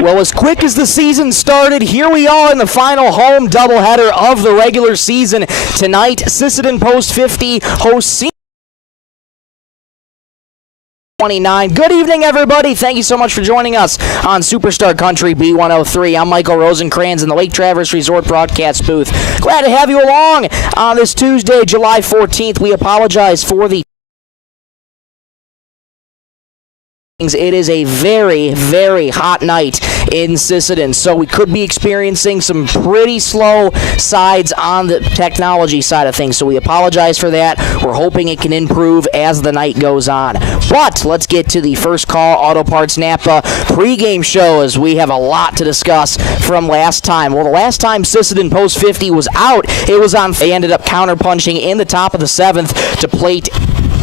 Well, as quick as the season started, here we are in the final home doubleheader of the regular season. Tonight, Sisseton Post 50 hosts 29. Good evening, everybody. Thank you so much for joining us on Superstar Country B103. I'm Michael Rosencrans in the Lake Traverse Resort broadcast booth. Glad to have you along on this Tuesday, July 14th. We apologize for the It is a very, very hot night in Sisseton, so we could be experiencing some pretty slow sides on the technology side of things, so we apologize for that. We're hoping it can improve as the night goes on. But let's get to the First Call Auto Parts Napa pregame show, as we have a lot to discuss from last time. Well, the last time Sisseton Post 50 was out, it was on. They ended up counterpunching in the top of the seventh to plate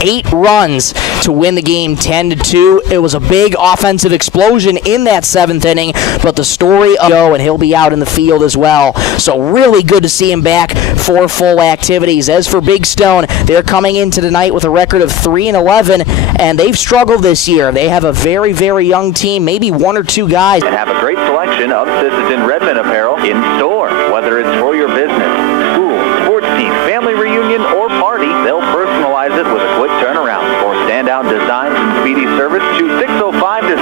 8 runs to win the game 10-2. It was a big offensive explosion in that 7th inning, but the story of Joe, and he'll be out in the field as well. So really good to see him back for full activities. As for Big Stone, they're coming into tonight with a record of 3-11, and they've struggled this year. They have a very, very young team, maybe 1 or 2 guys. And have a great selection of Sisseton Redmond apparel in store. Whether it's for your business, school, sports team, family reunion, or party, they'll personalize it with a quick turnaround. For standout designs and speedy service, choose 605 to...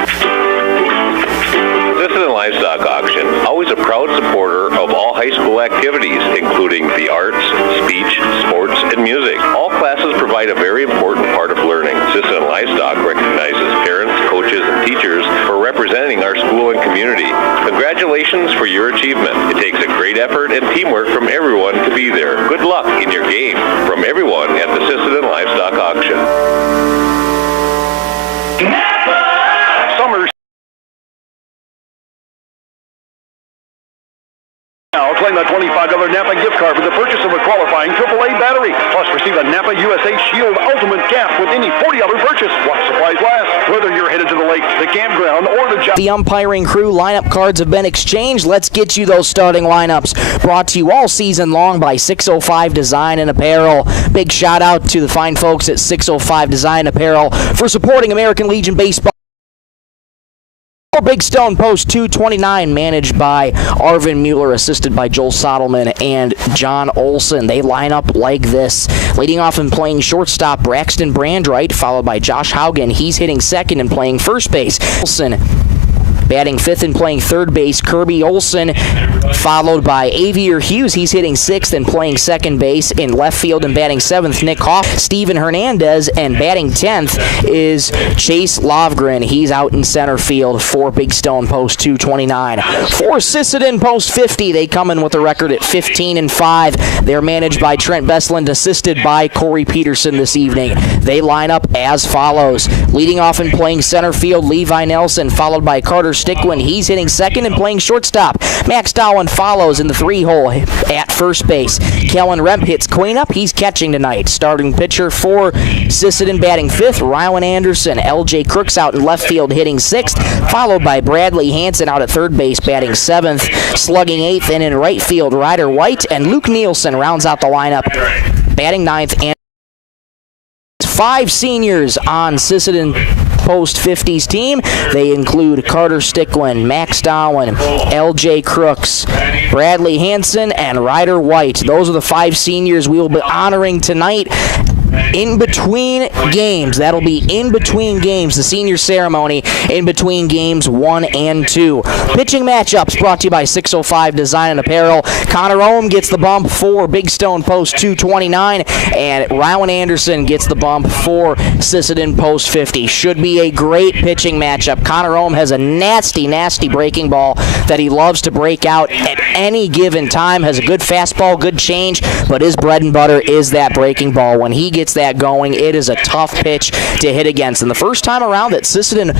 Sisseton Livestock Auction, always a proud supporter of all high school activities, including the arts, speech, sports, and music. All classes provide a very important part of learning. Sisseton Livestock recognizes parents, coaches, and teachers for representing our school and community. Congratulations for your achievement. It takes a great effort and teamwork from everyone to be there. Good luck in your game from everyone at the Sisseton Livestock Auction. Summer. Now claim a $25 Napa gift card with the purchase of a qualifying AAA battery. Plus receive a Napa USA Shield Ultimate Cap with any $40 purchase. While supplies last. Whether you're headed to the lake, the campground, or the job. The umpiring crew lineup cards have been exchanged. Let's get you those starting lineups. Brought to you all season long by 605 Design and Apparel. Big shout out to the fine folks at 605 Design and Apparel for supporting American Legion Baseball. Big Stone Post 229, managed by Arvin Mueller, assisted by Joel Sottleman and John Olson. They line up like this. Leading off and playing shortstop, Braxton Brandwright, followed by Josh Haugen. He's hitting second and playing first base. Olson batting 5th and playing third base, Kirby Olson, followed by Avier Hughes. He's hitting 6th and playing second base. In left field and batting 7th, Nick Hoff. Steven Hernandez, and batting 10th is Chase Lovgren. He's out in center field for Big Stone Post 229. For Sisseton Post 50, they come in with a record at 15-5. They're managed by Trent Bestland, assisted by Corey Peterson this evening. They line up as follows. Leading off and playing center field, Levi Nelson, followed by Carter Stickland. He's hitting second and playing shortstop. Max Dowland follows in the 3-hole at first base. Kellen Remp hits cleanup. He's catching tonight. Starting pitcher for Sisseton batting 5th, Rylan Anderson. LJ Crooks out in left field hitting 6th, followed by Bradley Hansen out at third base batting 7th, slugging 8th, and in right field, Ryder White and Luke Nielsen rounds out the lineup, batting 9th. And 5 seniors on Sisseton Post 50's team. They include Carter Stickland, Max Dowland, LJ Crooks, Bradley Hansen, and Ryder White. Those are the 5 seniors we will be honoring tonight in between games. That'll be in between games, the senior ceremony in between games 1 and 2. Pitching matchups brought to you by 605 Design and Apparel. Connor Ohm gets the bump for Big Stone Post 229, and Rylan Anderson gets the bump for Sisseton Post 50. Should be a great pitching matchup. Connor Ohm has a nasty, nasty breaking ball that he loves to break out at any given time. Has a good fastball, good change, but his bread and butter is that breaking ball. When he gets that going, it is a tough pitch to hit against. And the first time around that Sisseton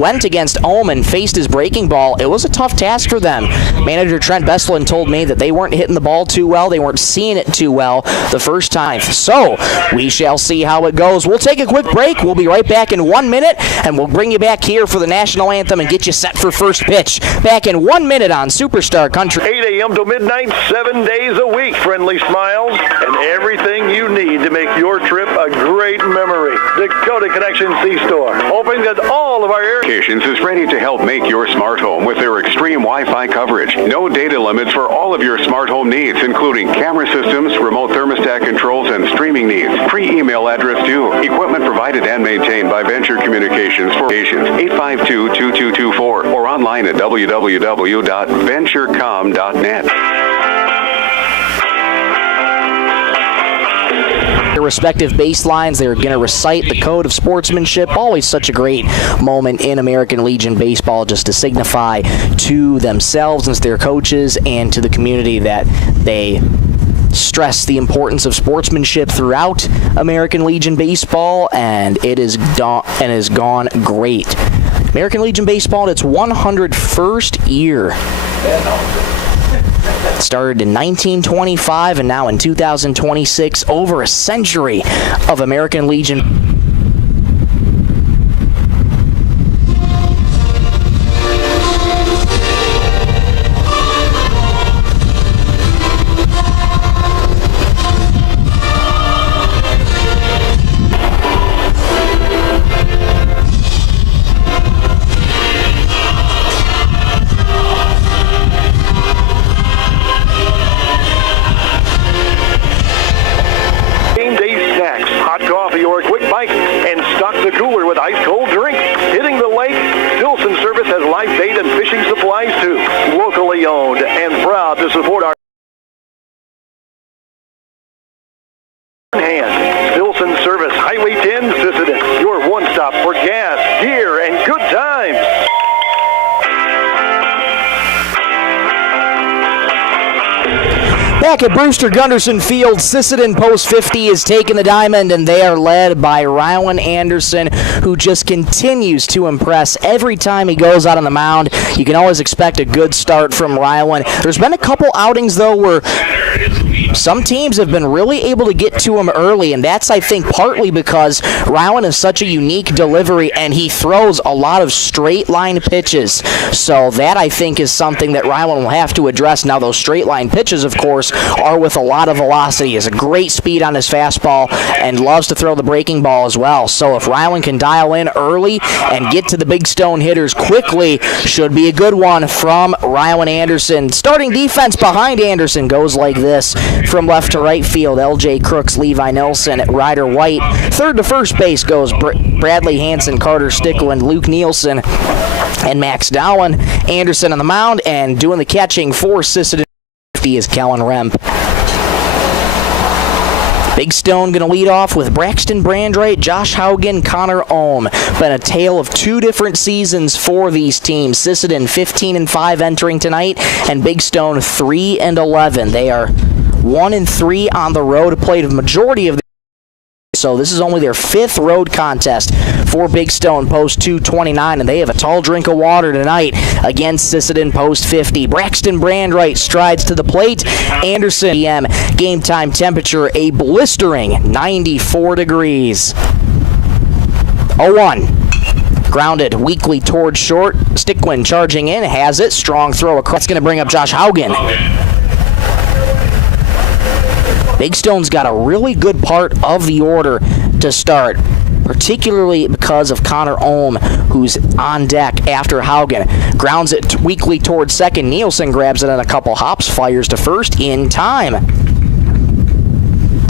went against Ohm and faced his breaking ball, it was a tough task for them. Manager Trent Bestland told me that they weren't hitting the ball too well. They weren't seeing it too well the first time. So we shall see how it goes. We'll take a quick break. We'll be right back in 1 minute, and we'll bring you back here for the national anthem and get you set for first pitch. Back in 1 minute on Superstar Country. 8 a.m. to midnight, 7 days a week. Friendly smiles and everything you need. need to make your trip a great memory. Dakota Connection C-Store, open at all of our areas. Communications is ready to help make your smart home with their extreme Wi-Fi coverage. No data limits for all of your smart home needs, including camera systems, remote thermostat controls, and streaming needs. Free email address too. Equipment provided and maintained by Venture Communications for Asians. 852-2224 or online at www.venturecom.net. Their respective baselines, they're going to recite the code of sportsmanship. Always such a great moment in American Legion baseball, just to signify to themselves and to their coaches and to the community that they stress the importance of sportsmanship throughout American Legion baseball, and it has gone great. American Legion baseball in its 101st year. It started in 1925 and now in 2026, over a century of American Legion. Sisseton, your one-stop for gas, gear, and good times. Back at Brewster Gunderson Field, Sisseton Post 50 is taking the diamond, and they are led by Rylan Anderson, who just continues to impress every time he goes out on the mound. You can always expect a good start from Rylan. There's been a couple outings, though, where some teams have been really able to get to him early, and that's, I think, partly because Rylan is such a unique delivery, and he throws a lot of straight-line pitches. So that, I think, is something that Rylan will have to address. Now, those straight-line pitches, of course, are with a lot of velocity. He has a great speed on his fastball and loves to throw the breaking ball as well. So if Rylan can dial in early and get to the Big Stone hitters quickly, should be a good one from Rylan Anderson. Starting defense behind Anderson goes like this. From left to right field, L.J. Crooks, Levi Nelson, Ryder White. Third to first base goes Bradley Hansen, Carter Stickland, Luke Nielsen, and Max Dowling. Anderson on the mound, and doing the catching for Sisseton is Kellen Remp. Big Stone going to lead off with Braxton Brandwright, Josh Haugen, Connor Ohm. Been a tale of two different seasons for these teams. Sisseton 15-5 entering tonight, and Big Stone 3-11. They are 1-3 on the road, played a majority of the so this is only their fifth road contest for Big Stone Post 229, and they have a tall drink of water tonight against Sisseton Post 50. Braxton Brandwright strides to the plate. Anderson PM game time temperature a blistering 94 degrees. 0-1. Grounded weakly towards short. Stickland charging in, has it. Strong throw across. That's going to bring up Josh Haugen. Big Stone's got a really good part of the order to start, particularly because of Connor Ohm, who's on deck after Haugen. Grounds it weakly towards second. Nielsen grabs it on a couple hops, fires to first in time.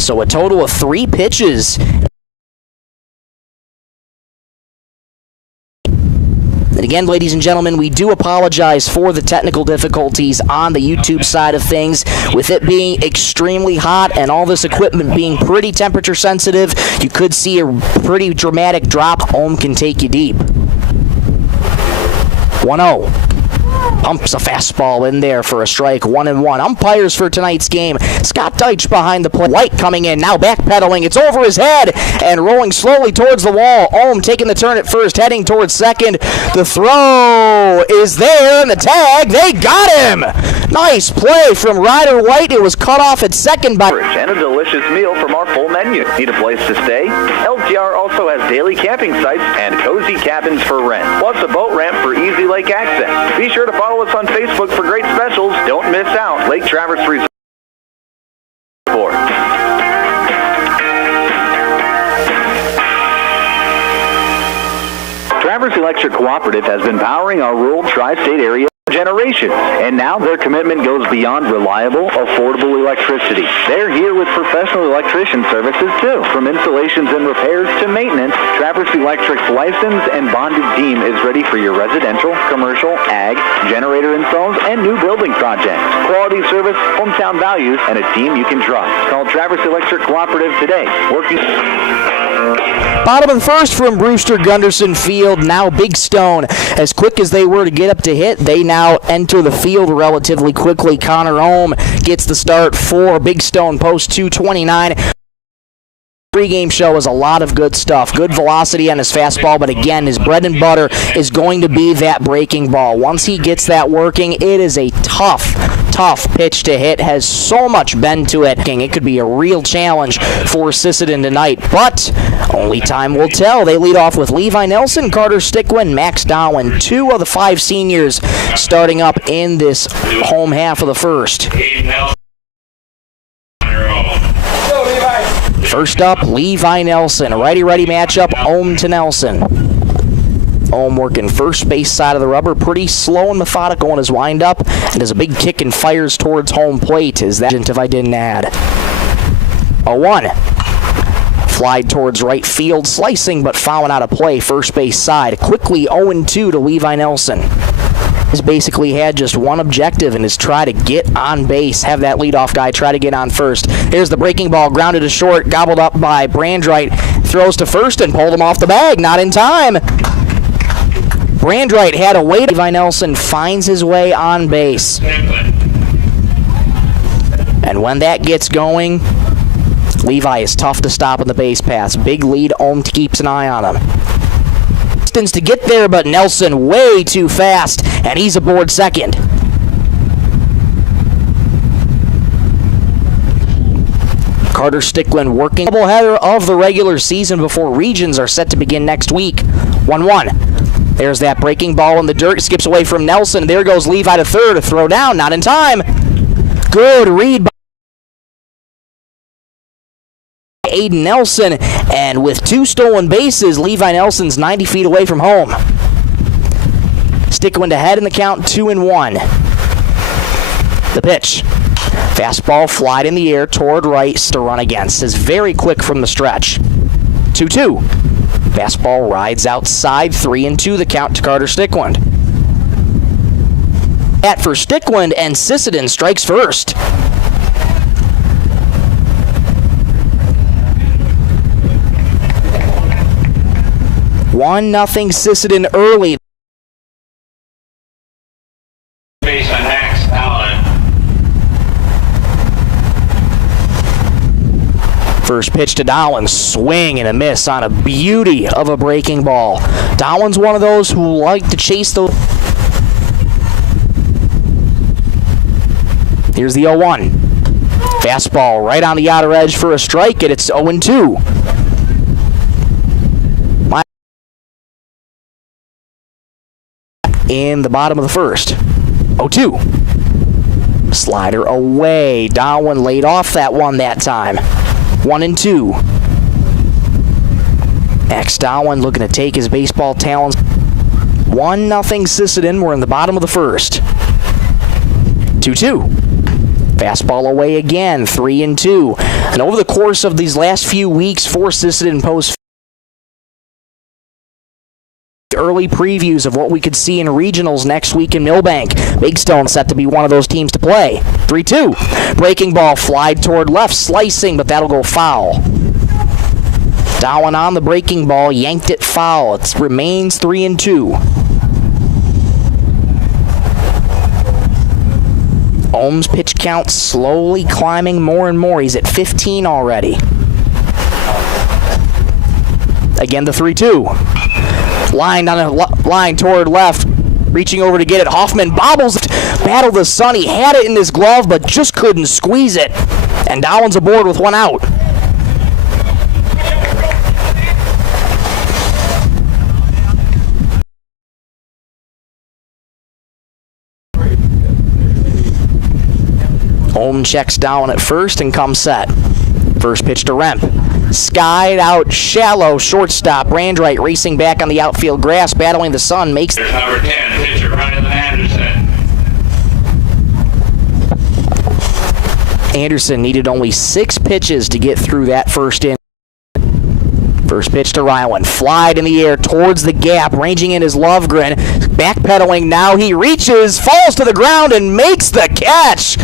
So a total of 3 pitches. And again, ladies and gentlemen, we do apologize for the technical difficulties on the YouTube side of things. With it being extremely hot and all this equipment being pretty temperature sensitive, you could see a pretty dramatic drop. Ohm can take you deep. 1-0. Pumps a fastball in there for a strike. 1-1. Umpires for tonight's game. Scott Deitch behind the plate. White coming in, now backpedaling. It's over his head and rolling slowly towards the wall. Ohm taking the turn at first, heading towards second. The throw is there, and the tag, they got him! Nice play from Ryder White. It was cut off at second by... And a delicious meal from our full menu. Need a place to stay? LTR also has daily camping sites and cozy cabins for rent, plus a boat ramp for easy lake access. Be sure to follow us on Facebook for great specials. Don't miss out. Lake Traverse Resort. Cooperative has been powering our rural tri-state area for generations, and now their commitment goes beyond reliable, affordable electricity. They're here with professional electrician services too. From installations and repairs to maintenance, Traverse Electric's licensed and bonded team is ready for your residential, commercial, ag, generator installs, and new building projects. Quality service, hometown values, and a team you can trust. Call Traverse Electric Cooperative today. Working. Bottom of the first from Brewster, Gunderson Field. Now Big Stone, as quick as they were to get up to hit, they now enter the field relatively quickly. Connor Ohm gets the start for Big Stone, post 229. Pre-game show was a lot of good stuff. Good velocity on his fastball, but again, his bread and butter is going to be that breaking ball. Once he gets that working, it is a tough pitch to hit. Has so much bend to it. It could be a real challenge for Sisseton tonight, but only time will tell. They lead off with Levi Nelson, Carter Stickwind, Max Dowen, 2 of the 5 seniors starting up in this home half of the first. First up, Levi Nelson. A righty-righty matchup, Ohm to Nelson. Ohm working first base side of the rubber, pretty slow and methodical in his windup, and does a big kick and fires towards home plate. Is that if I didn't add? 0-1. Fly towards right field, slicing but fouling out of play, first base side. Quickly 0-2 to Levi Nelson. He's basically had just one objective and is try to get on base, have that leadoff guy try to get on first. Here's the breaking ball, grounded to short, gobbled up by Brandreit, throws to first and pulled him off the bag, not in time. Brandreit had a wait. Levi Nelson finds his way on base. And when that gets going, Levi is tough to stop in the base paths. Big lead, Ohm keeps an eye on him. To get there, but Nelson way too fast, and he's aboard second. Carter Stickwind working doubleheader of the regular season before regions are set to begin next week. 1-1. There's that breaking ball in the dirt, skips away from Nelson. There goes Levi to third, a throw down, not in time. Good read by Aiden Nelson, and with 2 stolen bases, Levi Nelson's 90 feet away from home. Stickwind ahead in the count, 2-1. The pitch. Fastball flied in the air toward right to run against. Is very quick from the stretch. 2-2. Fastball rides outside, 3-2 the count to Carter Stickwind. At for Stickwind, and Sisseton strikes first. One nothing Sisseton early. Base on Max Allen. First pitch to Dowen, swing and a miss on a beauty of a breaking ball. Dowen's one of those who like to chase the. Here's the 0-1. Fastball right on the outer edge for a strike, and it's 0-2. In the bottom of the first. 0-2. Slider away. Dowen laid off that one that time. 1-2. Max Dowen looking to take his baseball talents. 1-0 Sisseton. We're in the bottom of the first. 2-2. Fastball away again. 3-2. And over the course of these last few weeks for Sisseton post early previews of what we could see in regionals next week in Millbank. Big Stone set to be one of those teams to play. 3-2. Breaking ball flied toward left, slicing, but that'll go foul. Dowen on the breaking ball, yanked it foul. It remains 3-2. Ohm's pitch count slowly climbing more and more. He's at 15 already. Again, the 3-2. Line on a line toward left, reaching over to get it. Hoffman bobbles, battled the sun. He had it in his glove, but just couldn't squeeze it. And Dowen's aboard with 1 out. Ohm checks down at first and comes set. First pitch to Remp. skied out shallow shortstop. Brandreit racing back on the outfield grass, battling the sun, makes There's number 10, pitcher Ryan Anderson. Anderson needed only 6 pitches to get through that first inning. First pitch to Ryland, flied in the air towards the gap, ranging in is Lovegren, backpedaling now, he reaches, falls to the ground and makes the catch.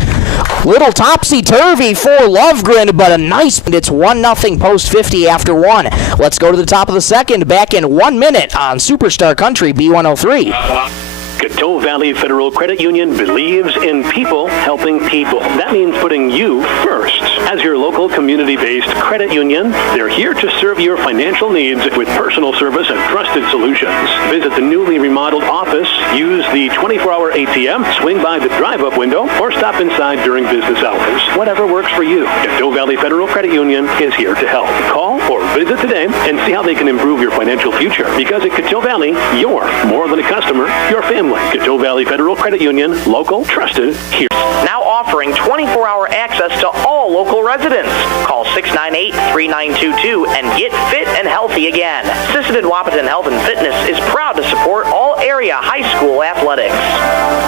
Little topsy-turvy for Lovegren, but a nice, it's 1-0 post 50 after 1. Let's go to the top of the second, back in 1 minute on Superstar Country B103. Coteau Valley Federal Credit Union believes in people helping people. That means putting you first. As your local community-based credit union, they're here to serve your financial needs with personal service and trusted solutions. Visit the newly remodeled office, use the 24-hour ATM, swing by the drive-up window, or stop inside during business hours. Whatever works for you, Coteau Valley Federal Credit Union is here to help. Call or visit today and see how they can improve your financial future. Because at Coteau Valley, you're more than a customer, you're family. Coteau Valley Federal Credit Union, local, trusted, here. Now offering 24-hour access to all local residents. Call 698-3922 and get fit and healthy again. Sisseton Wahpeton Health and Fitness is proud to support all area high school athletics.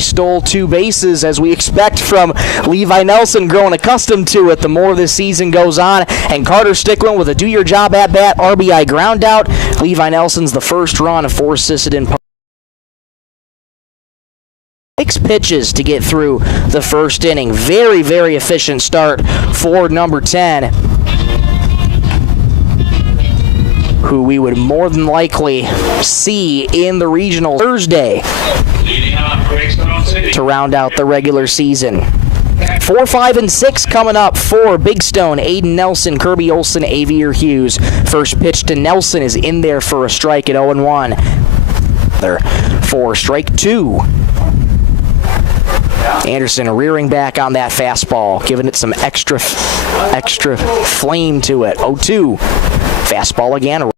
Stole 2 bases, as we expect from Levi Nelson, growing accustomed to it the more this season goes on. And Carter Stickland with a do-your-job at-bat RBI ground out. Levi Nelson's the first run for Sisseton. 6 pitches to get through the first inning. Very, very efficient start for number 10, who we would more than likely see in the regional Thursday to round out the regular season. 4, 5, and 6 coming up for Big Stone, Aiden Nelson, Kirby Olson, Avier Hughes. First pitch to Nelson is in there for a strike at 0-1. There for strike 2. Anderson rearing back on that fastball, giving it some extra flame to it. 0-2. Fastball again.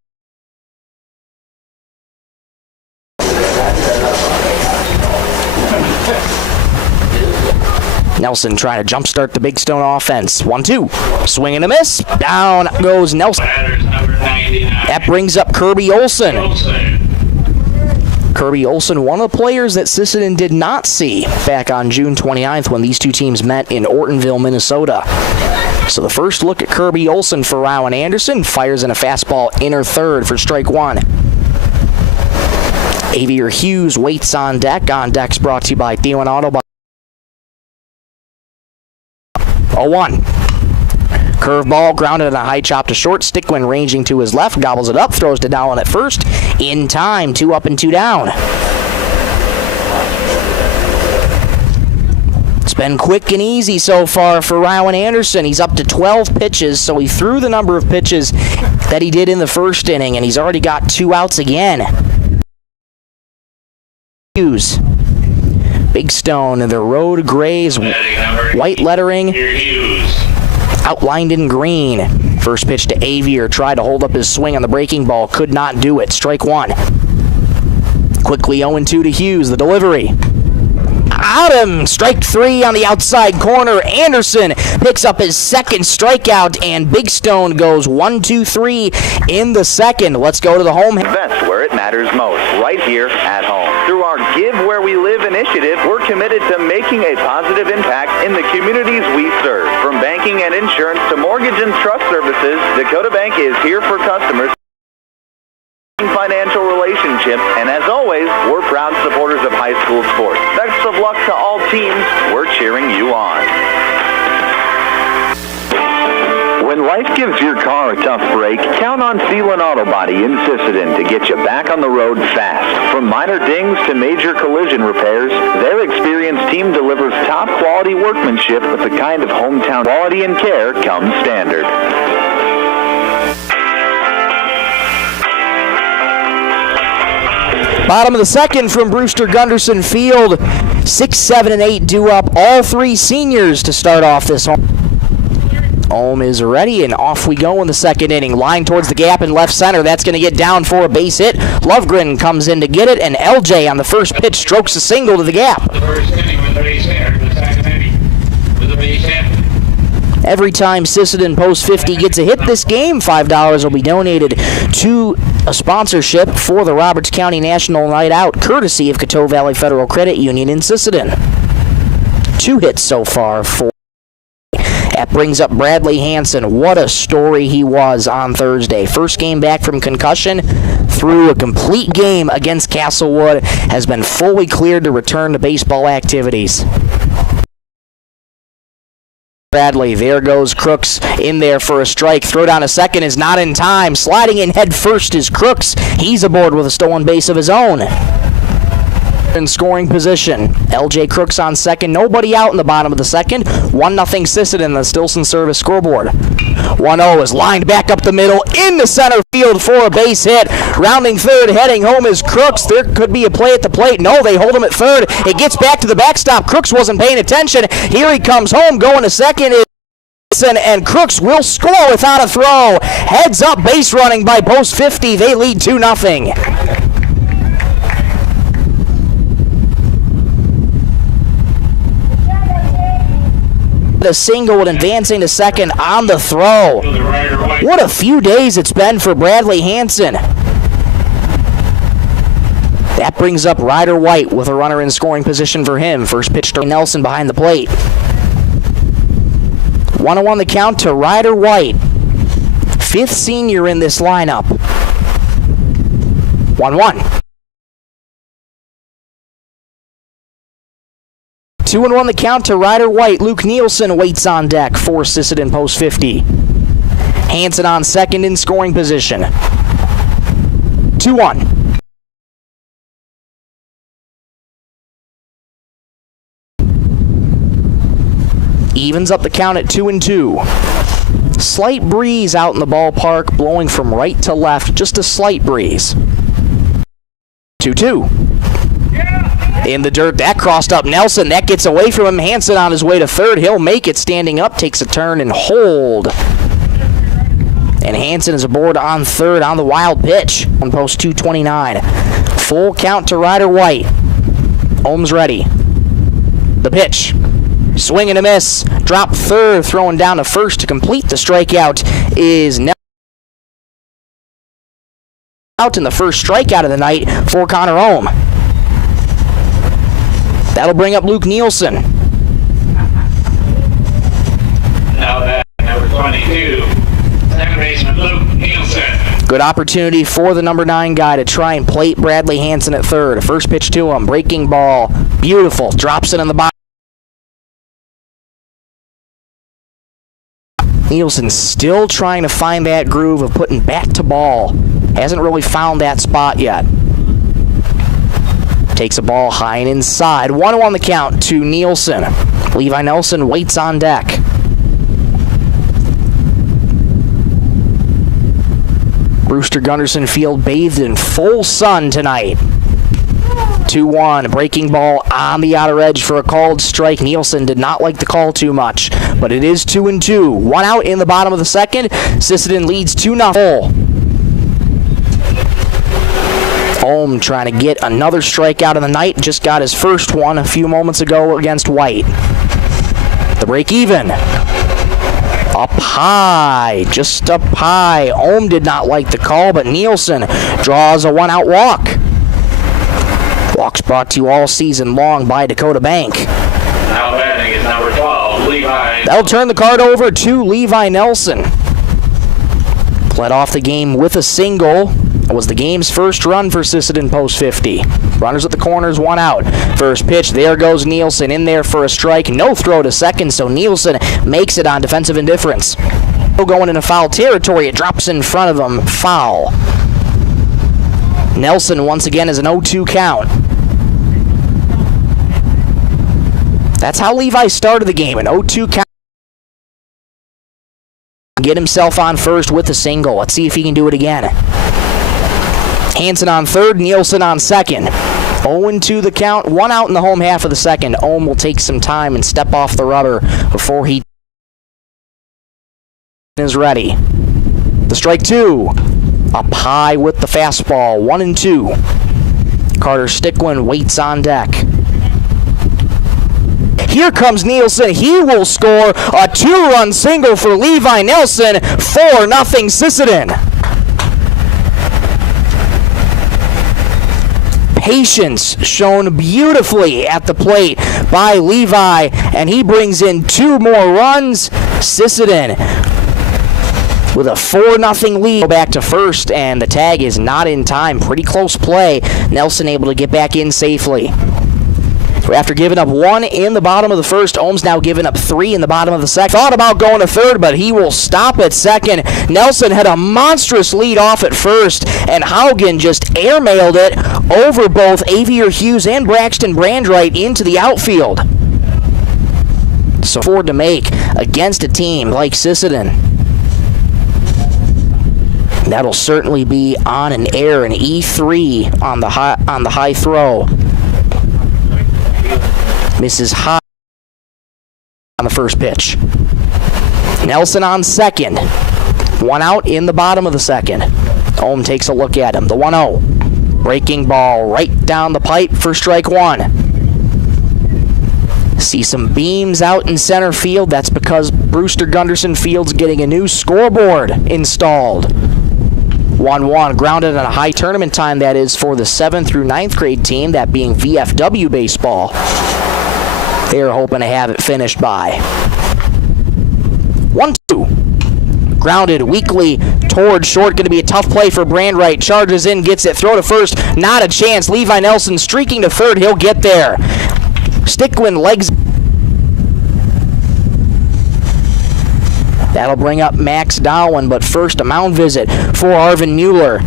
Nelson trying to jumpstart the Big Stone offense. 1-2. Swing and a miss. Down goes Nelson. That brings up Kirby Olson. Kirby Olson, one of the players that Sisseton did not see back on June 29th when these two teams met in Ortonville, Minnesota. So the first look at Kirby Olson for Rowan Anderson, fires in a fastball inner third for strike 1. Avier Hughes waits on deck. On deck's brought to you by Thielen Auto. 0-1. Curveball grounded on a high chop to short. Stickland ranging to his left, gobbles it up, throws to Dowling at first. In time, 2 up and 2 down. It's been quick and easy so far for Rowan Anderson. He's up to 12 pitches, so he threw the number of pitches that he did in the first inning, and he's already got 2 outs again. Hughes. Big Stone, the road grays, white lettering. Outlined in green. First pitch to Avier. Tried to hold up his swing on the breaking ball. Could not do it. Strike 1. Quickly 0-2 to Hughes. The delivery. Out him. Strike 3 on the outside corner. Anderson picks up his second strikeout, and Big Stone goes 1-2-3 in the second. Let's go to the home. Invest where it matters most, right here at home. Through our Give Where We Live initiative, we're committed to making a positive impact in the communities we serve. From banking and insurance to mortgage and trust services, Dakota Bank is here for customers. Financial relationship, and as always, we're proud supporters of high school sports. Best of luck to all teams. We're cheering you on. When life gives your car a tough break, count on Thielen Auto Body in Sisseton to get you back on the road fast. From minor dings to major collision repairs, their experienced team delivers top quality workmanship with the kind of hometown quality and care comes standard. Bottom of the second from Brewster Gunderson Field. 6, 7, and 8 due up. All 3 seniors to start off this home. Ohm is ready, and off we go in the second inning. Line towards the gap in left center. That's going to get down for a base hit. Lovegren comes in to get it, and LJ on the first pitch strokes a single to the gap. The first inning with the base hitter. The second inning with the base hit. Every time Sisseton Post 50 gets a hit this game, $5 will be donated to a sponsorship for the Roberts County National Night Out, courtesy of Coteau Valley Federal Credit Union in Sisseton. 2 hits so far for. That brings up Bradley Hansen. What a story he was on Thursday. First game back from concussion, through a complete game against Castlewood, has been fully cleared to return to baseball activities. Bradley, there goes Crooks in there for a strike. Throw down a second is not in time. Sliding in head first is Crooks. He's aboard with a stolen base of his own. In scoring position, LJ Crooks on second. Nobody out in the bottom of the second. 1-0 Sisseton, the Stilson service scoreboard. 1-0 is lined back up the middle into center field for a base hit. Rounding third, heading home is Crooks. There could be a play at the plate. No, they hold him at third. It gets back to the backstop. Crooks wasn't paying attention. Here he comes home. Going to second is and Crooks will score without a throw. Heads up base running by Post 50. They lead 2-0. A single and advancing to second on the throw. What a few days it's been for Bradley Hansen. That brings up Ryder White with a runner in scoring position for him. First pitch to Nelson behind the plate. 1-0 the count to Ryder White. 5th senior in this lineup. 1-1. 2-1 the count to Ryder White. Luke Nielsen waits on deck for Sisseton Post 50. Hansen on second in scoring position. 2-1. Evens up the count at 2-2. Slight breeze out in the ballpark, blowing from right to left, just a slight breeze. 2-2. In the dirt, that crossed up Nelson. That gets away from him. Hansen on his way to third. He'll make it standing up, takes a turn and hold. And Hansen is aboard on third on the wild pitch on post 229. Full count to Ryder White. Ohms ready. The pitch. Swing and a miss. Drop third, throwing down to first to complete the strikeout is Nelson. Out in the first strikeout of the night for Connor Ohm. That'll bring up Luke Nielsen. Now that number 22, second baseman Luke Nielsen. Good opportunity for the number 9 guy to try and plate Bradley Hansen at third. First pitch to him, breaking ball, beautiful, drops it in the bottom. Nielsen still trying to find that groove of putting bat to ball. Hasn't really found that spot yet. Takes a ball high and inside. 1-0 the count to Nielsen. Levi Nelson waits on deck. Brewster Gunderson Field bathed in full sun tonight. 2-1, breaking ball on the outer edge for a called strike. Nielsen did not like the call too much, but it is 2-2. 1 out in the bottom of the second. Sisseton leads 2-0. Ohm trying to get another strikeout of the night. Just got his first one a few moments ago against White. The break even. Up high, just up high. Ohm did not like the call, but Nielsen draws a 1-out walk. Walks brought to you all season long by Dakota Bank. Now batting is number 12, Levi. That'll turn the card over to Levi Nelson. Led off the game with a single. It was the game's first run for Sisseton Post 50. Runners at the corners, 1 out. First pitch, there goes Nielsen in there for a strike. No throw to second, so Nielsen makes it on defensive indifference. Going into foul territory, it drops in front of him, foul. Nelson once again is an 0-2 count. That's how Levi started the game, an 0-2 count. Get himself on first with a single. Let's see if he can do it again. Hansen on third, Nielsen on second. 0-2 the count, 1 out in the home half of the second. Ohm will take some time and step off the rubber before he is ready. The strike 2. Up high with the fastball, 1-2. Carter Sticklin waits on deck. Here comes Nielsen. He will score a 2-run single for Levi Nelson. 4-0 Sisseton. Patience shown beautifully at the plate by Levi, and he brings in 2 more runs. Sisseton with a 4-0 lead. Go back to first, and the tag is not in time. Pretty close play. Nelson able to get back in safely. After giving up 1 in the bottom of the first, Ohm's now giving up 3 in the bottom of the second. Thought about going to third, but he will stop at second. Nelson had a monstrous lead off at first, and Haugen just airmailed it over both Avier Hughes and Braxton Brandwright into the outfield. So forward to make against a team like Sisseton. That'll certainly be on an air, an E3 on the high throw. Misses high on the first pitch. Nelson on second. 1 out in the bottom of the second. Ohm takes a look at him. The 1-0. Breaking ball right down the pipe for strike 1. See some beams out in center field. That's because Brewster Gunderson Field's getting a new scoreboard installed. 1-1, grounded on a high tournament time, that is for the 7th through 9th grade team, that being VFW baseball. They're hoping to have it finished by 1-2. Grounded weakly towards short. Going to be a tough play for Brandwright. Charges in, gets it. Throw to first. Not a chance. Levi Nelson streaking to third. He'll get there. Stickwin legs. That'll bring up Max Dowling, but first a mound visit for Arvin Mueller,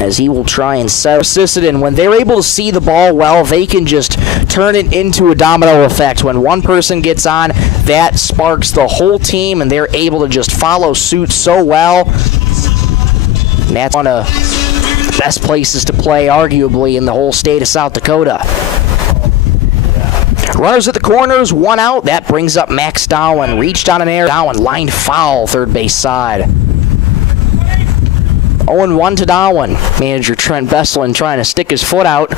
as he will try and set Sisseton. When they're able to see the ball well, they can just turn it into a domino effect. When one person gets on, that sparks the whole team, and they're able to just follow suit so well. And that's one of the best places to play, arguably, in the whole state of South Dakota. Runners at the corners, 1 out. That brings up Max Dowling. Reached on an air. Dowling lined foul, third base side. 0-1 to Dowling. Manager Trent Besselin trying to stick his foot out.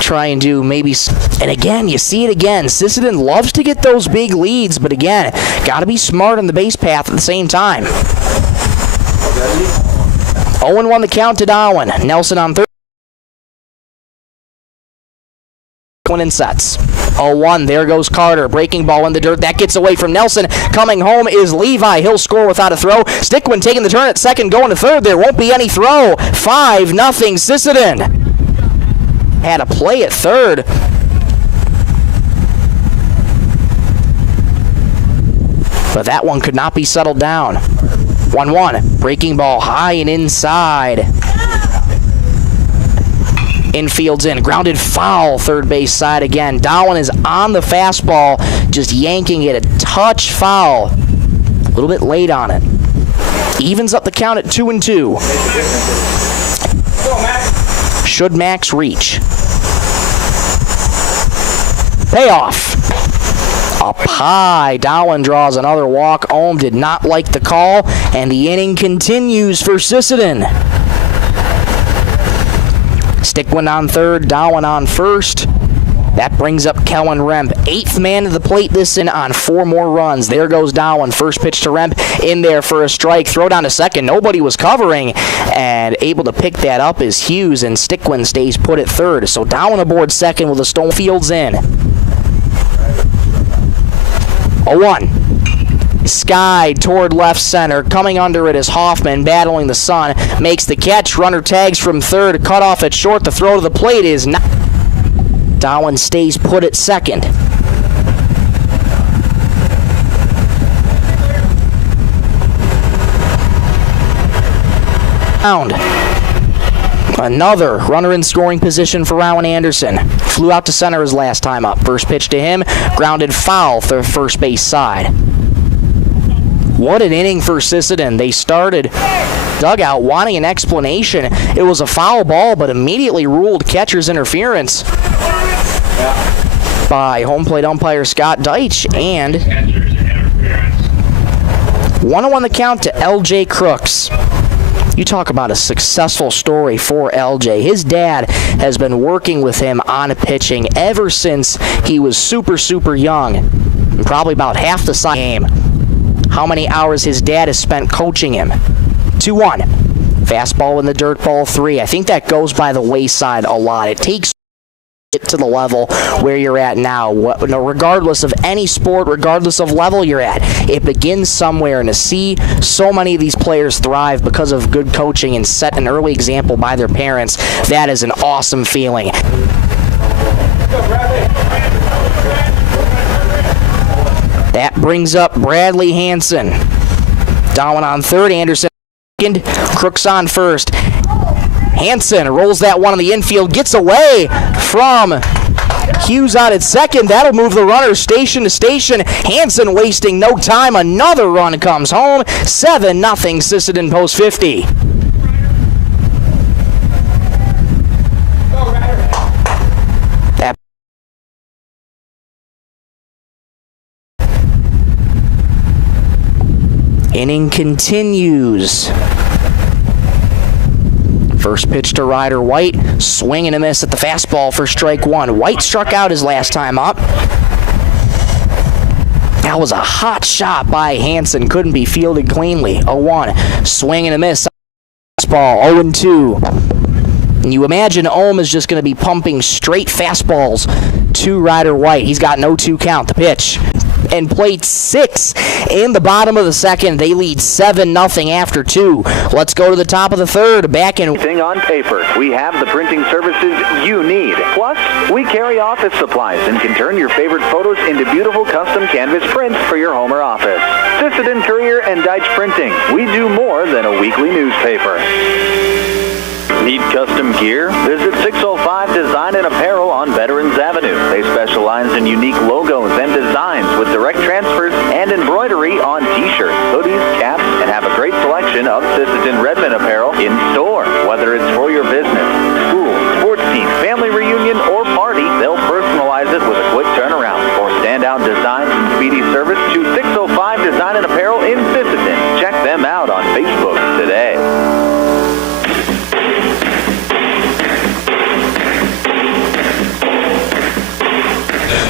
Try and do maybe... And again, you see it again. Sisseton loves to get those big leads, but again, got to be smart on the base path at the same time. 0-1 the count to Dowling. Nelson on third. In sets. 0-1, there goes Carter. Breaking ball in the dirt. That gets away from Nelson. Coming home is Levi. He'll score without a throw. Stickwin taking the turn at second, going to third. There won't be any throw. 5-0 Sisseton. Had a play at third. But that one could not be settled down. 1-1. Breaking ball high and inside. Infield's in. Grounded foul, third base side again. Dowling is on the fastball, just yanking it a touch foul. A little bit late on it. Evens up the count at 2-2. Should Max reach? Payoff. Up high. Dowling draws another walk. Ohm did not like the call, and the inning continues for Sisseton. Stickwin on third, Dowling on first. That brings up Kellen Remp. 8th man to the plate this in on 4 more runs. There goes Dowling. First pitch to Remp. In there for a strike. Throw down to second. Nobody was covering. And able to pick that up is Hughes, and Stickwin stays put at third. So Dowling aboard second with a stone. Fields in. 0-1. Sky toward left center. Coming under it is Hoffman, battling the sun. Makes the catch. Runner tags from third. Cut off at short. The throw to the plate is not. Dowling stays put at second. Another runner in scoring position for Rowan Anderson. Flew out to center his last time up. First pitch to him. Grounded foul for first base side. What an inning for Sisseton. They started dugout wanting an explanation. It was a foul ball, but immediately ruled catcher's interference by home plate umpire Scott Deitch. And 1-1 the count to L.J. Crooks. You talk about a successful story for LJ. His dad has been working with him on pitching ever since he was super young, probably about half the size game. How many hours his dad has spent coaching him. 2-1. Fastball in the dirt, ball 3. I think that goes by the wayside a lot. It takes it to the level where you're at now. Regardless of any sport, regardless of level you're at, it begins somewhere. And to see so many of these players thrive because of good coaching and set an early example by their parents, that is an awesome feeling. That brings up Bradley Hansen. Down on third, Anderson second, Crooks on first. Hansen rolls that one on the infield, gets away from Hughes out at second. That'll move the runner station to station. Hansen wasting no time. Another run comes home. 7-0 Sisseton post 50. That inning continues. First pitch to Ryder White, swing and a miss at the fastball for strike one. White struck out his last time up. That was a hot shot by Hansen, couldn't be fielded cleanly. 0-1, swing and a miss. Fastball, 0-2. And you imagine Ohm is just going to be pumping straight fastballs to Ryder White. He's got no 2 count. The pitch. And played 6 in the bottom of the second. They lead 7-0 after 2. Let's go to the top of the third. Back in On paper, we have the printing services you need. Plus, we carry office supplies and can turn your favorite photos into beautiful custom canvas prints for your home or office. Sisseton Courier and Deitch Printing. We do more than a weekly newspaper. Need custom gear? Visit 605 Design and Apparel on Veterans Avenue. They specialize in unique logos and designs with direct transfers and embroidery on t-shirts, hoodies, caps, and have a great selection of Sisseton Redmond apparel in store. Whether it's for your business, school, sports team, family reunion, or party, they'll personalize it with a quick turnaround. For standout designs and speedy service, to 605 Design and Apparel in Sisseton. Check them out on Facebook today.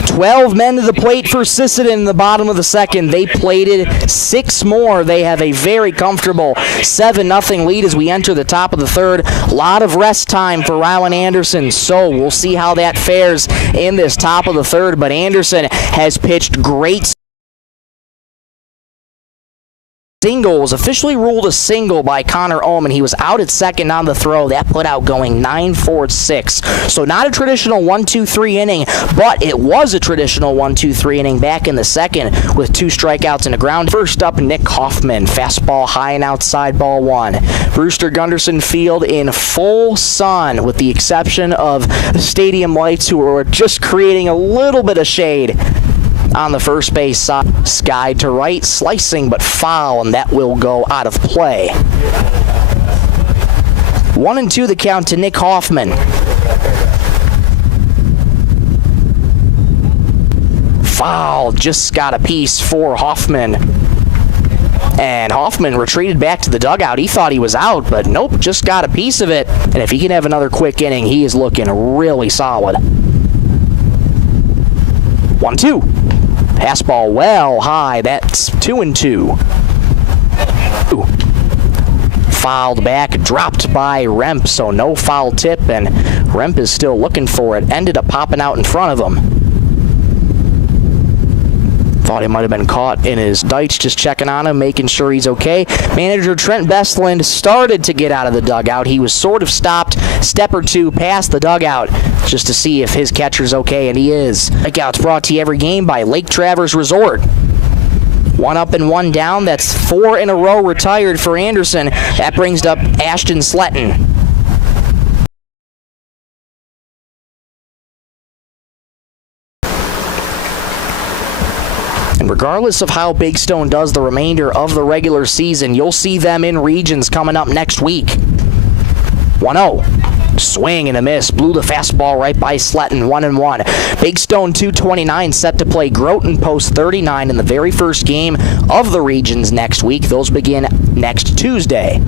12 men to the plate for Sisseton in the bottom of the second. They plated 6 more. They have a very comfortable 7-0 lead as we enter the top of the third. A lot of rest time for Rylan Anderson, so we'll see how that fares in this top of the third. But Anderson has pitched great. Single was officially ruled a single by Connor Ohm, and he was out at second on the throw. That put out going 9-4-6. So not a traditional 1-2-3 inning, but it was a traditional 1-2-3 inning back in the second with 2 strikeouts and a ground. First up, Nick Hoffman. Fastball high and outside, ball 1. Brewster Gunderson Field in full sun, with the exception of the stadium lights, who were just creating a little bit of shade on the first base side. Skied to right, slicing but foul, and that will go out of play. 1-2 the count to Nick Hoffman. Foul, just got a piece for Hoffman. And Hoffman retreated back to the dugout. He thought he was out, but nope, just got a piece of it. And if he can have another quick inning, he is looking really solid. 1-2. Fastball well high. That's 2-2. Fouled back, dropped by Remp, so no foul tip, and Remp is still looking for it. Ended up popping out in front of him. Thought he might have been caught in his Deitch, just checking on him, making sure he's okay. Manager Trent Bestland started to get out of the dugout. He was sort of stopped, step or 2 past the dugout, just to see if his catcher's okay, and he is. Strikeouts brought to you every game by Lake Traverse Resort. 1 up and 1 down. That's 4 in a row retired for Anderson. That brings up Ashton Sletton. And regardless of how Big Stone does the remainder of the regular season, you'll see them in regions coming up next week. 1-0. Swing and a miss. Blew the fastball right by Sletton. 1-1. Big Stone 229 set to play Groton post 39 in the very first game of the regions next week. Those begin next Tuesday.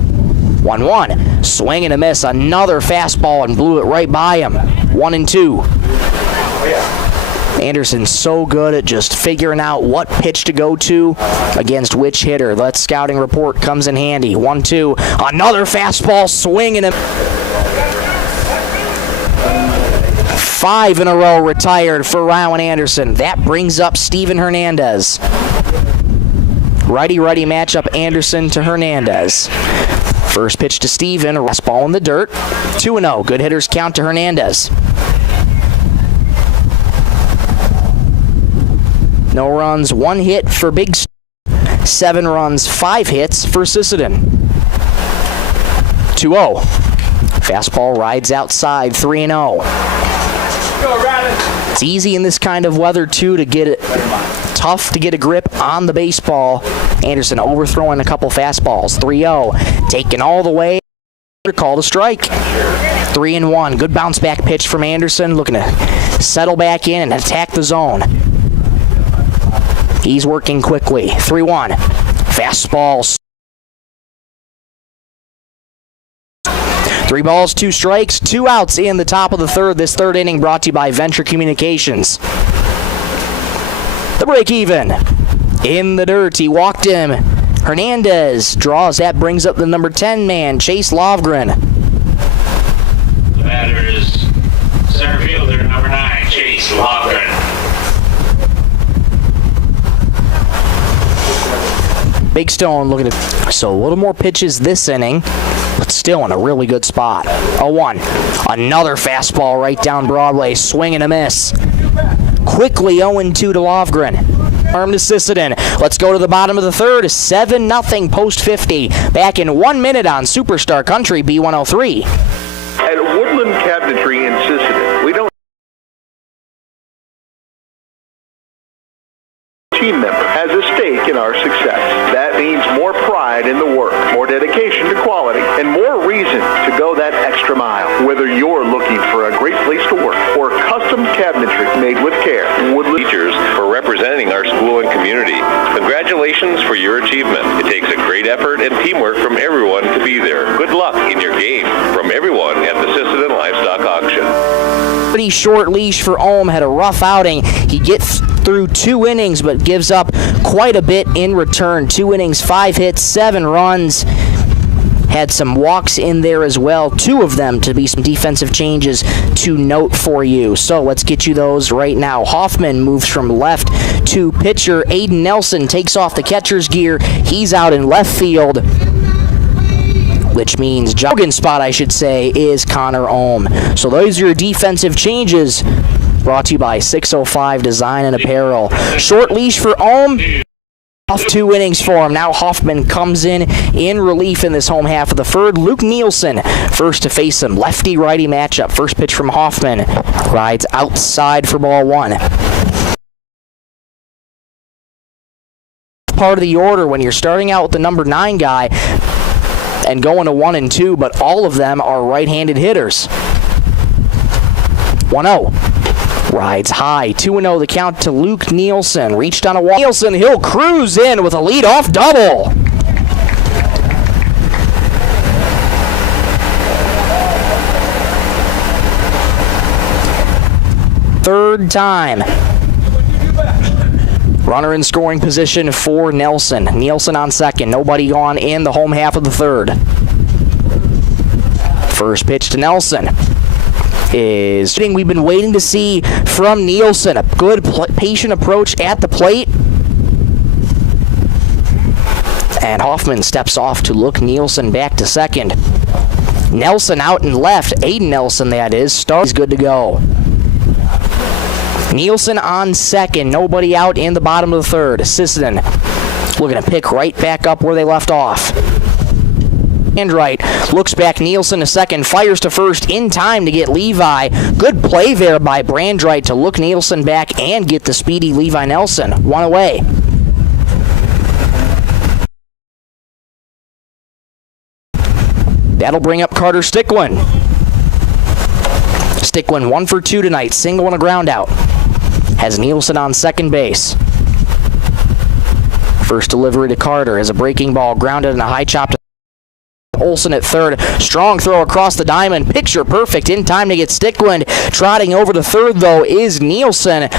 1-1. Swing and a miss. Another fastball and blew it right by him. 1-2. Anderson's so good at just figuring out what pitch to go to against which hitter. That scouting report comes in handy. 1-2. Another fastball, swing and a... 5 in a row retired for Rowan Anderson. That brings up Steven Hernandez. Righty-righty matchup, Anderson to Hernandez. First pitch to Steven, a fastball in the dirt. 2-0. Good hitters count to Hernandez. No runs, 1 hit for Big 7 runs, 5 hits for Sisseton. 2-0. Fastball rides outside, 3-0. It's easy in this kind of weather, too, to get it tough to get a grip on the baseball. Anderson overthrowing a couple fastballs. 3-0. Taken all the way. Called a strike. 3-1. Good bounce back pitch from Anderson. Looking to settle back in and attack the zone. He's working quickly. 3-1. Fastball. 3 balls, 2 strikes, 2 outs in the top of the third. This third inning brought to you by Venture Communications. The break even. In the dirt, he walked him. Hernandez draws. That brings up the number 10 man, Chase Lovgren. The batter is center fielder number 9, Chase Lovgren. Big Stone looking at... So a little more pitches this inning, but still in a really good spot. 0-1. Another fastball right down Broadway. Swing and a miss. Quickly 0-2 to Lovgren. Arm to Sisseton. Let's go to the bottom of the third. 7-0 post 50. Back in 1 minute on Superstar Country B103. At Woodland Cabinetry in Sisseton, we don't team member has a stake in our success. That means more pride in the work, more dedication to quality, and more reason to go that extra mile. Whether you're looking for a great place to work or custom cabinetry made with care, Woodland Teachers for representing our school and community. Congratulations for your achievement. It takes a great effort and teamwork from everyone to be there. Good luck in your game from everyone at the Sisseton Livestock Auction. Pretty short leash for Ohm. Had a rough outing. He gets through 2 innings, but gives up quite a bit in return. 2 innings, 5 hits, 7 runs. Had some walks in there as well. 2 of them to be some defensive changes to note for you. So let's get you those right now. Hoffman moves from left to pitcher. Aiden Nelson takes off the catcher's gear. He's out in left field, which means jogging spot, I should say, is Connor Ohm. So those are your defensive changes brought to you by 605 Design and Apparel. Short leash for Ohm. Off 2 innings for him. Now Hoffman comes in relief in this home half of the third. Luke Nielsen first to face him. Lefty-righty matchup. First pitch from Hoffman. Rides outside for ball 1. Part of the order when you're starting out with the number 9 guy and going to 1 and 2, but all of them are right-handed hitters. 1-0. Rides high. 2-0 the count to Luke Nielsen. Reached on a wall. Nielsen, he'll cruise in with a leadoff double. Third time. Runner in scoring position for Nelson. Nielsen on second. Nobody gone in the home half of the third. First pitch to Nelson is we've been waiting to see from Nielsen. A good patient approach at the plate. And Hoffman steps off to look Nielsen back to second. Nelson out and left. Aiden Nelson, that is. Star's good to go. Nielsen on second. Nobody out in the bottom of the third. Sisseton looking to pick right back up where they left off. And right. Looks back. Nielsen to second. Fires to first in time to get Levi. Good play there by Brandreit to look Nielsen back and get the speedy Levi Nelson. 1 away. That'll bring up Carter Sticklin. Sticklin 1 for 2 tonight. Single and a ground out. Has Nielsen on second base. First delivery to Carter as a breaking ball grounded in a high chop to Olsen at third. Strong throw across the diamond. Picture perfect in time to get Stickland. Trotting over to third, though, is Nielsen.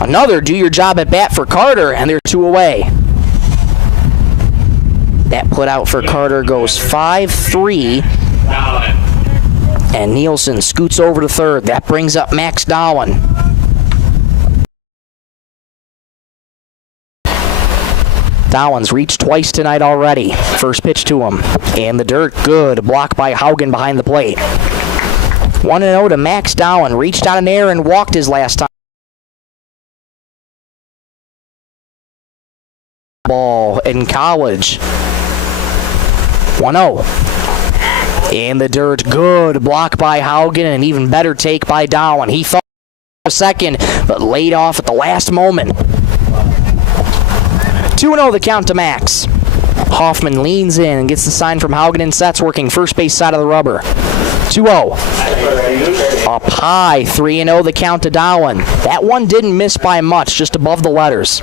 Another do-your-job at bat for Carter, and they're 2 away. That put out for Carter goes 5-3. And Nielsen scoots over to third. That brings up Max Dowan. Dowan's reached twice tonight already. First pitch to him. In the dirt, good. Blocked by Haugen behind the plate. 1-0 to Max Dowan. Reached on an air and walked his last time. Ball in college. 1-0. In the dirt, good. Blocked by Haugen, and an even better take by Dowan. He thought for a second, but laid off at the last moment. 2-0 the count to Max. Hoffman leans in and gets the sign from Haugen and sets, working first base side of the rubber. 2-0. Up high, 3-0 the count to Dowan. That one didn't miss by much, just above the letters.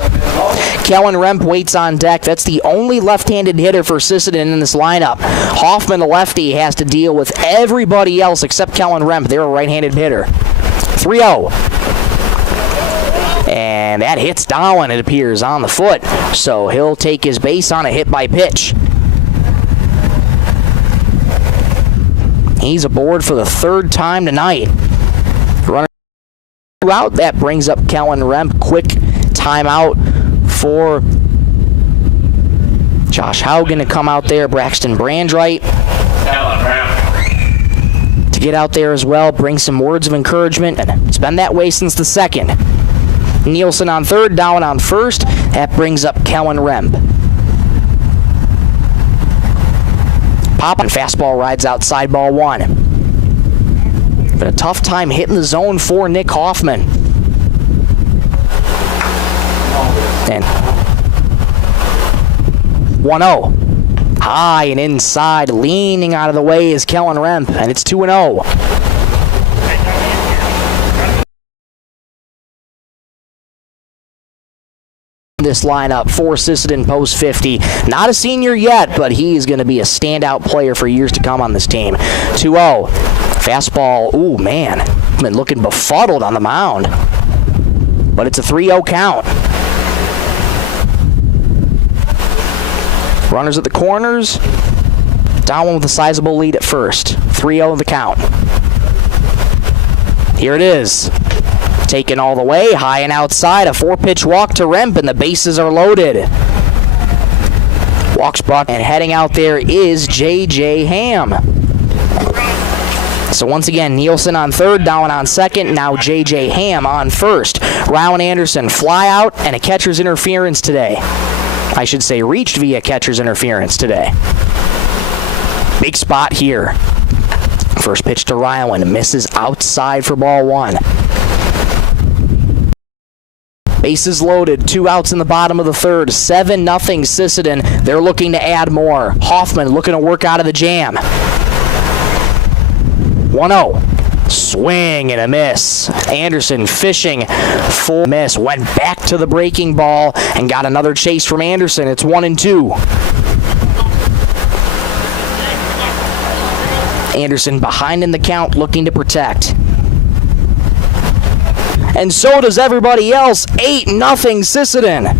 Kellen Remp waits on deck. That's the only left-handed hitter for Sisseton in this lineup. Hoffman, the lefty, has to deal with everybody else except Kellen Remp. They're a right-handed hitter. 3-0. And that hits Dowan, it appears, on the foot. So he'll take his base on a hit by pitch. He's aboard for the third time tonight. Runner out. That brings up Kellen Remp. Quick timeout for Josh Haugen to come out there. Braxton Brandright to get out there as well. Bring some words of encouragement. And it's been that way since the second. Nielsen on third, Dowan on first. That brings up Kellen Remp. Pop and fastball rides outside ball 1. But a tough time hitting the zone for Nick Hoffman. And 1-0. High and inside, leaning out of the way is Kellen Remp, and it's 2-0. This lineup for Sisseton post 50. Not a senior yet, but he's going to be a standout player for years to come on this team. 2-0. Fastball. Ooh, man. Been looking befuddled on the mound. But it's a 3-0 count. Runners at the corners. Down with a sizable lead at first. 3-0 the count. Here it is. Taken all the way, high and outside, a 4-pitch walk to Remp, and the bases are loaded. Walks brought, and heading out there is J.J. Ham. So once again, Nielsen on third, Dowan on second, now J.J. Ham on first. Rowan Anderson fly out, and a catcher's interference today. I should say reached via catcher's interference today. Big spot here. First pitch to Ryland, misses outside for ball 1. Bases loaded, 2 outs in the bottom of the third, 7-0 Sisseton. They're looking to add more. Hoffman looking to work out of the jam. 1-0. Swing and a miss. Anderson fishing for miss. Went back to the breaking ball and got another chase from Anderson. It's 1-2. Anderson behind in the count, looking to protect. And so does everybody else. 8-0 Sisseton.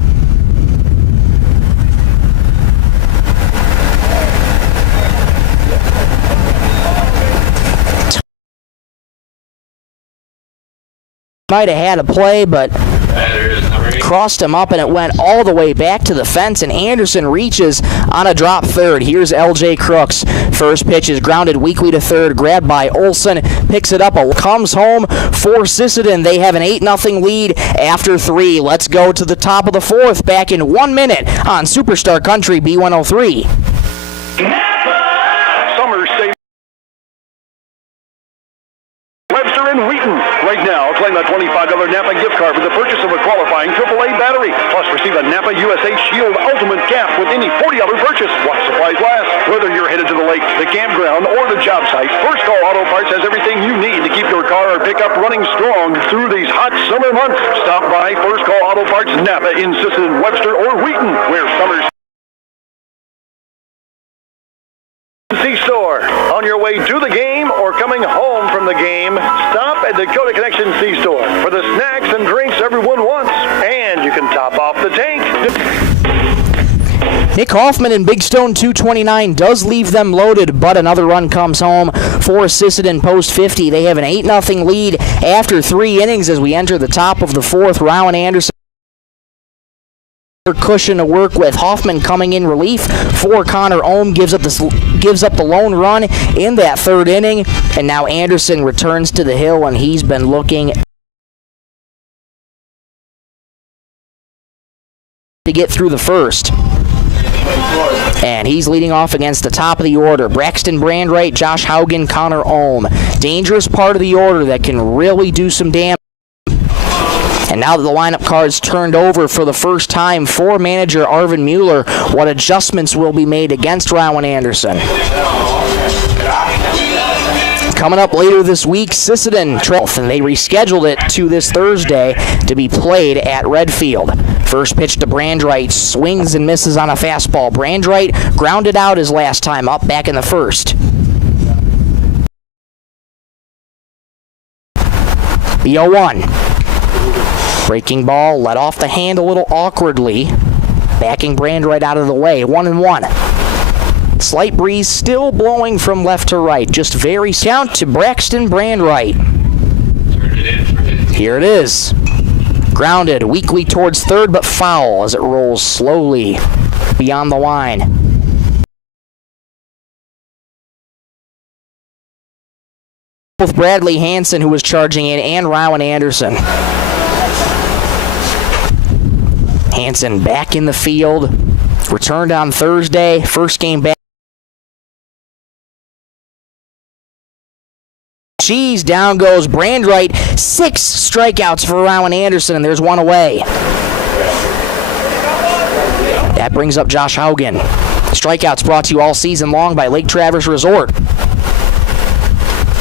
Might have had a play, but crossed him up, and it went all the way back to the fence, and Anderson reaches on a drop third. Here's L.J. Crooks. First pitch is grounded weakly to third, grabbed by Olsen, picks it up, comes home for Sisseton. They have an 8-0 lead after 3. Let's go to the top of the fourth, back in 1 minute on Superstar Country B103. Summers State. Webster and Wheaton. Right now, claim a $25 Napa gift card with the purchase of a qualifying AAA battery. Plus, receive a Napa USA Shield Ultimate Cap with any $40 purchase. Watch supplies last. Whether you're headed to the lake, the campground, or the job site, First Call Auto Parts has everything you need to keep your car or pickup running strong through these hot summer months. Stop by First Call Auto Parts Napa in Sisseton, Webster, or Wheaton, where summers way to the game or coming home from the game, stop at Dakota Connection C-Store for the snacks and drinks everyone wants. And you can top off the tank. Nick Hoffman in Big Stone 229 does leave them loaded, but another run comes home for Sisseton post 50. They have an 8-0 lead after 3 innings as we enter the top of the 4th. Rowan Anderson cushion to work with. Hoffman coming in relief for Connor Ohm gives up the lone run in that 3rd inning, and now Anderson returns to the hill, and he's been looking to get through the 1st. And he's leading off against the top of the order. Braxton Brandwright, Josh Haugen, Connor Ohm. Dangerous part of the order that can really do some damage. And now that the lineup card's turned over for the first time for manager Arvin Mueller, what adjustments will be made against Rowan Anderson? Coming up later this week, Sisseton, and they rescheduled it to this Thursday to be played at Redfield. First pitch to Brandwright, swings and misses on a fastball. Brandwright grounded out his last time up back in the 1st. The 0-1. Breaking ball, let off the hand a little awkwardly, backing Brandwright out of the way. 1-1. Slight breeze still blowing from left to right. Just very count to Braxton Brandwright. Here it is. Grounded weakly towards 3rd, but foul as it rolls slowly beyond the line. Both Bradley Hansen, who was charging in, and Rowan Anderson. Hansen back in the field. Returned on Thursday. First game back. Cheese, down goes Brandwright. 6 strikeouts for Rowan Anderson, and there's 1 away. That brings up Josh Haugen. Strikeouts brought to you all season long by Lake Traverse Resort.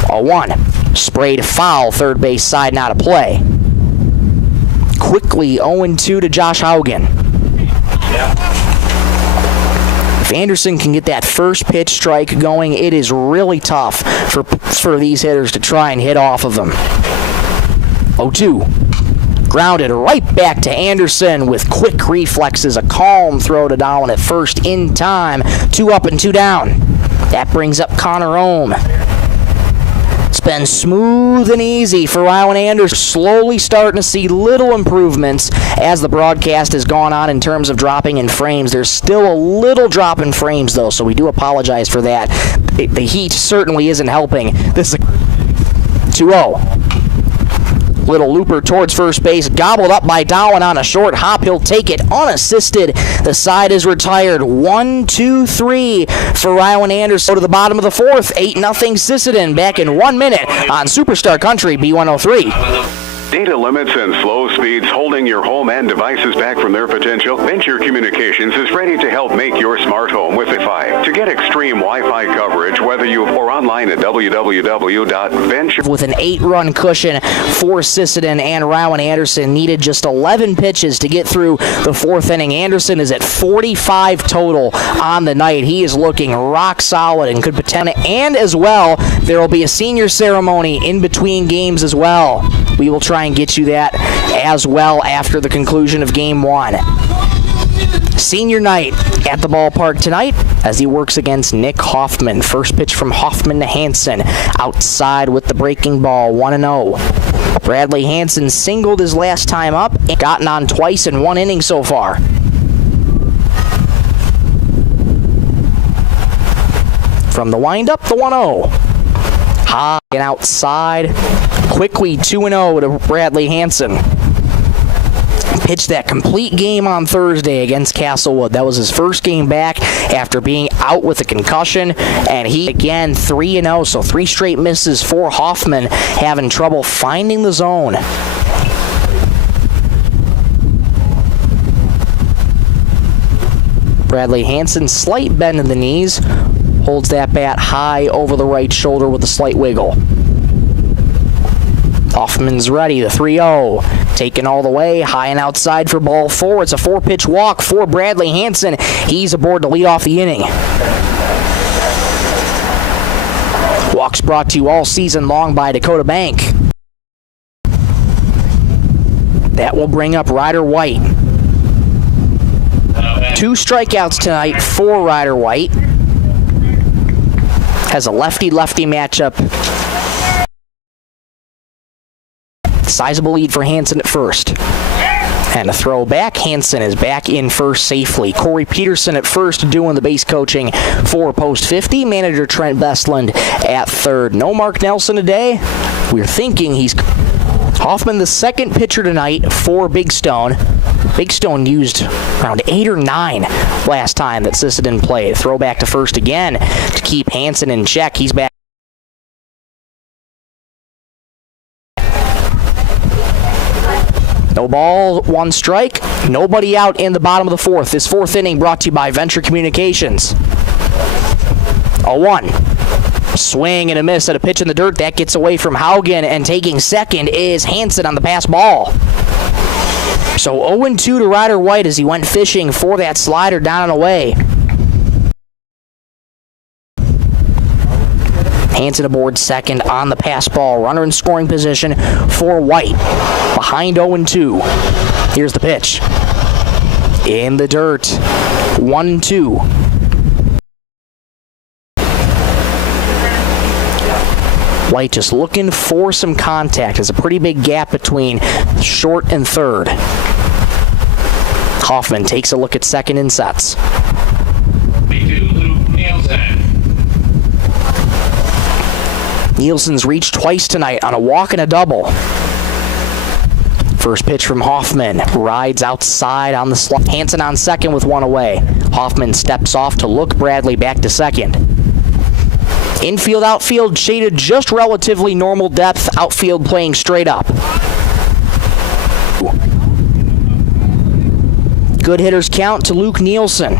0-1. Sprayed foul, third base side, not a play. Quickly 0-2 to Josh Haugen. If Anderson can get that first pitch strike going, it is really tough for these hitters to try and hit off of them. 0-2. Grounded right back to Anderson with quick reflexes. A calm throw to down at first in time. 2 up and 2 down. That brings up Connor Ohm. It's been smooth and easy for Rowan Anderson. Slowly starting to see little improvements as the broadcast has gone on in terms of dropping in frames. There's still a little drop in frames, though, so we do apologize for that. The heat certainly isn't helping. This is 2-0. Little looper towards first base, gobbled up by Dowan on a short hop. He'll take it unassisted. The side is retired. 1-2-3 for Rowan Anderson. Go to the bottom of the 4th. 8-0 Sisseton. Back in 1 minute on Superstar Country B103. Data limits and slow speeds holding your home and devices back from their potential? Venture Communications is ready to help make your smart home with Wi-Fi. To get extreme Wi-Fi coverage, whether you or online at www.venture. With an 8-run cushion for Sisseton, and Rowan Anderson needed just 11 pitches to get through the 4th inning. Anderson is at 45 total on the night. He is looking rock solid and could potentially, and as well, there will be a senior ceremony in between games as well. We will try and get you that as well after the conclusion of Game 1. Senior night at the ballpark tonight as he works against Nick Hoffman. First pitch from Hoffman to Hansen. Outside with the breaking ball, 1-0. Bradley Hansen singled his last time up and gotten on twice in 1 inning so far. From the windup, the 1-0. High and outside. Quickly 2-0 to Bradley Hansen. Pitched that complete game on Thursday against Castlewood. That was his first game back after being out with a concussion. And he, again, 3-0, so 3 straight misses for Hoffman, having trouble finding the zone. Bradley Hansen, slight bend in the knees. Holds that bat high over the right shoulder with a slight wiggle. Hoffman's ready, the 3-0. Taken all the way, high and outside for ball 4. It's a 4-pitch walk for Bradley Hansen. He's aboard to lead off the inning. walks brought to you all season long by Dakota Bank. That will bring up Ryder White. 2 strikeouts tonight for Ryder White. Has a lefty-lefty matchup. Sizable lead for Hansen at first. And a throw back. Hansen is back in first safely. Corey Peterson at first doing the base coaching for Post 50. Manager Trent Bestland at third. No Mark Nelson today. We're thinking he's Hoffman, the second pitcher tonight for Big Stone. Big Stone used around 8 or 9 last time that Sisseton played. Throw back to first again to keep Hansen in check. He's back. No ball, 1 strike, nobody out in the bottom of the 4th. This 4th inning brought to you by Venture Communications. 0-1. Swing and a miss at a pitch in the dirt. That gets away from Haugen, and taking second is Hansen on the pass ball. So 0-2 to Ryder White as he went fishing for that slider down and away. Hansen aboard second on the pass ball. Runner in scoring position for White. Behind 0-2. Here's the pitch. In the dirt. 1-2. White just looking for some contact. There's a pretty big gap between short and third. Hoffman takes a look at second and sets. Nielsen's reached twice tonight on a walk and a double. First pitch from Hoffman. Rides outside on the slot. Hansen on second with 1 away. Hoffman steps off to look Bradley back to second. Infield, outfield shaded just relatively normal depth. Outfield playing straight up. Good hitters count to Luke Nielsen.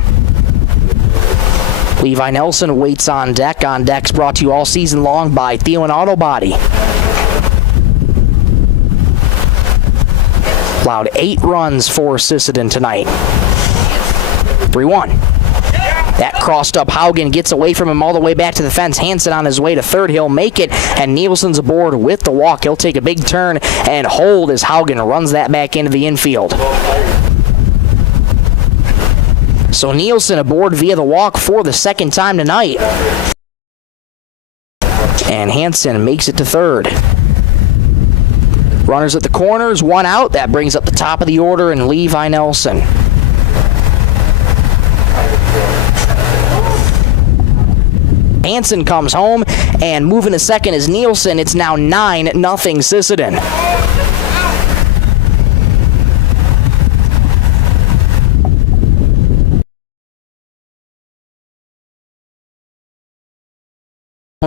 Levi Nelson waits on deck. On deck's brought to you all season long by Thielen Auto Body. Allowed 8 runs for Sisseton tonight. 3-1. That crossed up Haugen, gets away from him all the way back to the fence. Hansen on his way to third. He'll make it, and Nielsen's aboard with the walk. He'll take a big turn and hold as Haugen runs that back into the infield. So Nielsen aboard via the walk for the second time tonight. And Hansen makes it to third. Runners at the corners, 1 out. That brings up the top of the order and Levi Nelson. Hansen comes home, and moving to second is Nielsen. It's now 9-0 Sisseton.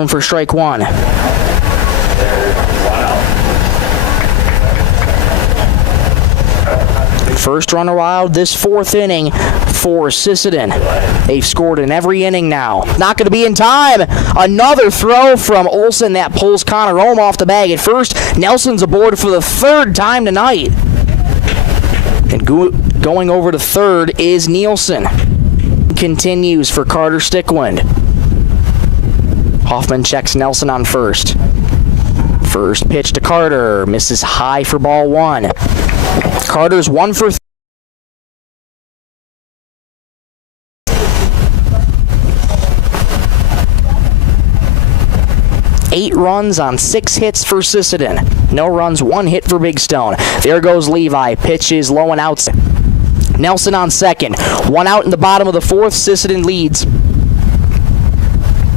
For strike 1. First run allowed this 4th inning for Sisseton. They've scored in every inning now. Not going to be in time. Another throw from Olsen that pulls Connor Ohm off the bag at first. Nelson's aboard for the 3rd time tonight. And going over to third is Nielsen. Continues for Carter Stickwind. Hoffman checks Nelson on first. First pitch to Carter. Misses high for ball 1. Carter's 1 for 3. Eight runs on 6 hits for Sisseton. No runs, 1 hit for Big Stone. There goes Levi. Pitch is low and out. Nelson on second. 1 out in the bottom of the 4th. Sisseton leads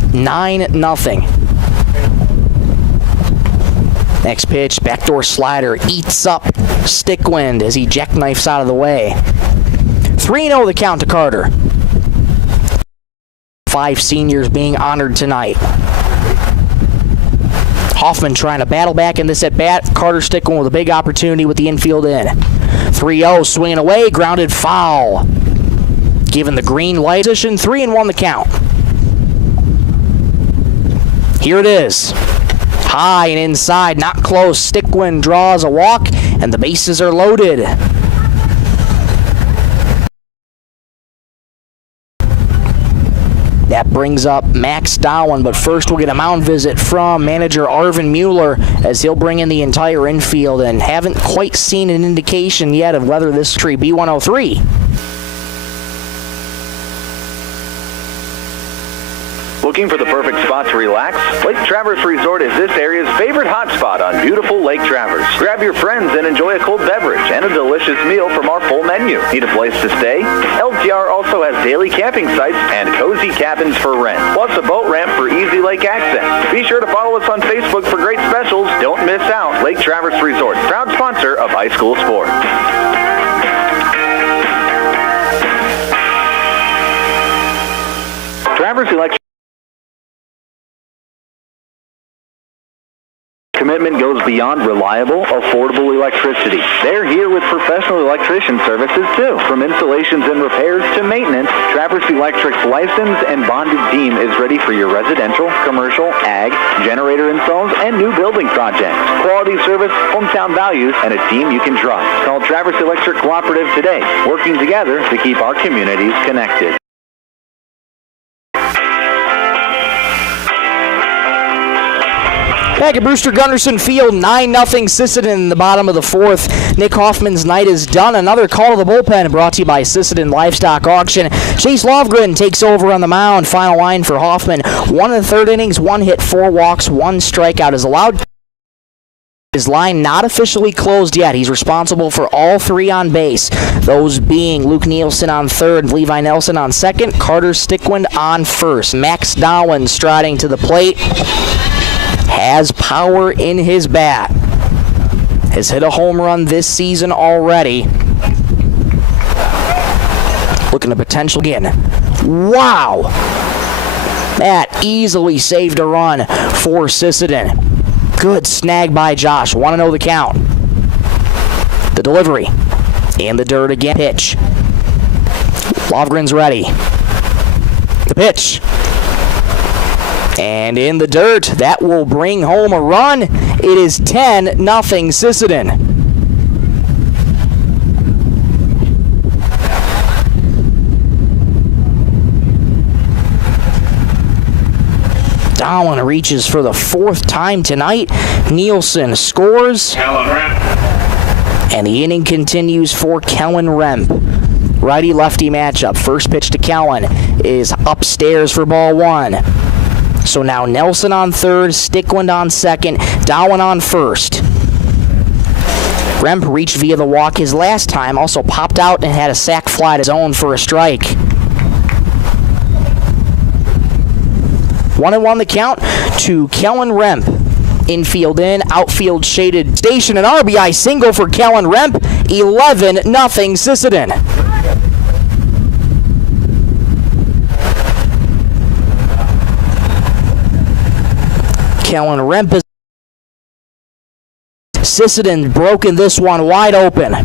9-0. Next pitch, backdoor slider, eats up Stickwind as he jackknifes out of the way. 3-0 the count to Carter. 5 seniors being honored tonight. Hoffman trying to battle back in this at-bat. Carter Stickwind with a big opportunity with the infield in. 3-0, swinging away, grounded foul. Given the green light position, 3-1 the count. Here it is. High and inside, not close. Stickwind draws a walk, and the bases are loaded. That brings up Max Dowen, but first we'll get a mound visit from manager Arvin Mueller as he'll bring in the entire infield, and haven't quite seen an indication yet of whether this tree B103. Looking for the perfect spot to relax? Lake Traverse Resort is this area's favorite hotspot on beautiful Lake Traverse. Grab your friends and enjoy a cold beverage and a delicious meal from our full menu. Need a place to stay? LTR also has daily camping sites and cozy cabins for rent, plus a boat ramp for easy lake access. Be sure to follow us on Facebook for great specials. Don't miss out. Lake Traverse Resort, proud sponsor of high school sports. Traverse Electric commitment goes beyond reliable, affordable electricity. They're here with professional electrician services too. From installations and repairs to maintenance, Traverse Electric's licensed and bonded team is ready for your residential, commercial, ag, generator installs, and new building projects. Quality service, hometown values, and a team you can trust. Call Traverse Electric Cooperative today, working together to keep our communities connected. Back at Brewster Gunderson Field, 9-0 Sisseton in the bottom of the fourth. Nick Hoffman's night is done. Another call to the bullpen brought to you by Sisseton Livestock Auction. Chase Lovgren takes over on the mound. Final line for Hoffman. 1 1/3 innings, 1 hit, 4 walks, 1 strikeout is allowed. His line not officially closed yet. He's responsible for all 3 on base. Those being Luke Nielsen on third, Levi Nelson on second, Carter Stickwind on first. Max Dowen striding to the plate. Has power in his bat. Has hit a home run this season already. Looking to potential again. Wow! That easily saved a run for Sisseton. Good snag by Josh. Want to know the count. The delivery. In the dirt again. Pitch. Lovgren's ready. The pitch. And in the dirt, that will bring home a run. It is 10-0 Sisseton. Dowen reaches for the 4th time tonight. Nielsen scores. And the inning continues for Kellen Remp. Righty-lefty matchup. First pitch to Kellen is upstairs for ball 1. So now Nelson on third, Stickwind on second, Dowen on first. Remp reached via the walk his last time, also popped out and had a sac fly to his own for a strike. 1-1 the count to Kellen Remp. Infield in, outfield shaded station, an RBI single for Kellen Remp. 11-0 Sisseton. Kellen Remp is Sisseton broken this one wide open.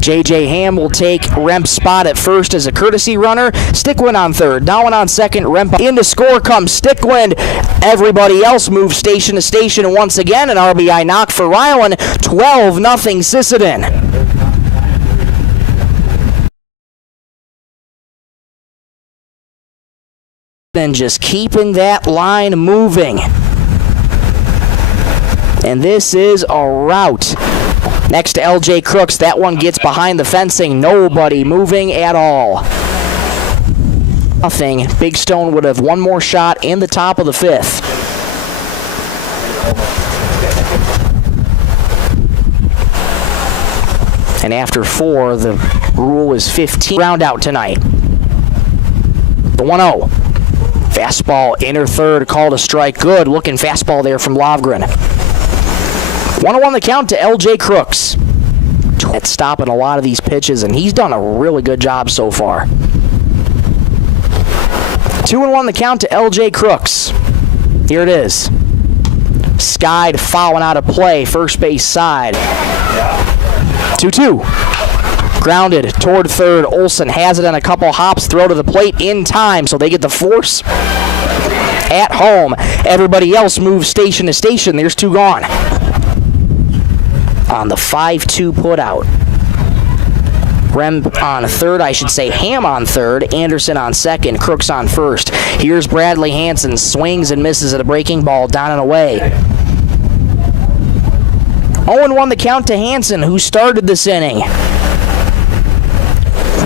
J.J. Ham will take Remp's spot at first as a courtesy runner. Stickwind on third, Dowen on second, Remp in to score comes Stickwind. Everybody else moves station to station once again. An RBI knock for Ryland. 12-0 Sisseton. And just keeping that line moving. And this is a rout. Next to LJ Crooks, that one gets behind the fencing. Nobody moving at all. Nothing. Big Stone would have one more shot in the top of the 5th. And after 4, the rule is 15. Round out tonight. The 1-0. Fastball, inner third, called a strike. Good looking fastball there from Lovgren. 1-1 the count to LJ Crooks. At stopping a lot of these pitches, and he's done a really good job so far. 2-1 the count to LJ Crooks. Here it is. Skied fouling out of play, first base side. 2-2. Grounded toward third. Olsen has it on a couple hops. Throw to the plate in time, so they get the force at home. Everybody else moves station to station. There's 2 gone. On the 5-2 putout. Rem on third, Ham on third, Anderson on second, Crooks on first. Here's Bradley Hansen, swings and misses at a breaking ball down and away. 0-1 the count to Hansen, who started this inning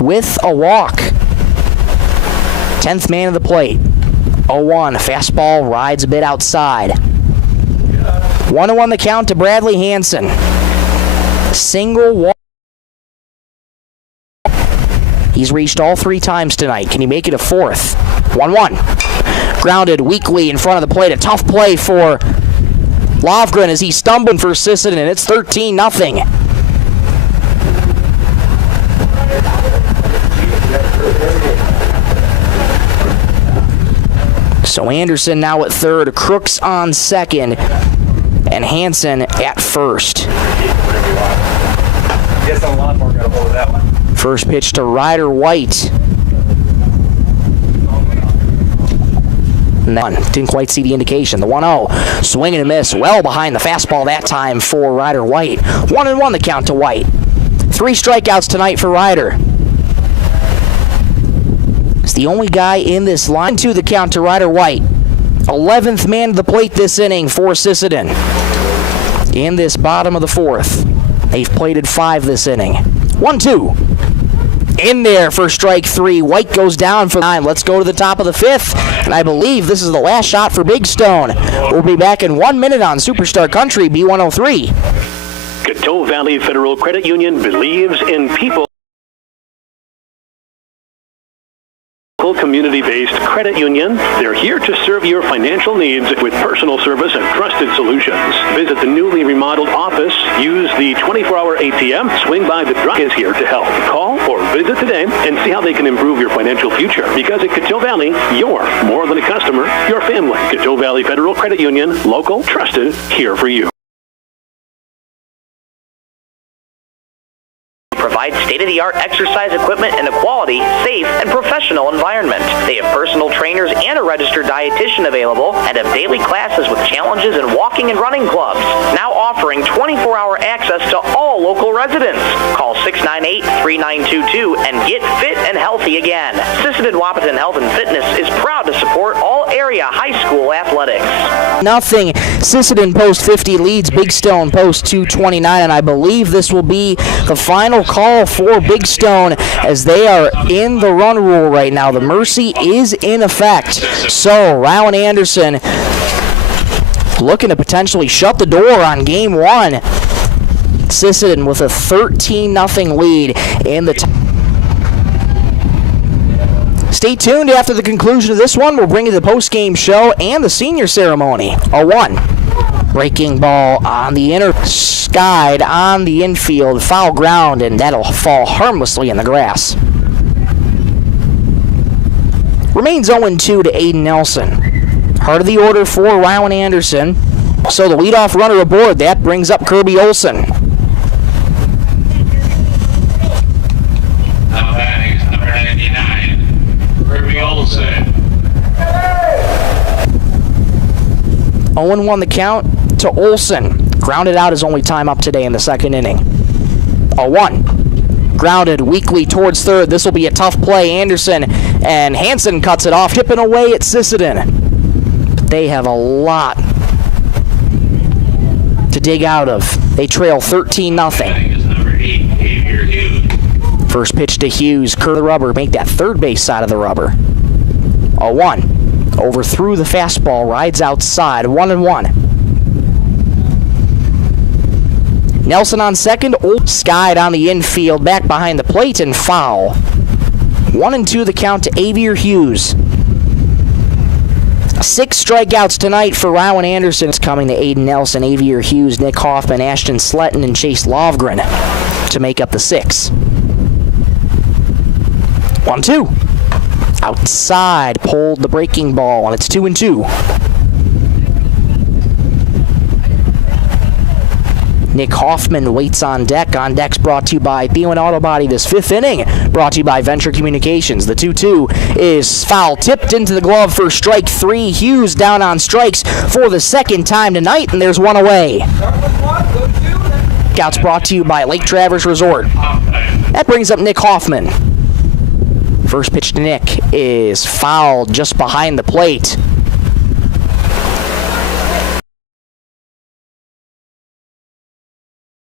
with a walk. 10th man of the plate. 0-1, fastball rides a bit outside. 1-1 the count to Bradley Hansen. Single walk. He's reached all 3 times tonight. Can he make it a 4th? 1-1. Grounded weakly in front of the plate. A tough play for Lovgren as he's stumbling for Sisseton, and it's 13-0. So Anderson now at third, Crooks on second, and Hansen at first. First pitch to Ryder White. Didn't quite see the indication. The 1-0. Swing and a miss. Well behind the fastball that time for Ryder White. 1-1 the count to White. 3 strikeouts tonight for Ryder. It's the only guy in this line. 2 the count to Ryder White. 11th man to the plate this inning for Sisseton. In this bottom of the 4th. They've plated 5 this inning. 1-2. In there for strike 3. White goes down for 9. Let's go to the top of the 5th. And I believe this is the last shot for Big Stone. We'll be back in 1 minute on Superstar Country B103. Coteau Valley Federal Credit Union believes in people. Community-based credit union. They're here to serve your financial needs with personal service and trusted solutions. Visit the newly remodeled office. Use the 24-hour ATM. Swing by the drive is here to help. Call or visit today and see how they can improve your financial future. Because at Coteau Valley, you're more than a customer, your family. Coteau Valley Federal Credit Union, local, trusted, here for you. Provide state-of-the-art exercise equipment in a quality, safe, and professional environment. They have personal trainers and a registered dietitian available and have daily classes with challenges in walking and running clubs. Now offering 24-hour access to all local residents. Call 698-3922 and get fit and healthy again. Sisseton Wahpeton Health and Fitness is proud to support all area high school athletics. Nothing. Sisseton post 50 leads Big Stone post 229, and I believe this will be the final call for Big Stone as they are in the run rule right now. The mercy is in effect. So Rowan Anderson looking to potentially shut the door on game 1. Sisseton with a 13-0 lead in the Stay tuned after the conclusion of this one. We'll bring you the post-game show and the senior ceremony. A 1. Breaking ball on the inner skied on the infield. Foul ground, and that'll fall harmlessly in the grass. Remains 0-2 to Aiden Nelson. Heart of the order for Rowan Anderson. So the leadoff runner aboard. That brings up Kirby Olson. Now batting is number 99, Kirby Olson. 0-1 the count to Olson. Grounded out his only time up today in the second inning. 0-1. Grounded weakly towards third. This will be a tough play. Anderson and Hansen cuts it off, chipping away at Sisseton. But they have a lot to dig out of. They trail 13-0. First pitch to Hughes. Curve the rubber. Make that third base side of the rubber. 0-1. Overthrew the fastball. Rides outside. 1-1. Nelson on second. Old skied on the infield. Back behind the plate and foul. 1-2 the count to Avier Hughes. 6 strikeouts tonight for Rowan Anderson. It's coming to Aiden Nelson, Avier Hughes, Nick Hoffman, Ashton Sletton, and Chase Lovgren to make up the 6. 1-2. Outside, pulled the breaking ball, and it's 2-2. Nick Hoffman waits on deck. On deck's brought to you by Thielen Auto Body. This 5th inning brought to you by Venture Communications. The 2-2 is foul tipped into the glove for strike 3. Hughes down on strikes for the second time tonight, and there's one away. Scouts brought to you by Lake Traverse Resort. That brings up Nick Hoffman. First pitch to Nick is fouled just behind the plate.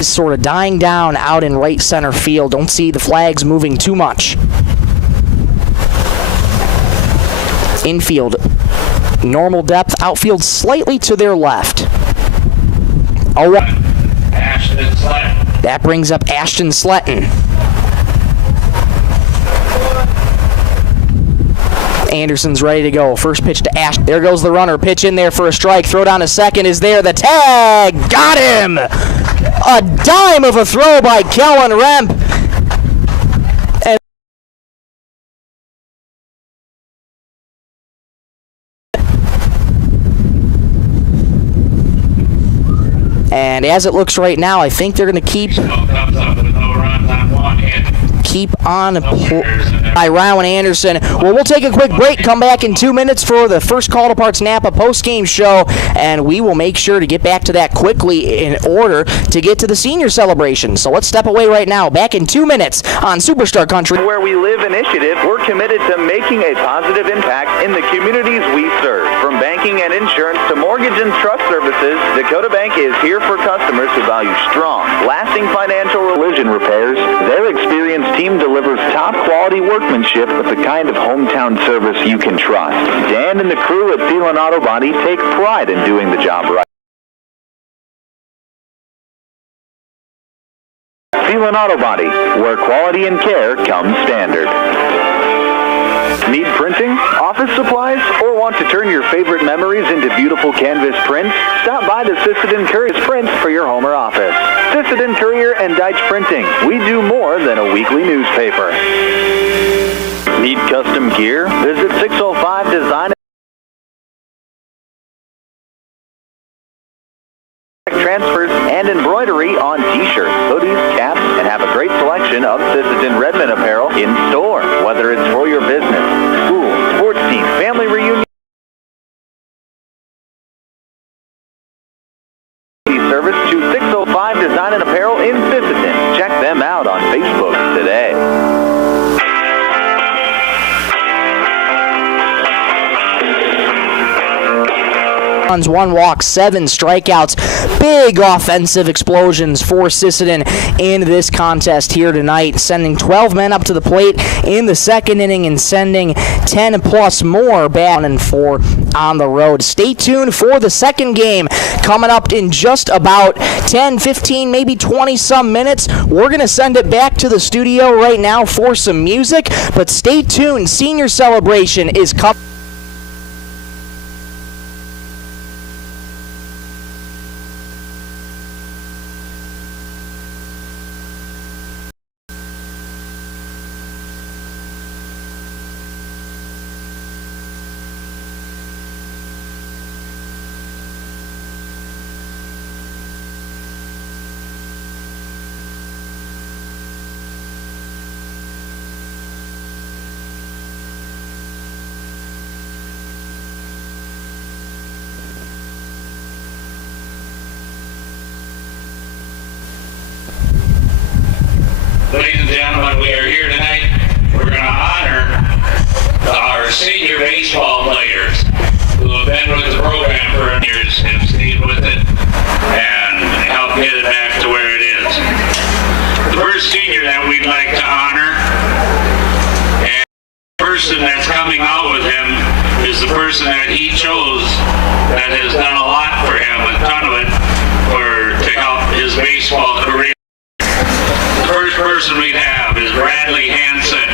Sort of dying down out in right center field. Don't see the flags moving too much. Infield, normal depth. Outfield slightly to their left. Ashton Sletton. That brings up Ashton Sletton. Anderson's ready to go. First pitch to Ashton. There goes the runner. Pitch in there for a strike. Throw down to second is there. The tag. Got him. A dime of a throw by Kellen Remp. And as it looks right now, I think they're going to keep on by Rowan Anderson. Well, we'll take a quick break, come back in 2 minutes for the First Call to Parts Napa post-game show, and we will make sure to get back to that quickly in order to get to the senior celebration. So let's step away right now. Back in 2 minutes on Superstar Country. Where We Live initiative, we're committed to making a positive impact in the communities we serve. From banking and insurance to mortgage and trust services, Dakota Bank is here for customers who value strong, lasting financial collision repairs. Their experienced team delivers top-quality workmanship with the kind of hometown service you can trust. Dan and the crew at Thielen Auto Body take pride in doing the job right. Thielen Auto Body, where quality and care come standard. Need printing, office supplies, or want to turn your favorite memories into beautiful canvas prints? Stop by the Sisseton Courier Prints for your home or office. Sisseton Courier and Deitch Printing. We do more than a weekly newspaper. Need custom gear? Visit 605 Design transfers and embroidery on t-shirts, hoodies, caps, and have a great selection of Sisseton Redmond apparel in store. Whether it's for your business, school, sports team, family reunion, service to 605 Design and Apparel in Sisseton. Check them out on Facebook today. 1 walk, 7 strikeouts. Big offensive explosions for Sisseton in this contest here tonight, sending 12 men up to the plate in the second inning and sending 10 plus more back 1-4 on the road. Stay tuned for the second game coming up in just about 10, 15, maybe 20 some minutes. We're going to send it back to the studio right now for some music, but stay tuned. Senior celebration is coming. Ladies and gentlemen, we are here tonight. We're going to honor our senior baseball players who have been with the program for years, have stayed with it, and helped get it back to where it is. The first senior that we'd like to honor, and the person that's coming out with him, is the person that he chose that has done a lot for him, a ton of it, to help his baseball career. First person we'd have is Bradley Hansen.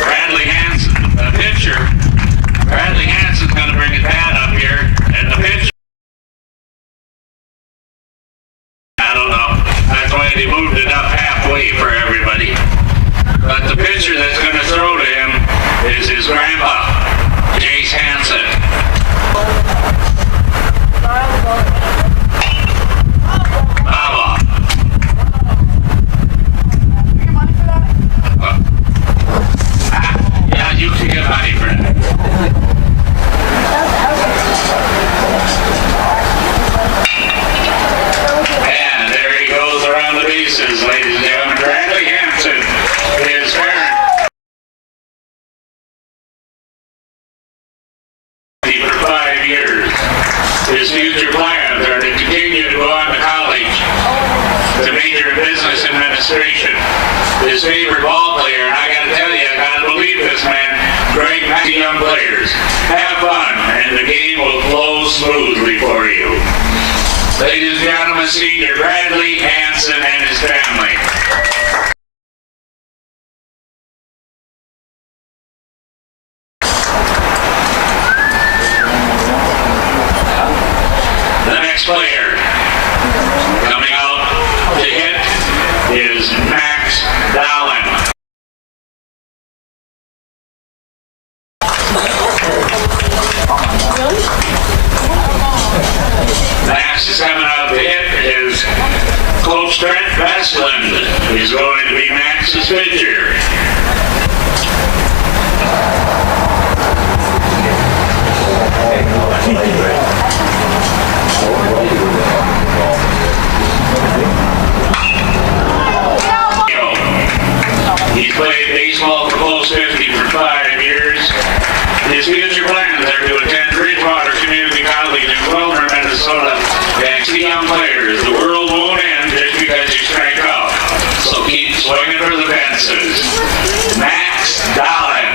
Bradley Hansen, the pitcher. Bradley Hansen's going to bring his bat up here, and the pitcher. I don't know. That's why they moved it up halfway for everybody. But the pitcher that's going to throw to him is his grandpa, Jace Hansen. Yeah, you can get money for that. And there he goes around the bases, ladies have fun, and the game will flow smoothly for you. Ladies and gentlemen, Senior Bradley Hanson and his family. The next player coming out to hit is Max Dallin. Max is coming out to hit is Coach Trent Westland. He's going to be Max's pitcher. He's played baseball for close 50 for 5 years. His future plans are to attend Bridgewater Community College in Wilmer, Minnesota, and see young players. The world won't end just because you strike out. So keep swinging for the fences. Max Dallin.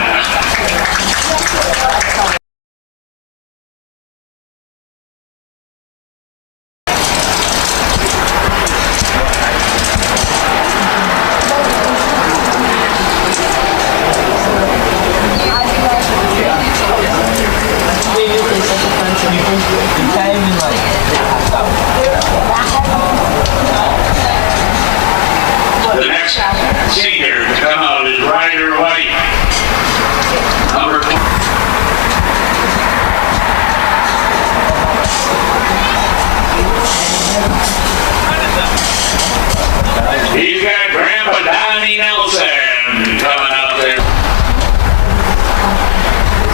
The next senior to come out is Ryder White. Number 2. He's got Grandpa Donnie Nelson coming out there.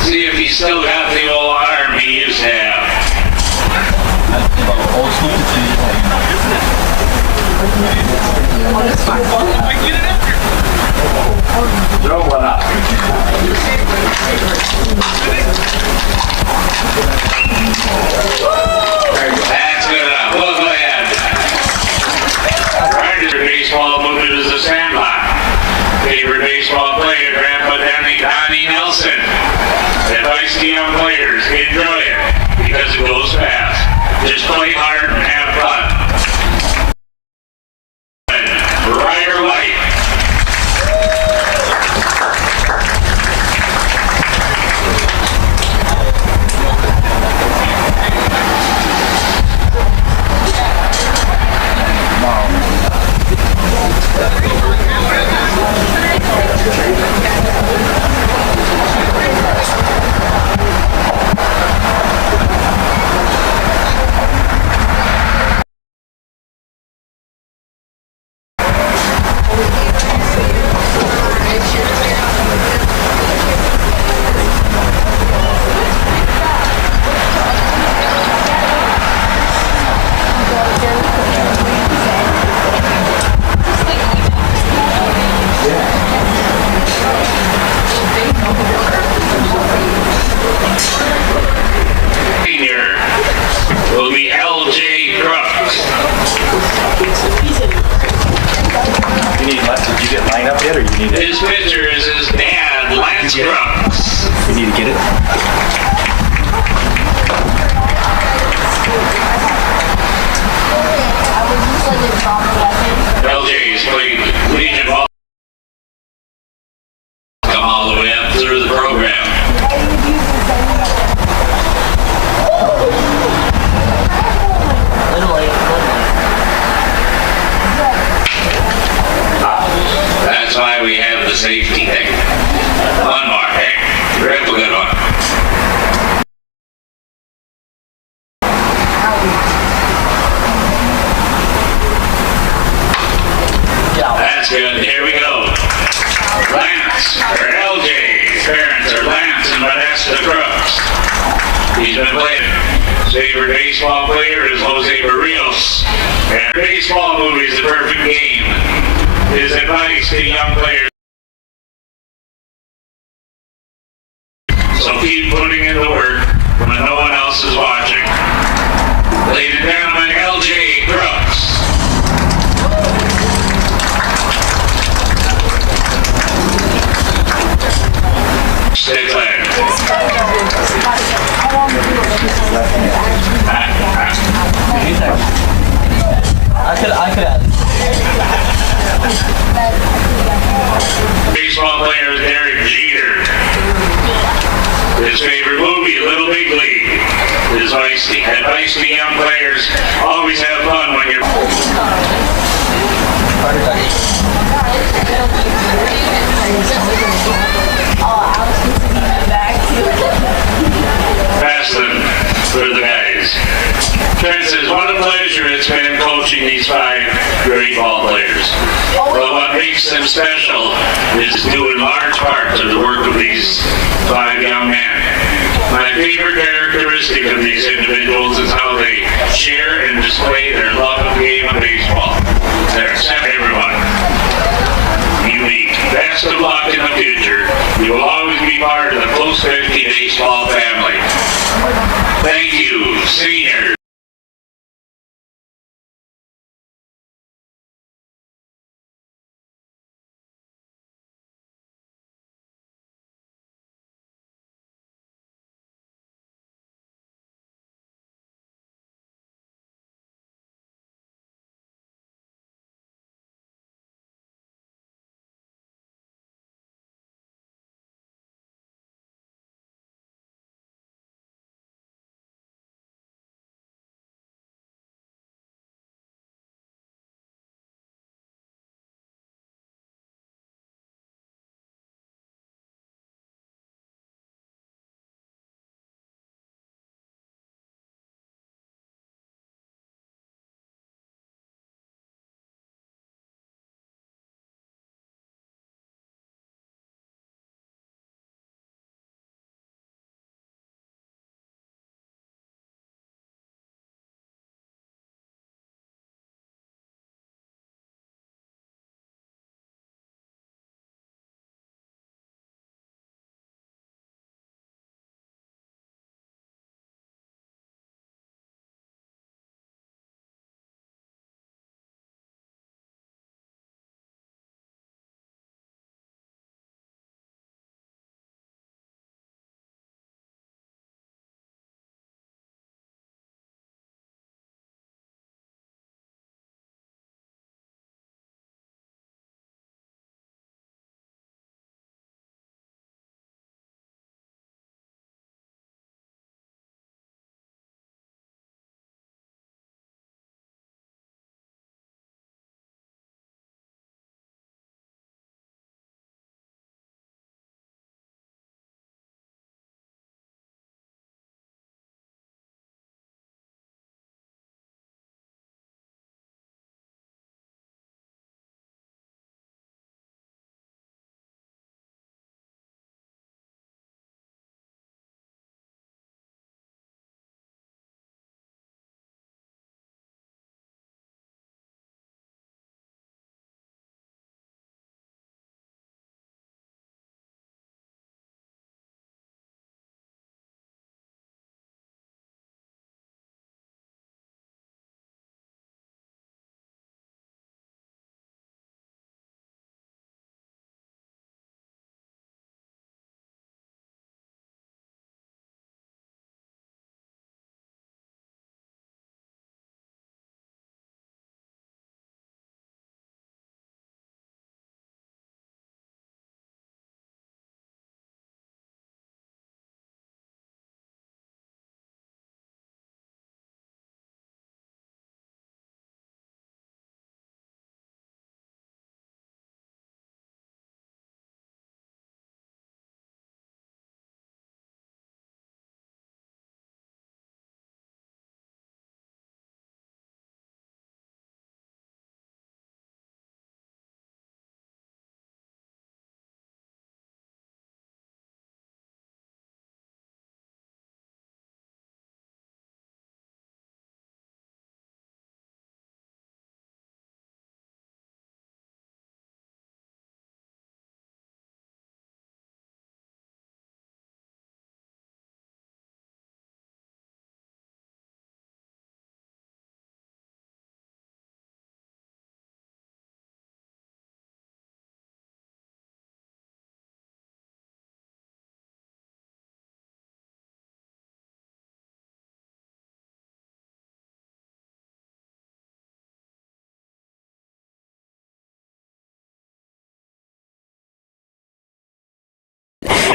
See if he's still got the old arm he used to have. Throw one up. That's good enough. Well, go ahead. Ryder's baseball movement is the Sandlot. Favorite baseball player, Grandpa Donnie Nelson. Advice to young players, enjoy it because it goes fast. Just play hard and have fun. Ryder White. Will be LJ Crooks. Did you get lined up yet, or you need it? His pitcher is his dad, Lance Crooks. You need to get it? LJ's played Legion ball. Come all the way up through the program. That's why we have the safety thing. One more, hey, real good one. That's good. Here we go. Lance, or LJ's parents are Lance and Modesta Crooks. He's been playing. Favorite baseball player is Jose Barrios. And baseball movie is the perfect game. His advice to young players. So keep putting in the work when no one else is watching. Ladies and gentlemen, LJ Crooks. Stay clear. I could add. Baseball player is Derek Jeter. His favorite movie, Little Big League. His advice to young players, always have fun when you're... Pass them for the guys. Trent says, what a pleasure it's been coaching these 5 great ball players. But what makes them special is due in large part to the work of these 5 young men. My favorite characteristic of these individuals is how they share and display their love of the game of baseball. They're everyone. Unique. Best of luck in the future. You will always be part of the Close 50 baseball family. Thank you, seniors.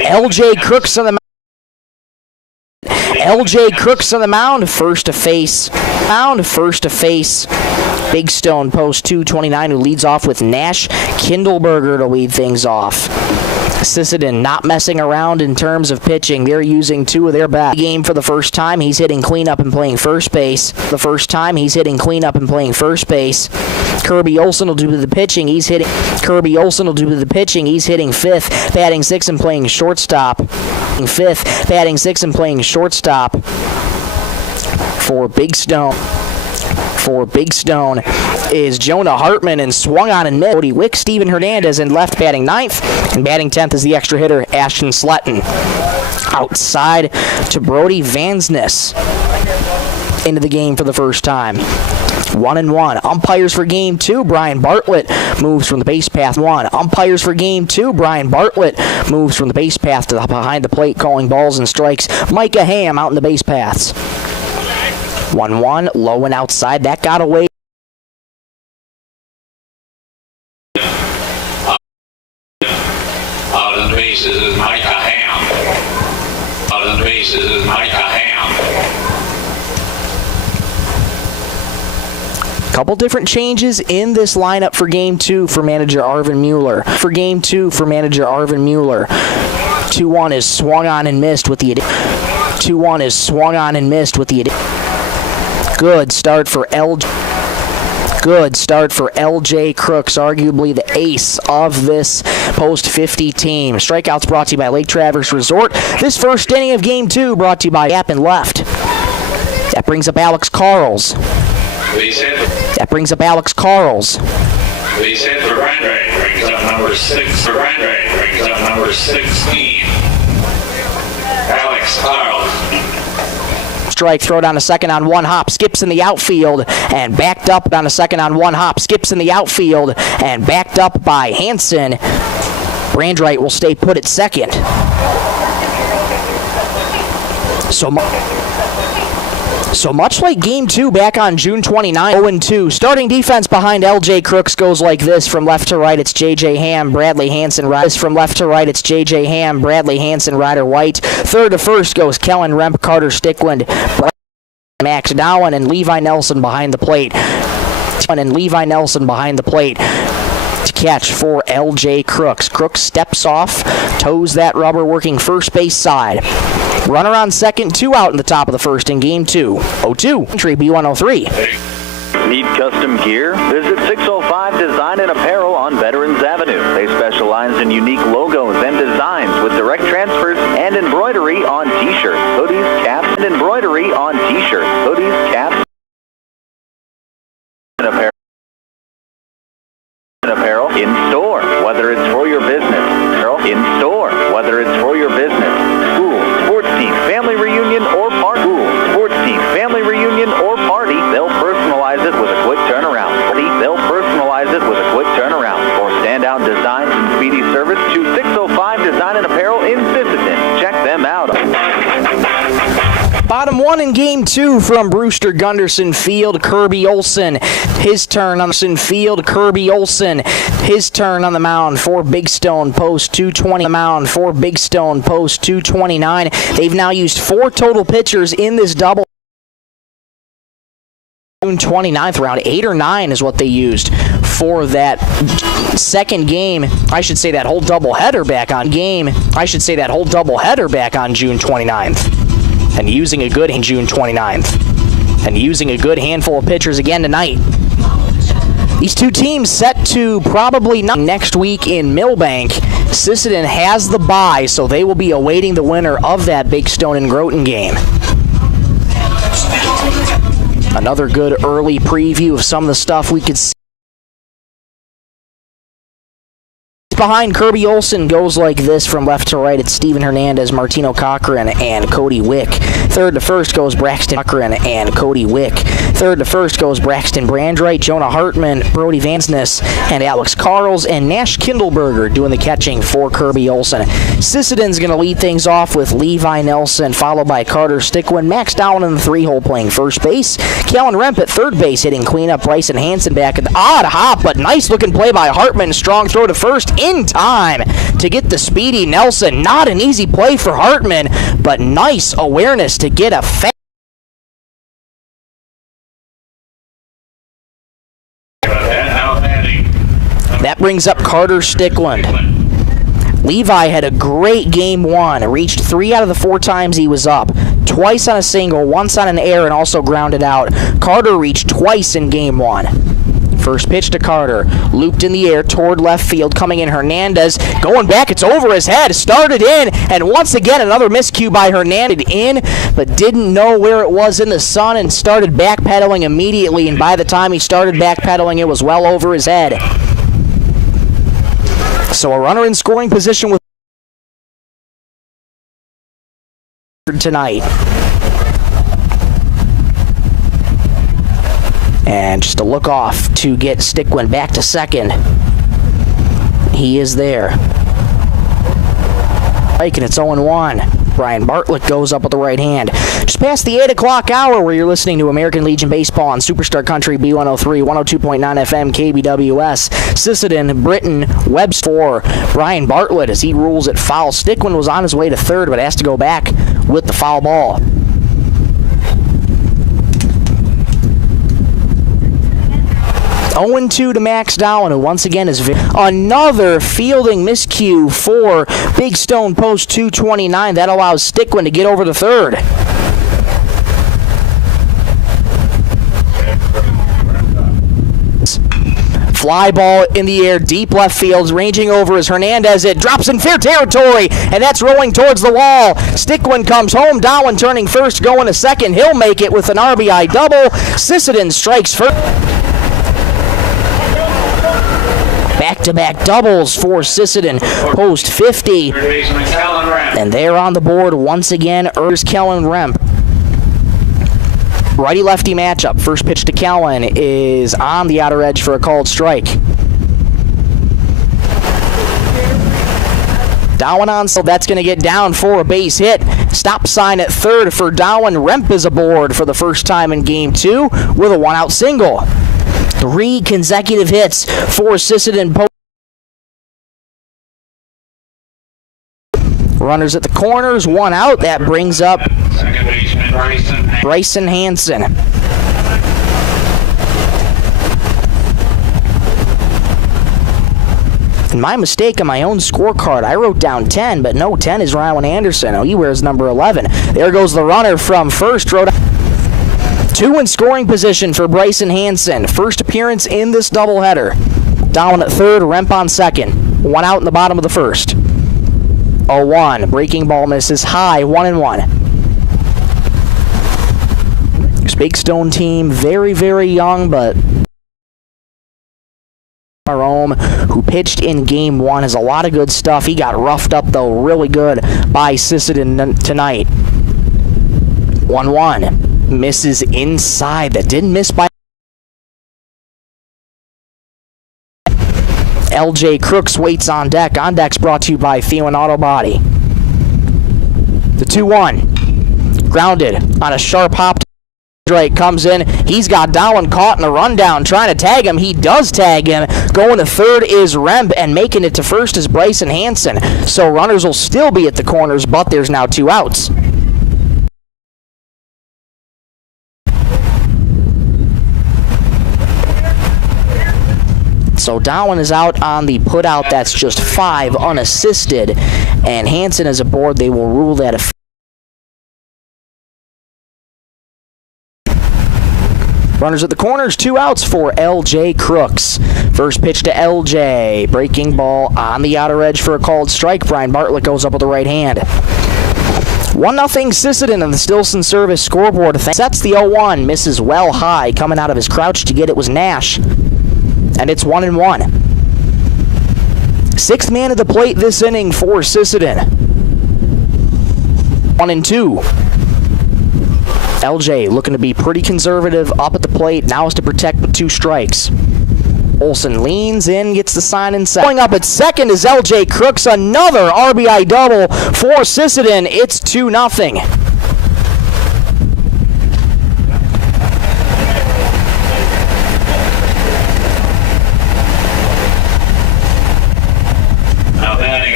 LJ Crooks on the mound. LJ Crooks on the mound, first to face. Big Stone, post 229, who leads off with Nash Kindleberger to lead things off. Sisseton not messing around in terms of pitching. They're using two of their best. Game for the first time, he's hitting cleanup and playing first base. Kirby Olsen will do the pitching. He's hitting fifth, batting sixth and playing shortstop. For Big Stone is Jonah Hartman, and swung on and missed. Cody Wick, Steven Hernandez in left, batting ninth, and batting 10th is the extra hitter, Ashton Sletton. Outside to Brody Vansness into the game for the first time. 1-1. Umpires for game two, Brian Bartlett moves from the base path to behind the plate, calling balls and strikes. Micah Ham out in the base paths. 1-1, low and outside. That got away. Out on the bases is Micah Ham. Couple different changes in this lineup for game two for manager Arvin Mueller. 2-1 is swung on and missed with the Good start for LJ Crooks, arguably the ace of this post-50 team. Strikeouts brought to you by Lake Traverse Resort. This first inning of Game 2 brought to you by Gap and Left. That brings up Alex Carls. Base hit for Brandray, brings up number 6 for Brandray, brings up number 16. Alex Carls. Strike, throw down a second on one hop, skips in the outfield, and backed up on a second on one hop, and backed up by Hansen. Brandwright will stay put at second. So much like Game 2 back on June 29, 0-2. Starting defense behind LJ Crooks goes like this. From left to right, it's J.J. Ham, Bradley Hansen, Ryder White. Third to first goes Kellen Remp, Carter Stickland, Max Dowen, and Levi Nelson behind the plate. To catch for LJ Crooks. Crooks steps off, toes that rubber, working first base side. Runner on second, 2 out in the top of the first in Game 2. 0-2. Entry B103. Need custom gear? Visit 605 Design and Apparel on Veterans Avenue. They specialize in unique logos and designs with direct transfers and embroidery on t-shirts, hoodies, caps, and apparel in store, whether it's for your business. School, sports team, family reunion, or party. They'll personalize it with a quick turnaround. For standout designs and speedy service, choose 605 Design and Apparel in Sisseton. Check them out. Bottom one in Game 2 from Brewster, Gunderson Field, Kirby Olsen. His turn on the mound for Big Stone, post 229. They've now used 4 total pitchers in this double. June 29th round, 8 or 9 is what they used for that second game. I should say that whole doubleheader back on June 29th. And using a good handful of pitchers again tonight. These two teams set to probably not next week in Millbank. Sisseton has the bye, so they will be awaiting the winner of that Big Stone and Groton game. Another good early preview of some of the stuff we could see. Behind Kirby Olsen goes like this. From left to right, it's Steven Hernandez, Martino Cochran, and Cody Wick. Third to first goes Braxton Cochran and Cody Wick. Third to first goes Braxton Brandreit, Jonah Hartman, Brody Vansness, and Alex Carls, and Nash Kindleberger doing the catching for Kirby Olsen. Sisseton's going to lead things off with Levi Nelson, followed by Carter Stickwen. Max Down in the 3-hole playing first base. Kellen Remp at third base hitting cleanup. Bryson Hansen back at the odd hop, but nice looking play by Hartman. Strong throw to first in time to get the speedy Nelson. Not an easy play for Hartman, but nice awareness to get a That brings up Carter Stickland. Levi had a great game one. Reached 3 out of the 4 times he was up. Twice on a single, once on an air, and also grounded out. Carter reached twice in game one. First pitch to Carter. Looped in the air toward left field. Coming in Hernandez. Going back, it's over his head. Started in, and once again another miscue by Hernandez in, but didn't know where it was in the sun and started backpedaling immediately, and by the time he started backpedaling, it was well over his head. So a runner in scoring position with tonight. And just a look off to get Stickwen back to second. He is there. And it's 0-1. Brian Bartlett goes up with the right hand. Just past the 8 o'clock hour where you're listening to American Legion Baseball on Superstar Country B103, 102.9 FM KBWS. Sisseton, Britton, Webster for Brian Bartlett as he rules it foul. Stickwen was on his way to third but has to go back with the foul ball. (0-2) to Max Dowling, who once again is another fielding miscue for Big Stone Post 229. That allows Stickwen to get over to third. Fly ball in the air, deep left field, ranging over is Hernandez. It drops in fair territory, and that's rolling towards the wall. Stickwen comes home. Dowling turning first, going to second. He'll make it with an RBI double. Sisseton strikes first. Back-to-back doubles for Sisseton, post 50. And they're on the board once again. Here's Kellen Remp. Righty-lefty matchup. First pitch to Kellen is on the outer edge for a called strike. Dowling on, so that's going to get down for a base hit. Stop sign at third for Dowling. Remp is aboard for the first time in game 2 with a 1-out single. 3 consecutive hits for Sisseton. Runners at the corners, 1 out. That brings up second baseman Bryson Hansen. And my mistake on my own scorecard, I wrote down 10, but no, 10 is Rylan Anderson. Oh, he wears number 11. There goes the runner from first. 2 in scoring position for Bryson Hansen. First appearance in this doubleheader. Down at third, Remp on second. 1 out in the bottom of the first. 0-1. Breaking ball misses high. 1-1. This Big Stone team, very, very young, but Rome, who pitched in game 1, has a lot of good stuff. He got roughed up, though, really good by Sisseton tonight. 1-1. Misses inside. That didn't miss by LJ Crooks waits on deck. On deck's brought to you by Thielen Auto Body. The 2-1. Grounded on a sharp hop. Drake comes in. He's got Dowling caught in the rundown, trying to tag him. He does tag him. Going to third is Remp, and making it to first is Bryson Hansen. So runners will still be at the corners, but there's now 2 outs. So Dowling is out on the putout. That's just 5 unassisted, and Hansen is aboard. They will rule that a runners at the corners, 2 outs for LJ Crooks. First pitch to LJ. Breaking ball on the outer edge for a called strike. Brian Bartlett goes up with the right hand. 1-0 Sisseton on the Stilson Service scoreboard. Sets the 0-1. Misses well high. Coming out of his crouch to get it was Nash. And it's 1-1. 6th man at the plate this inning for Sisseton. 1-2. LJ looking to be pretty conservative up at the plate. Now is to protect with 2 strikes. Olsen leans in, gets the sign in second. Going up at second is LJ Crooks, another RBI double for Sisseton. It's 2-0.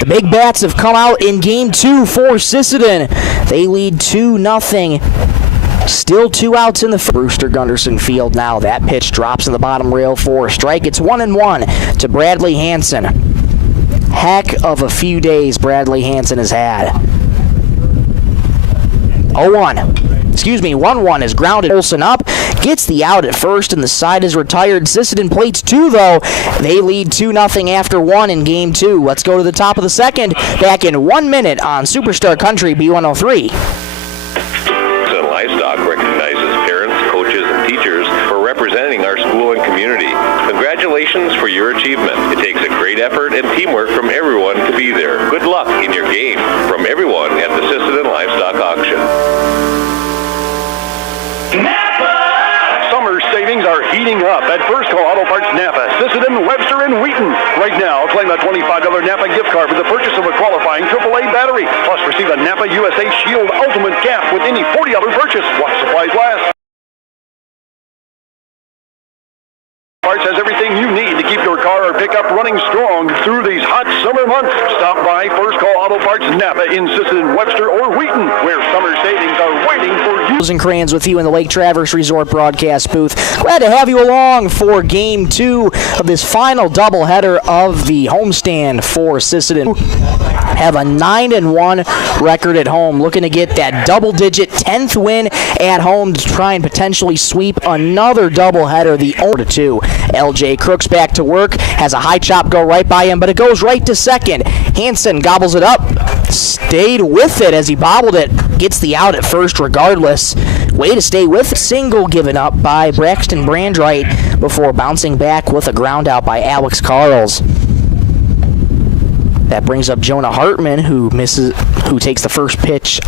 The big bats have come out in game 2 for Sisseton. They lead 2-0. Still 2 outs in the Brewster Gunderson Field now. That pitch drops in the bottom rail for a strike. It's 1-1 to Bradley Hansen. Heck of a few days Bradley Hansen has had. 1-1 is grounded. Olsen up, gets the out at first, and the side is retired. Sisseton plates 2, though. They lead 2-0 after 1 in game 2. Let's go to the top of the second. Back in 1 minute on Superstar Country B103. Livestock recognizes parents, coaches, and teachers for representing our school and community. Congratulations for your achievement. It takes a great effort and teamwork from everyone to be there. Good luck in your game from everyone at the Sisseton Livestock Auction. Summer savings are heating up at First Call Auto Parts Napa, Sisseton, Webster, and Wheaton. Right now, claim a $25 Napa gift card with the purchase of a qualifying AAA battery. Plus, receive a Napa USA Shield Ultimate Cap with any $40 purchase. While supplies last. Parts has everything you need to keep your car or pickup running strong through these hot summer months. Stop by First Call Auto Parts Napa in Sisseton, Webster, or Wheaton, where summer savings are waiting for you. Crayons with you in the Lake Traverse Resort broadcast booth. Glad to have you along for game 2 of this final doubleheader of the homestand for Sisseton. Have a 9-1 record at home, looking to get that double-digit 10th win at home to try and potentially sweep another doubleheader, the 0-2. LJ Crooks back to work, has a high chop go right by him, but it goes right to second. Hansen gobbles it up, stayed with it as he bobbled it, gets the out at first regardless. Way to stay with it. Single given up by Braxton Brandright before bouncing back with a ground out by Alex Carls. That brings up Jonah Hartman, who takes the first pitch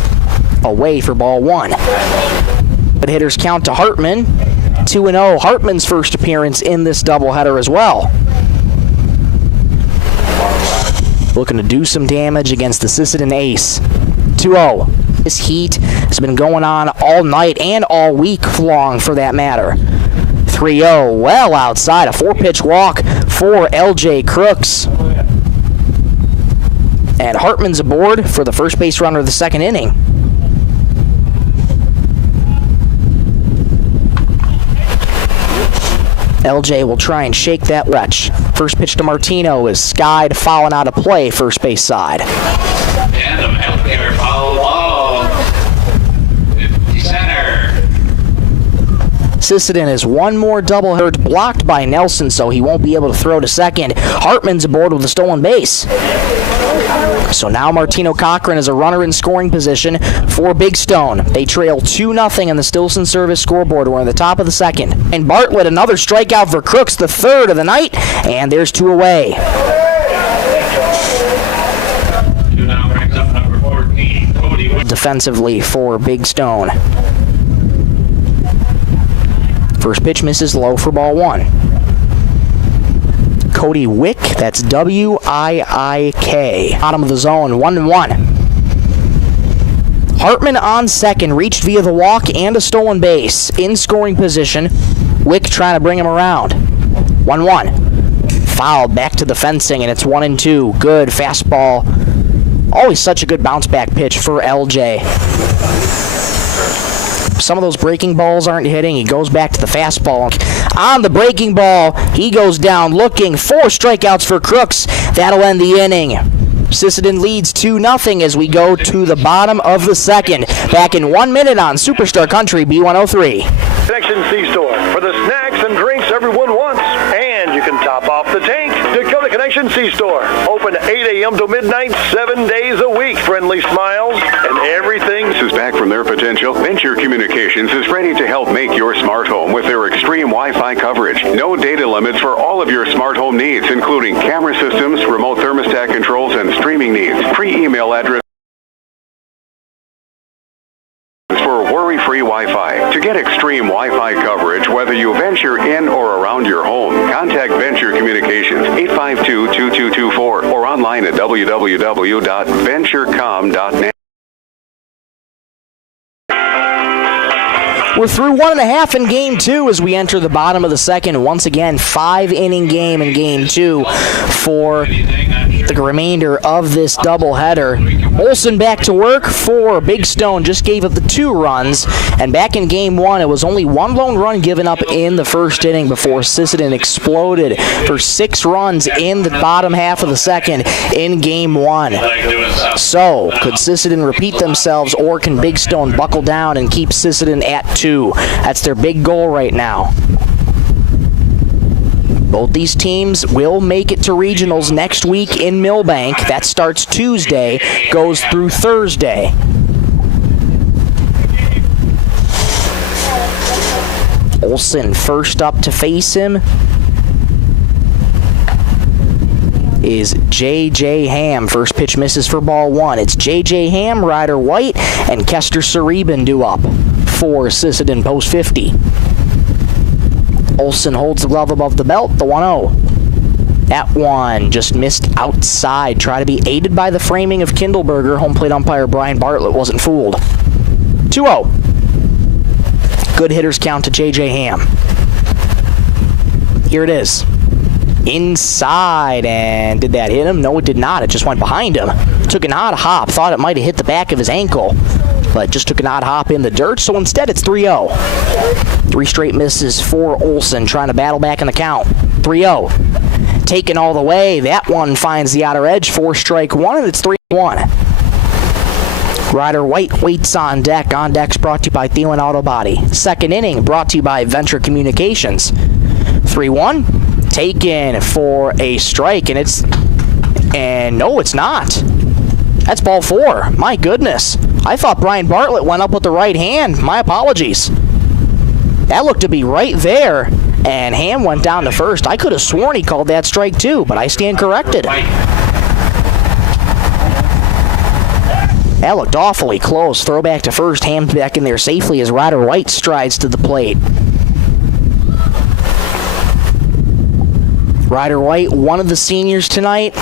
away for ball 1. But hitters count to Hartman. 2-0. Hartman's first appearance in this doubleheader as well. Looking to do some damage against the Sisseton ace. 2-0. This heat has been going on all night and all week long for that matter. 3-0. Well outside. A 4-pitch walk for LJ Crooks. And Hartman's aboard for the first base runner of the second inning. LJ will try and shake that wretch. First pitch to Martino is skied, fouling out of play, first base side. And the outfielder foul ball. 50 center. Sisseton has one more doubleheader blocked by Nelson, so he won't be able to throw to second. Hartman's aboard with a stolen base. So now Martino Cochran is a runner in scoring position for Big Stone. They trail 2-0 in the Stilson Service scoreboard. We're in the top of the second. And Bartlett, another strikeout for Crooks, the third of the night, and there's 2 away. Now brings up number 14, Cody. Defensively for Big Stone. First pitch misses low for ball 1. Cody Wick, that's W-I-I-K. Bottom of the zone, 1-1. Hartman on second, reached via the walk and a stolen base. In scoring position, Wick trying to bring him around. 1-1. Foul back to the fencing, and it's 1-2. Good fastball. Always such a good bounce back pitch for LJ. Some of those breaking balls aren't hitting. He goes back to the fastball. On the breaking ball, he goes down looking. 4 strikeouts for Crooks. That'll end the inning. Sisseton leads 2-0 as we go to the bottom of the second. Back in 1 minute on Superstar Country B103. Connection C-Store for the snacks and drinks everyone wants. And you can top off the tank. Dakota Connection C-Store. Open 8 a.m. to midnight, 7 days a week. Friendly smiles and everything. This is back from their potential. Venture Communications is ready to help make your smart home with their extreme Wi-Fi coverage. No data limits for all of your smart home needs, including camera systems, remote thermostat controls, and streaming needs. Free email address for worry-free Wi-Fi. Get extreme Wi-Fi coverage whether you venture in or around your home. Contact Venture Communications, 852-2224, or online at www.venturecom.net. We're through 1.5 in Game 2 as we enter the bottom of the second. Once again, 5-inning game in Game 2 for the remainder of this doubleheader. Olsen back to work for Big Stone, just gave up the 2 runs. And back in Game 1, it was only 1 lone run given up in the first inning before Sisseton exploded for 6 runs in the bottom half of the second in Game 1. So, could Sisseton repeat themselves, or can Big Stone buckle down and keep Sisseton at 2? That's their big goal right now. Both these teams will make it to regionals next week in Millbank. That starts Tuesday, goes through Thursday. Olsen first up to face him is J.J. Ham. First pitch misses for ball 1. It's J.J. Ham, Ryder White, and Kester Sareben due up for Sisseton post 50. Olsen holds the glove above the belt, the 1-0. That one just missed outside. Try to be aided by the framing of Kindleberger. Home plate umpire Brian Bartlett wasn't fooled. 2-0. Good hitters count to J.J. Ham. Here it is. Inside, and did that hit him? No, it did not. It just went behind him. Took an odd hop. Thought it might have hit the back of his ankle, but just took an odd hop in the dirt, so instead it's 3-0. 3 straight misses for Olsen, trying to battle back in the count. 3-0. Taken all the way. That one finds the outer edge for strike 1, and it's 3-1. Ryder White waits on deck. On deck's brought to you by Thielen Auto Body. Second inning brought to you by Venture Communications. 3-1. Taken for a strike, and no, it's not. That's ball 4. My goodness. I thought Brian Bartlett went up with the right hand. My apologies. That looked to be right there, and Ham went down to first. I could have sworn he called that strike too, but I stand corrected. That looked awfully close. Throw back to first. Ham's back in there safely as Ryder White strides to the plate. Ryder White, one of the seniors tonight.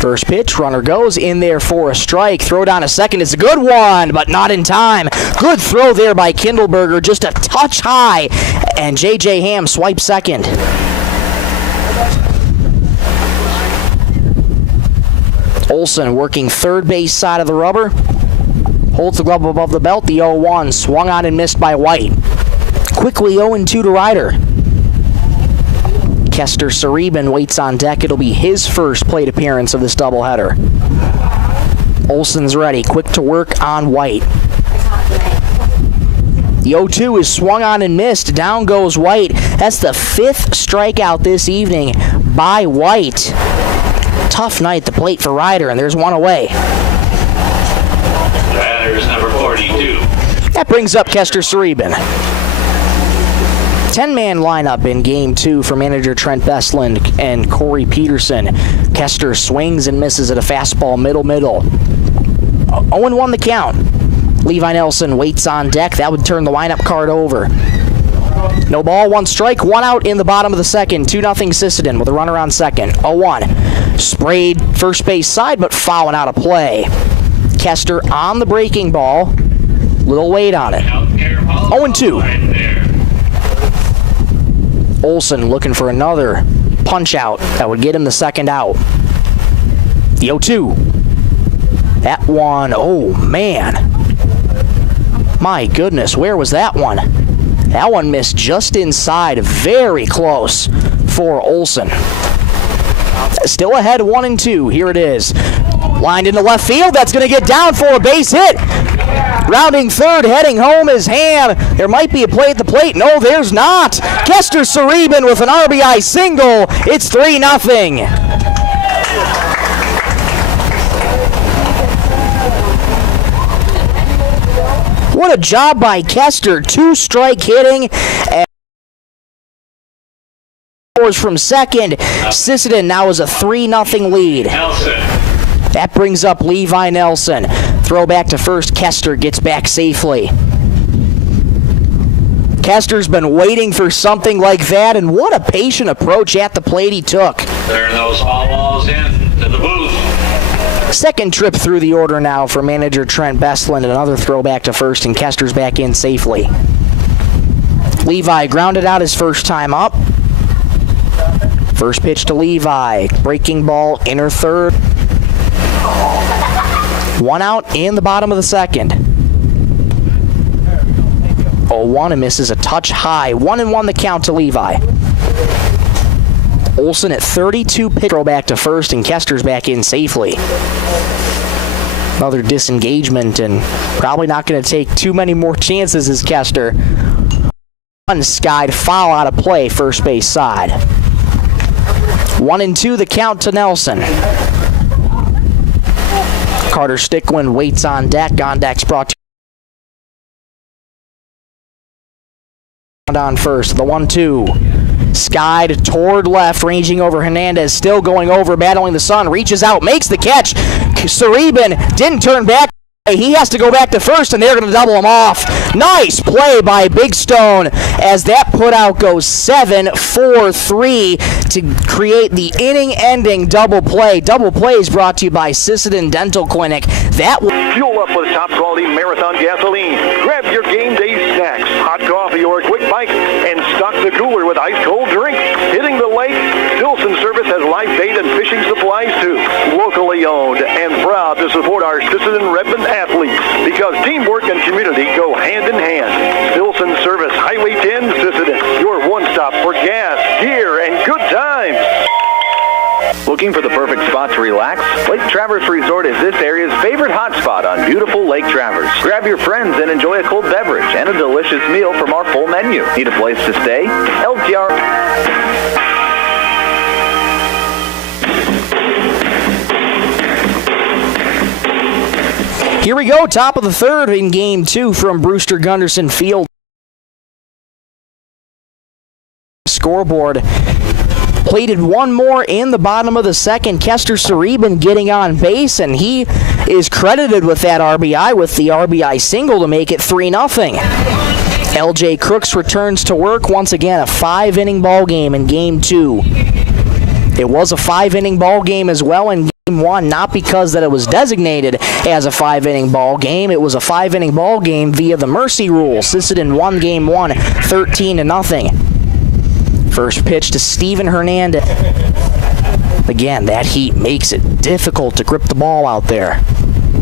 First pitch, runner goes in there for a strike. Throw down a second. It's a good one, but not in time. Good throw there by Kindleberger, just a touch high, and J.J. Ham swipes second. Olsen working third base side of the rubber. Holds the glove above the belt. The 0-1 swung on and missed by White. Quickly 0-2 to Ryder. Kester Sareben waits on deck. It'll be his first plate appearance of this doubleheader. Olsen's ready. Quick to work on White. The 0-2 is swung on and missed. Down goes White. That's the 5th strikeout this evening by White. Tough night at the plate for Ryder, and there's one away. Ryder's number 42. That brings up Kester Sareben. 10-man lineup in Game 2 for manager Trent Bestland and Corey Peterson. Kester swings and misses at a fastball middle. 0-1 the count. Levi Nelson waits on deck. That would turn the lineup card over. No ball, 1 strike, 1 out in the bottom of the second. 2-0 Sisseton with a runner on second. 0-1. Sprayed first base side, but fouling out of play. Kester on the breaking ball. Little weight on it. 0-2. Olsen looking for another punch out that would get him the second out. The 0-2. That one, oh man. My goodness, where was that one? That one missed just inside, very close for Olsen. Still ahead 1-2. Here it is. Lined into left field. That's going to get down for a base hit. Rounding third, heading home is Ham. There might be a play at the plate. No, there's not. Kester Sareben with an RBI single. It's 3-0. What a job by Kester. 2-strike hitting. And from second. Sisseton now is a 3-0 lead. That brings up Levi Nelson. Throw back to first. Kester gets back safely. Kester's been waiting for something like that, and what a patient approach at the plate he took. There those foul balls in to the booth. Second trip through the order now for manager Trent Bestland. Another throw back to first, and Kester's back in safely. Levi grounded out his first time up. First pitch to Levi. Breaking ball, inner third. One out in the bottom of the second. 0-1 and misses a touch high. 1-1 the count to Levi. Olsen at 32 pitch. Throw back to first, and Kester's back in safely. Another disengagement, and probably not going to take too many more chances as Kester. Skied foul out of play, first base side. 1-2 the count to Nelson. Carter Stickland waits on deck. On deck's brought to on first. The 1-2. Skied toward left, ranging over Hernandez, still going over, battling the sun, reaches out, makes the catch. Saribin didn't turn back. He has to go back to first, and they're going to double him off. Nice play by Big Stone as that putout goes 7-4-3 to create the inning-ending double play. Double play is brought to you by Sisseton Dental Clinic. Fuel up with top-quality Marathon gasoline. Grab your game day snacks, hot coffee, or a quick bite, and stock the cooler with ice-cold drinks. Hitting the lake, Wilson Service has live bait and fishing supplies, too. Locally owned and proud to support our Sisseton Redmond athletes, because teamwork and community go hand in hand. Wilson Service, Highway 10, Sisseton, your one-stop for gas, gear, and good times. Looking for the perfect spot to relax? Lake Traverse Resort is this area's favorite hotspot on beautiful Lake Traverse. Grab your friends and enjoy a cold beverage and a delicious meal from our full menu. Need a place to stay? LTR. Here we go, top of the third in Game 2 from Brewster Gunderson Field. Scoreboard. Plated one more in the bottom of the second. Kester Saribin getting on base, and he is credited with that RBI, with the RBI single to make it 3-0. LJ Crooks returns to work. Once again, a 5-inning ball game in Game 2. It was a 5-inning ball game as well in Game 1, not because that it was designated as a 5-inning ball game. It was a 5-inning ball game via the mercy rule. Sisseton won Game 1 13-0. First pitch to Steven Hernandez. Again, that heat makes it difficult to grip the ball out there.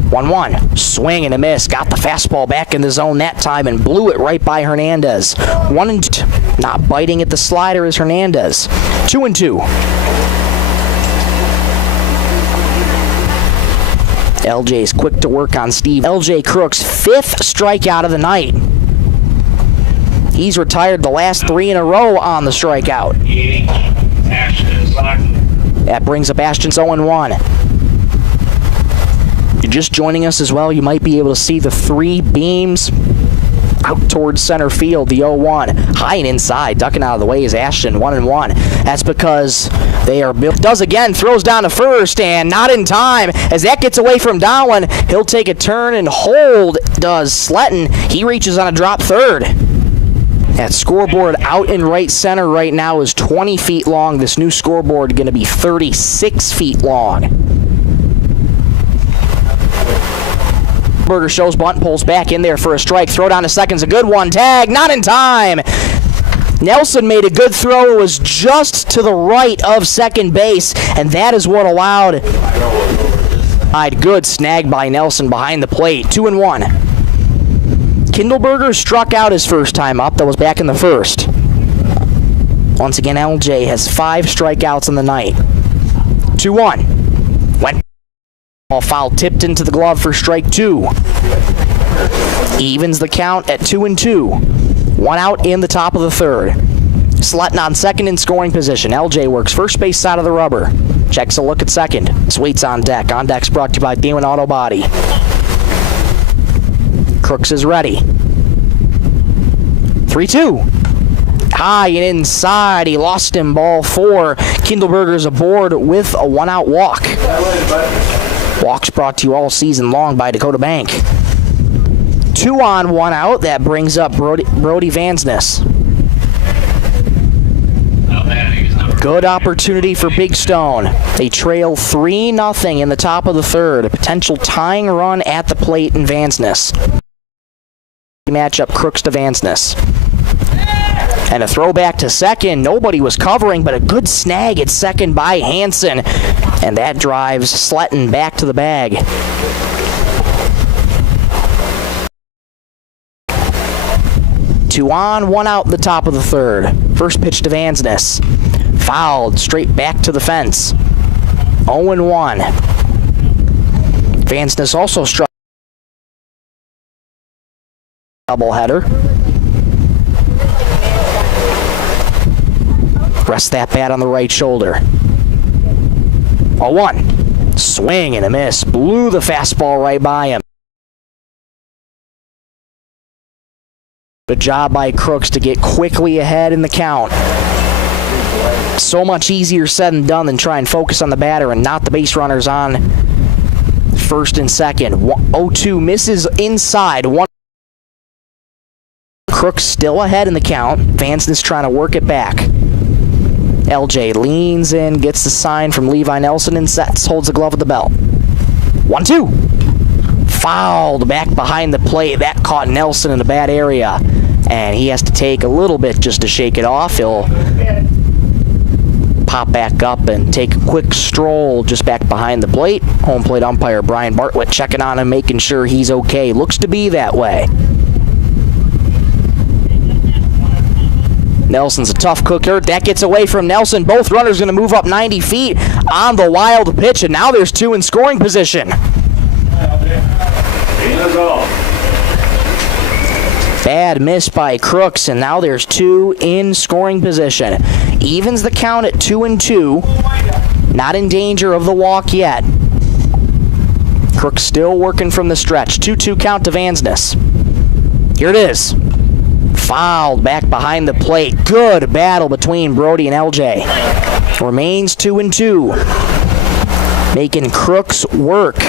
1-1. Swing and a miss. Got the fastball back in the zone that time and blew it right by Hernandez. 1-2. Not biting at the slider is Hernandez. 2-2. LJ's quick to work on Steve. LJ Crooks' 5th strikeout of the night. He's retired the last 3 in a row on the strikeout. That brings up Ashton's 0-1. You're just joining us as well, you might be able to see the 3 beams out towards center field, the 0-1. High and inside, ducking out of the way is Ashton, 1-1. That's because they are built. Does again, throws down to first, and not in time. As that gets away from Dowling, he'll take a turn and hold, does Sletton. He reaches on a drop third. That scoreboard out in right center right now is 20 feet long. This new scoreboard going to be 36 feet long. Berger shows bunt, pulls back in there for a strike. Throw down to second's a good one. Tag, not in time. Nelson made a good throw. It was just to the right of second base, and that is what allowed. Good snag by Nelson behind the plate. 2-1. Kindleberger struck out his first time up. That was back in the first. Once again, LJ has 5 strikeouts in the night. 2-1. Went ball foul tipped into the glove for strike 2. Evens the count at 2-2. 1 out in the top of the third. Sletton on second in scoring position. LJ works first base side of the rubber. Checks a look at second. Sweets on deck. On deck's brought to you by Damon Auto Body. Crooks is ready. 3-2. High and inside. He lost him, ball 4. Kindleberger's aboard with a 1-out walk. Walks brought to you all season long by Dakota Bank. 2 on, 1 out. That brings up Brody Vansness. Good opportunity for Big Stone. They trail 3-0 in the top of the third. A potential tying run at the plate in Vansness. Matchup Crooks to Vansness. And a throwback to second. Nobody was covering, but a good snag at second by Hansen. And that drives Sisseton back to the bag. Two on, 1 out the top of the third. First pitch to Vansness. Fouled straight back to the fence. 0-1. Vansness also struck doubleheader. Rests that bat on the right shoulder. 0-1. Swing and a miss. Blew the fastball right by him. Good job by Crooks to get quickly ahead in the count. So much easier said than done than try and focus on the batter and not the base runners on first and second. 0-2 misses inside. 1. Crooks still ahead in the count. Vansness trying to work it back. LJ leans in, gets the sign from Levi Nelson and sets, holds the glove at the belt. 1-2. Fouled back behind the plate. That caught Nelson in a bad area. And he has to take a little bit just to shake it off. He'll pop back up and take a quick stroll just back behind the plate. Home plate umpire Brian Bartlett checking on him, making sure he's okay. Looks to be that way. Nelson's a tough cooker. That gets away from Nelson. Both runners going to move up 90 feet on the wild pitch, and now there's 2 in scoring position. Bad miss by Crooks, and now there's 2 in scoring position. Evens the count at 2-2. Not in danger of the walk yet. Crooks still working from the stretch. 2-2 count to Vansness. Here it is. Fouled back behind the plate. Good battle between Brody and LJ. Remains 2-2. Making Crooks work.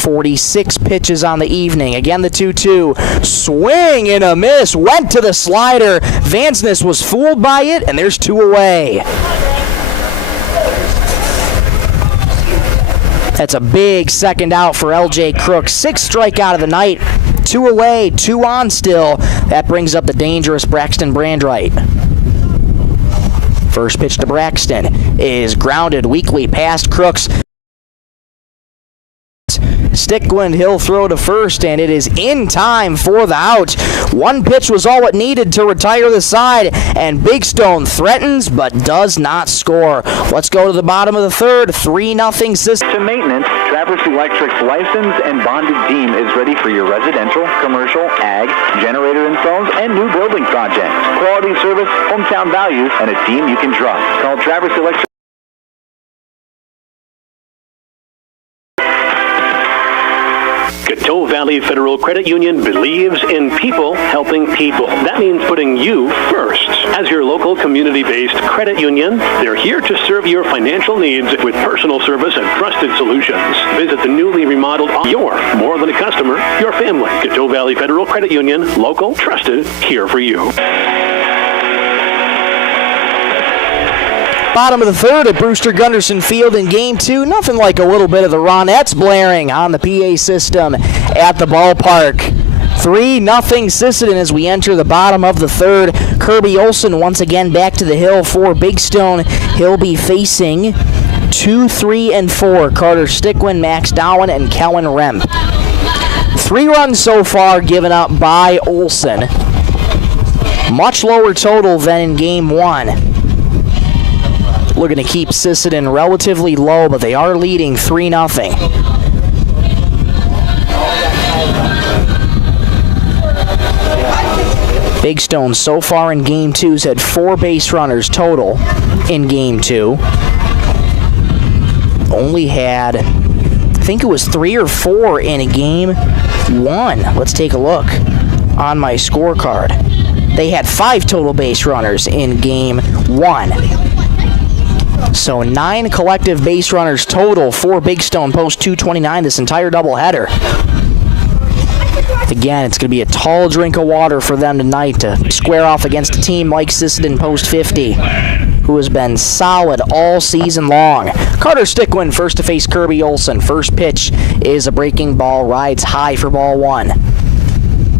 46 pitches on the evening. Again, the 2-2. Swing and a miss. Went to the slider. Vansness was fooled by it, and there's 2 away. That's a big second out for LJ Crooks. 6th strikeout of the night. 2 away, 2 on still. That brings up the dangerous Braxton Brandwright. First pitch to Braxton is grounded weakly past Crooks. Stickland, he'll throw to first, and it is in time for the out. 1 pitch was all it needed to retire the side, and Big Stone threatens but does not score. Let's go to the bottom of the third. 3-0 Sisseton. To maintenance, Traverse Electric's licensed and bonded team is ready for your residential, commercial, ag, generator installs, and new building projects. Quality service, hometown values, and a team you can trust. Call Traverse Electric. Coteau Valley Federal Credit Union believes in people helping people. That means putting you first. As your local community-based credit union, they're here to serve your financial needs with personal service and trusted solutions. Visit the newly remodeled You're more than a customer, your family. Coteau Valley Federal Credit Union, local, trusted, here for you. Bottom of the third at Brewster Gunderson Field in Game 2. Nothing like a little bit of the Ronettes blaring on the PA system at the ballpark. 3-0 Sisseton as we enter the bottom of the third. Kirby Olson once again back to the hill for Big Stone. He'll be facing 2, 3, and 4. Carter Stickland, Max Dowen, and Kellen Remp. 3 runs so far given up by Olson. Much lower total than in Game 1. Looking to keep Sisseton relatively low, but they are leading 3-0. Big Stone so far in Game 2 has had 4 base runners total in Game 2. Only had, I think it was 3 or 4 in Game 1. Let's take a look on my scorecard. They had 5 total base runners in Game 1. So 9 collective base runners total for Big Stone post 229 this entire doubleheader. Again, it's going to be a tall drink of water for them tonight to square off against a team like Sisseton post 50, who has been solid all season long. Carter Stickwind first to face Kirby Olson. First pitch is a breaking ball, rides high for ball 1.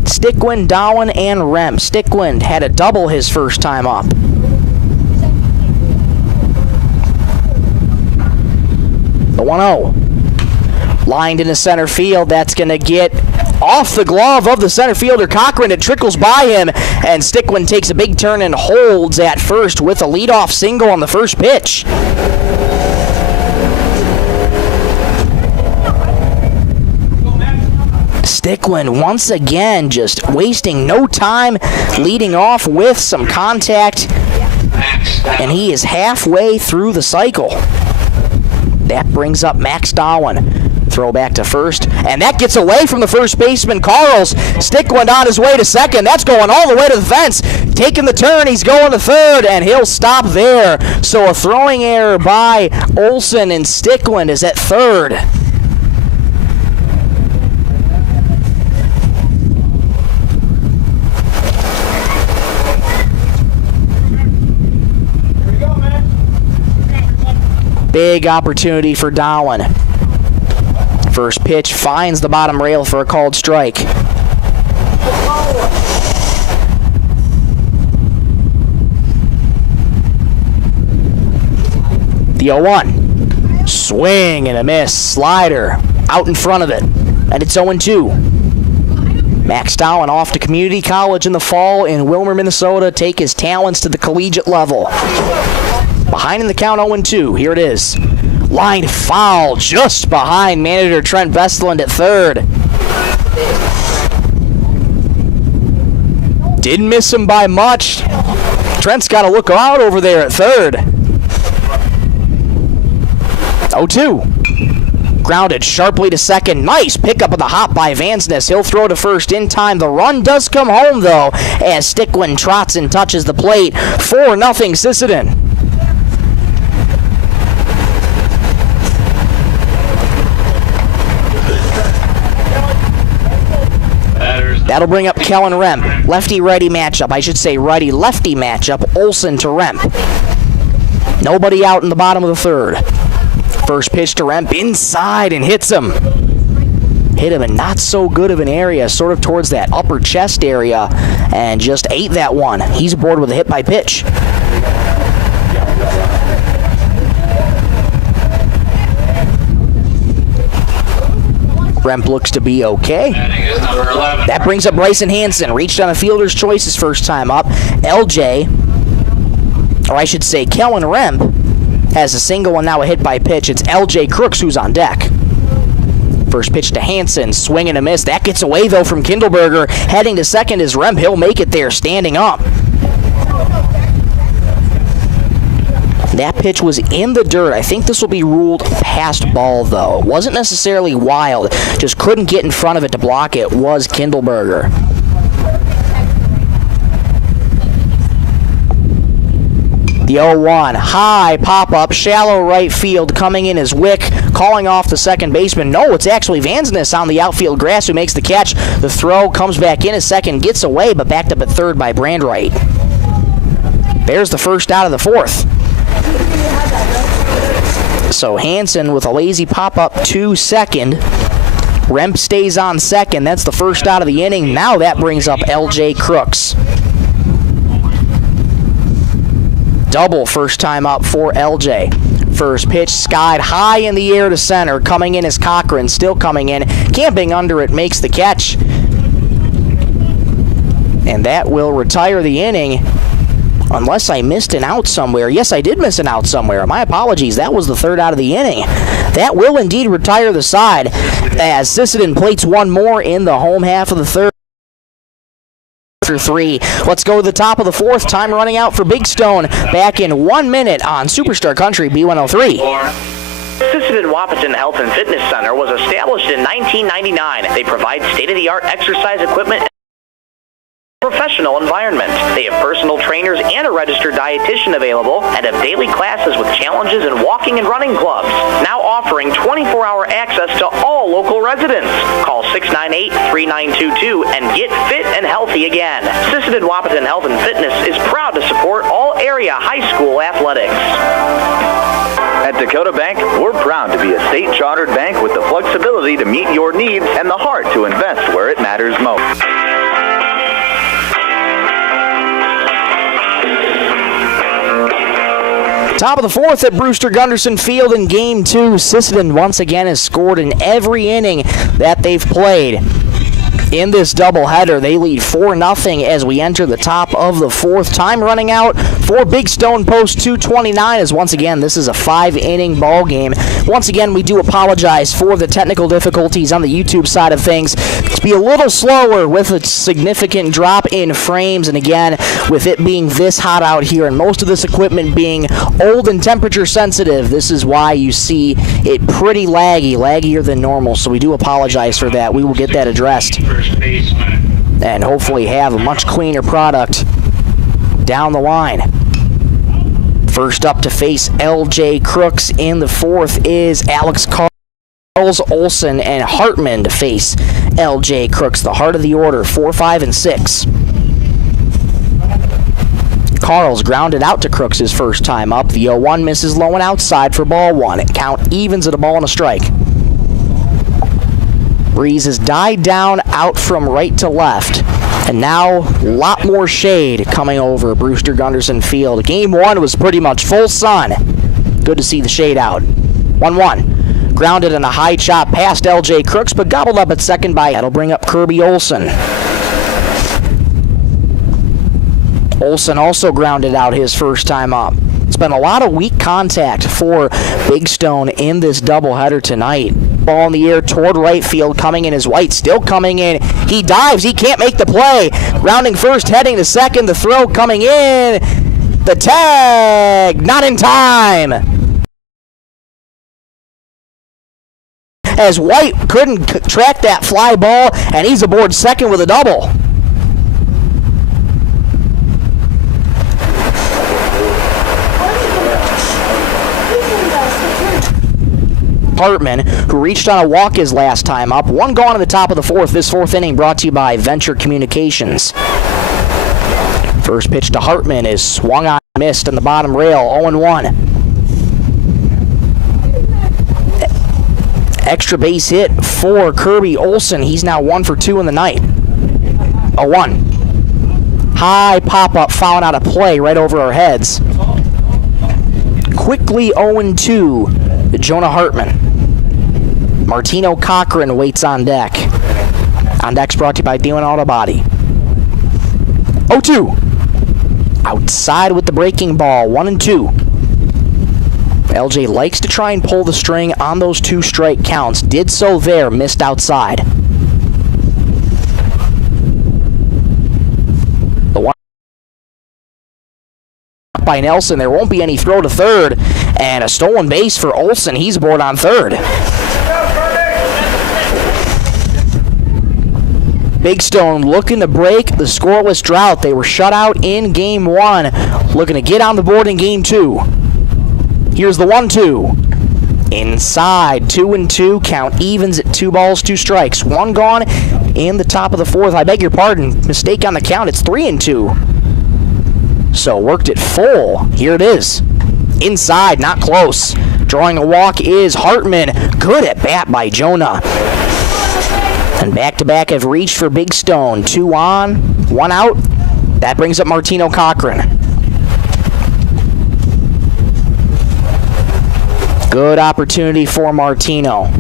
Stickwind, Dowen, and Remp. Stickwind had a double his first time up. The 1-0. Lined into center field. That's going to get off the glove of the center fielder Cochran. It trickles by him, and Stickwind takes a big turn and holds at first with a leadoff single on the first pitch. Stickwind once again just wasting no time, leading off with some contact, and he is halfway through the cycle. That brings up Max Dowen. Throw back to first, and that gets away from the first baseman, Carls. Stickwind on his way to second. That's going all the way to the fence. Taking the turn, he's going to third, and he'll stop there. So a throwing error by Olson, and Stickwind is at third. Big opportunity for Dowen. First pitch finds the bottom rail for a called strike. The 0-1. Swing and a miss. Slider out in front of it. And it's 0-2. Max Dowen off to community college in the fall in Wilmer, Minnesota. Take his talents to the collegiate level. Behind in the count, 0-2. Here it is. Line foul just behind manager Trent Vestland at third. Didn't miss him by much. Trent's got to look out over there at third. 0-2. Grounded sharply to second. Nice pickup of the hop by Vansness. He'll throw to first in time. The run does come home, though, as Stickwind trots and touches the plate. 4-0 Sisseton. That'll bring up Kellen Remp. Lefty-righty matchup. I should say righty-lefty matchup. Olson to Remp. Nobody out in the bottom of the third. First pitch to Remp inside and hits him. Hit him in not so good of an area, sort of towards that upper chest area, and just ate that one. He's aboard with a hit by pitch. Remp looks to be okay. That brings up Bryson Hansen. Reached on a fielder's choice his first time up. LJ, or I should say Kellen Remp, has a single and now a hit by pitch. It's LJ Crooks who's on deck. First pitch to Hansen. Swing and a miss. That gets away, though, from Kindleberger. Heading to second is Remp. He'll make it there standing up. That pitch was in the dirt. I think this will be ruled past ball, though. It wasn't necessarily wild. Just couldn't get in front of it to block it. Was Kindleberger. The 0-1. High pop-up. Shallow right field. Coming in is Wick. Calling off the second baseman. No, it's actually Vansness on the outfield grass who makes the catch. The throw comes back in a second. Gets away, but backed up at third by Brandwright. There's the first out of the fourth. So Hansen with a lazy pop-up to second. Remp stays on second. That's the first out of the inning. Now that brings up LJ Crooks. Double first time up for LJ. First pitch skied high in the air to center. Coming in is Cochran. Still coming in. Camping under it makes the catch. And that will retire the inning. Unless I missed an out somewhere. Yes, I did miss an out somewhere. My apologies. That was the third out of the inning. That will indeed retire the side as Sisseton plates one more in the home half of the third. After 3. Let's go to the top of the fourth. Time running out for Big Stone. Back in 1 minute on Superstar Country B103. Sisseton Wahpeton Health and Fitness Center was established in 1999. They provide state-of-the-art exercise equipment and professional professional environment. They have personal trainers and a registered dietitian available and have daily classes with challenges in walking and running clubs. Now offering 24-hour access to all local residents. Call 698-3922 and get fit and healthy again. Sisseton Wahpeton Health and Fitness is proud to support all area high school athletics. At Dakota Bank, we're proud to be a state-chartered bank with the flexibility to meet your needs and the heart to invest where it matters most. Top of the fourth at Brewster Gunderson Field in Game 2. Sisseton once again has scored in every inning that they've played. In this doubleheader, they lead 4-0 as we enter the top of the fourth. Time running out for Big Stone Post 229 as once again this is a 5-inning ball game. Once again, we do apologize for the technical difficulties on the YouTube side of things. To be a little slower with a significant drop in frames, and again, with it being this hot out here and most of this equipment being old and temperature sensitive, this is why you see it pretty laggier than normal, so we do apologize for that. We will get that addressed and hopefully have a much cleaner product down the line. First up to face LJ Crooks in the fourth is Alex Carls, Olson, and Hartman to face LJ Crooks, the heart of the order, 4, 5, and 6. Carls grounded out to Crooks his first time up. The 0-1 misses low and outside for ball one. Count evens at a ball and a strike. Breeze has died down out from right to left. And now, a lot more shade coming over Brewster Gunderson Field. Game 1 was pretty much full sun. Good to see the shade out. 1-1. Grounded in a high chop past LJ Crooks, but gobbled up at second by. That'll bring up Kirby Olson. Olson also grounded out his first time up. It's been a lot of weak contact for Big Stone in this doubleheader tonight. Ball in the air toward right field, coming in is White, still coming in. He dives, he can't make the play. Rounding first, heading to second, the throw coming in. The tag, not in time. As White couldn't track that fly ball, and he's aboard second with a double. Hartman, who reached on a walk his last time up. One gone in the top of the fourth. This fourth inning brought to you by Venture Communications. First pitch to Hartman is swung on, missed on the bottom rail, 0-1. Extra base hit for Kirby Olson. He's now 1 for 2 in the night. 0-1. High pop-up, fouling out of play right over our heads. Quickly 0-2 to Jonah Hartman. Martino Cochran waits on deck. On deck's brought to you by Dealing Auto Body. 0-2. Outside with the breaking ball, 1-2. LJ likes to try and pull the string on those 2 strike counts. Did so there, missed outside. The one by Nelson, there won't be any throw to third, and a stolen base for Olson. He's aboard on third. Big Stone looking to break the scoreless drought. They were shut out in Game 1, looking to get on the board in Game 2. Here's the 1-2. Inside, 2-2, count evens at 2 balls, 2 strikes. One gone in the top of the fourth. I beg your pardon, mistake on the count, it's 3-2. So worked it full. Here it is. Inside, not close. Drawing a walk is Hartman. Good at bat by Jonah. And back-to-back have reached for Big Stone. 2 on, 1 out. That brings up Martino Cochran. Good opportunity for Martino.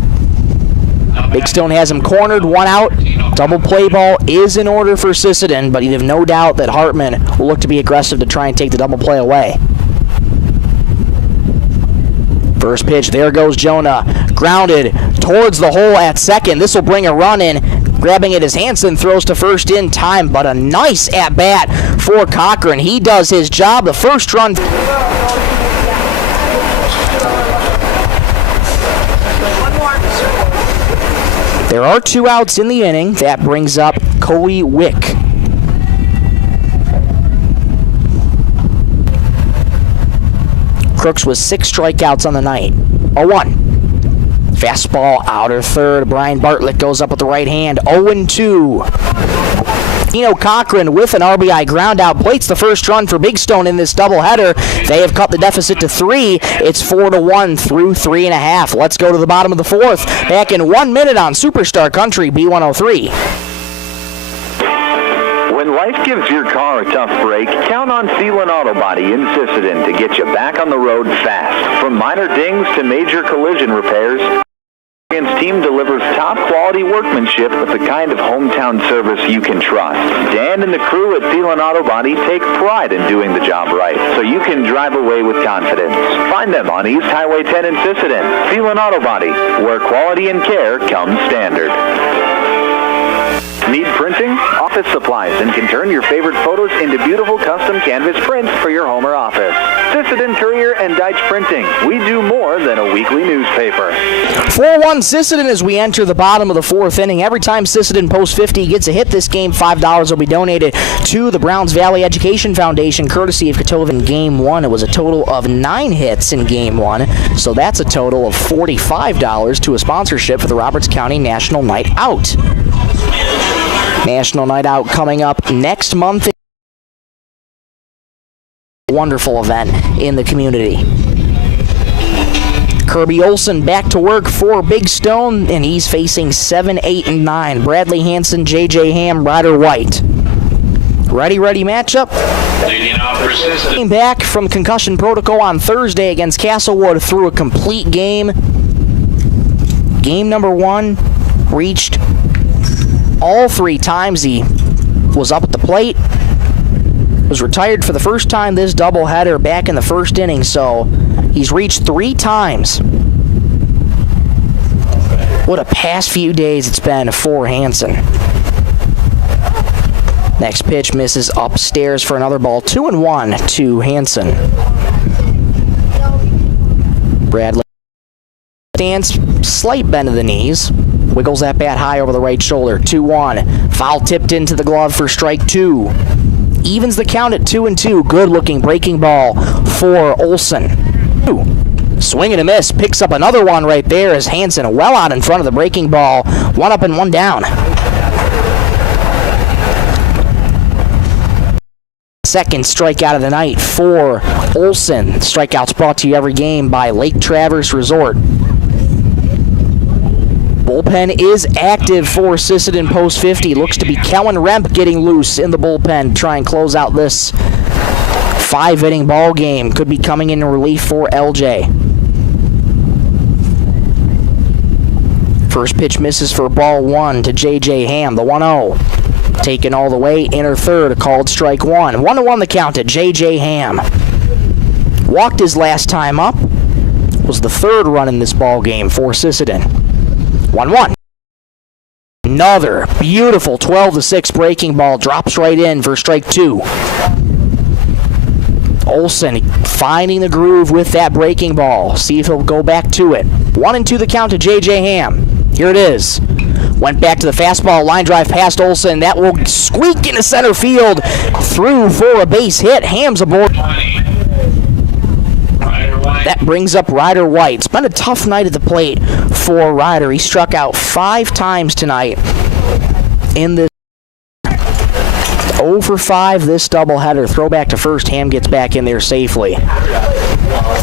Big Stone has him cornered, 1 out. Double play ball is in order for Sisseton, but you'd have no doubt that Hartman will look to be aggressive to try and take the double play away. First pitch, there goes Jonah. Grounded towards the hole at second. This will bring a run in. Grabbing it as Hansen throws to first in time, but a nice at-bat for Cochran. He does his job. The first run. There are 2 outs in the inning. That brings up Cody Wick. Crooks with 6 strikeouts on the night. 0-1. Fastball, outer third. Brian Bartlett goes up with the right hand. 0-2. Eno Cochran with an RBI groundout plates the first run for Big Stone in this doubleheader. They have cut the deficit to 3. It's 4-1 through 3.5. Let's go to the bottom of the 4th. Back in 1 minute on Superstar Country B103. When life gives your car a tough break, count on Sealand Auto Body in Sisseton to get you back on the road fast. From minor dings to major collision repairs, Dan's team delivers top-quality workmanship with the kind of hometown service you can trust. Dan and the crew at Sealand Auto Body take pride in doing the job right, so you can drive away with confidence. Find them on East Highway 10 in Sisseton. Sealand Auto Body, where quality and care come standard. Need printing? Office supplies and can turn your favorite photos into beautiful custom canvas prints for your home or office. Sisseton Courier and Deitch Printing. We do more than a weekly newspaper. 4-1 Sisseton as we enter the bottom of the 4th inning. Every time Sisseton post 50 gets a hit this game, $5 will be donated to the Browns Valley Education Foundation, courtesy of Catova in Game 1. It was a total of 9 hits in Game 1, so that's a total of $45 to a sponsorship for the Roberts County National Night Out. National Night Out coming up next month. A wonderful event in the community. Kirby Olson back to work for Big Stone, and he's facing 7, 8, and 9. Bradley Hansen, J.J. Ham, Ryder White. Ready matchup. Came back from concussion protocol on Thursday against Castlewood through a complete game. Game number 1 reached all 3 times he was up at the plate. Was retired for the first time this doubleheader back in the first inning, so he's reached 3 times. What a past few days it's been for Hansen. Next pitch misses upstairs for another ball. 2-1 to Hansen. Bradley stands, slight bend of the knees. Wiggles that bat high over the right shoulder. 2-1. Foul tipped into the glove for strike 2. Evens the count at 2-2. Good-looking breaking ball for Olson. Swing and a miss. Picks up another one right there as Hansen well out in front of the breaking ball. 1 up and 1 down. Second strikeout of the night for Olson. Strikeouts brought to you every game by Lake Traverse Resort. Bullpen is active for Sisseton post 50. Looks to be Kellen Remp getting loose in the bullpen to try and close out this 5-inning ball game. Could be coming in relief for LJ. First pitch misses for ball 1 to J.J. Ham, the 1-0. Taken all the way, inner third, called strike 1. 1-1 the count to J.J. Ham. Walked his last time up. Was the 3rd run in this ball game for Sisseton. 1-1. Another beautiful 12-6 breaking ball drops right in for strike 2. Olson finding the groove with that breaking ball. See if he'll go back to it. 1-2 the count to J.J. Ham. Here it is. Went back to the fastball, line drive past Olson. That will squeak into center field. Through for a base hit. Ham's aboard. That brings up Ryder White. It's been a tough night at the plate for Ryder. He struck out 5 times tonight in this 0 for 5 this doubleheader. Throwback to first. Ham gets back in there safely.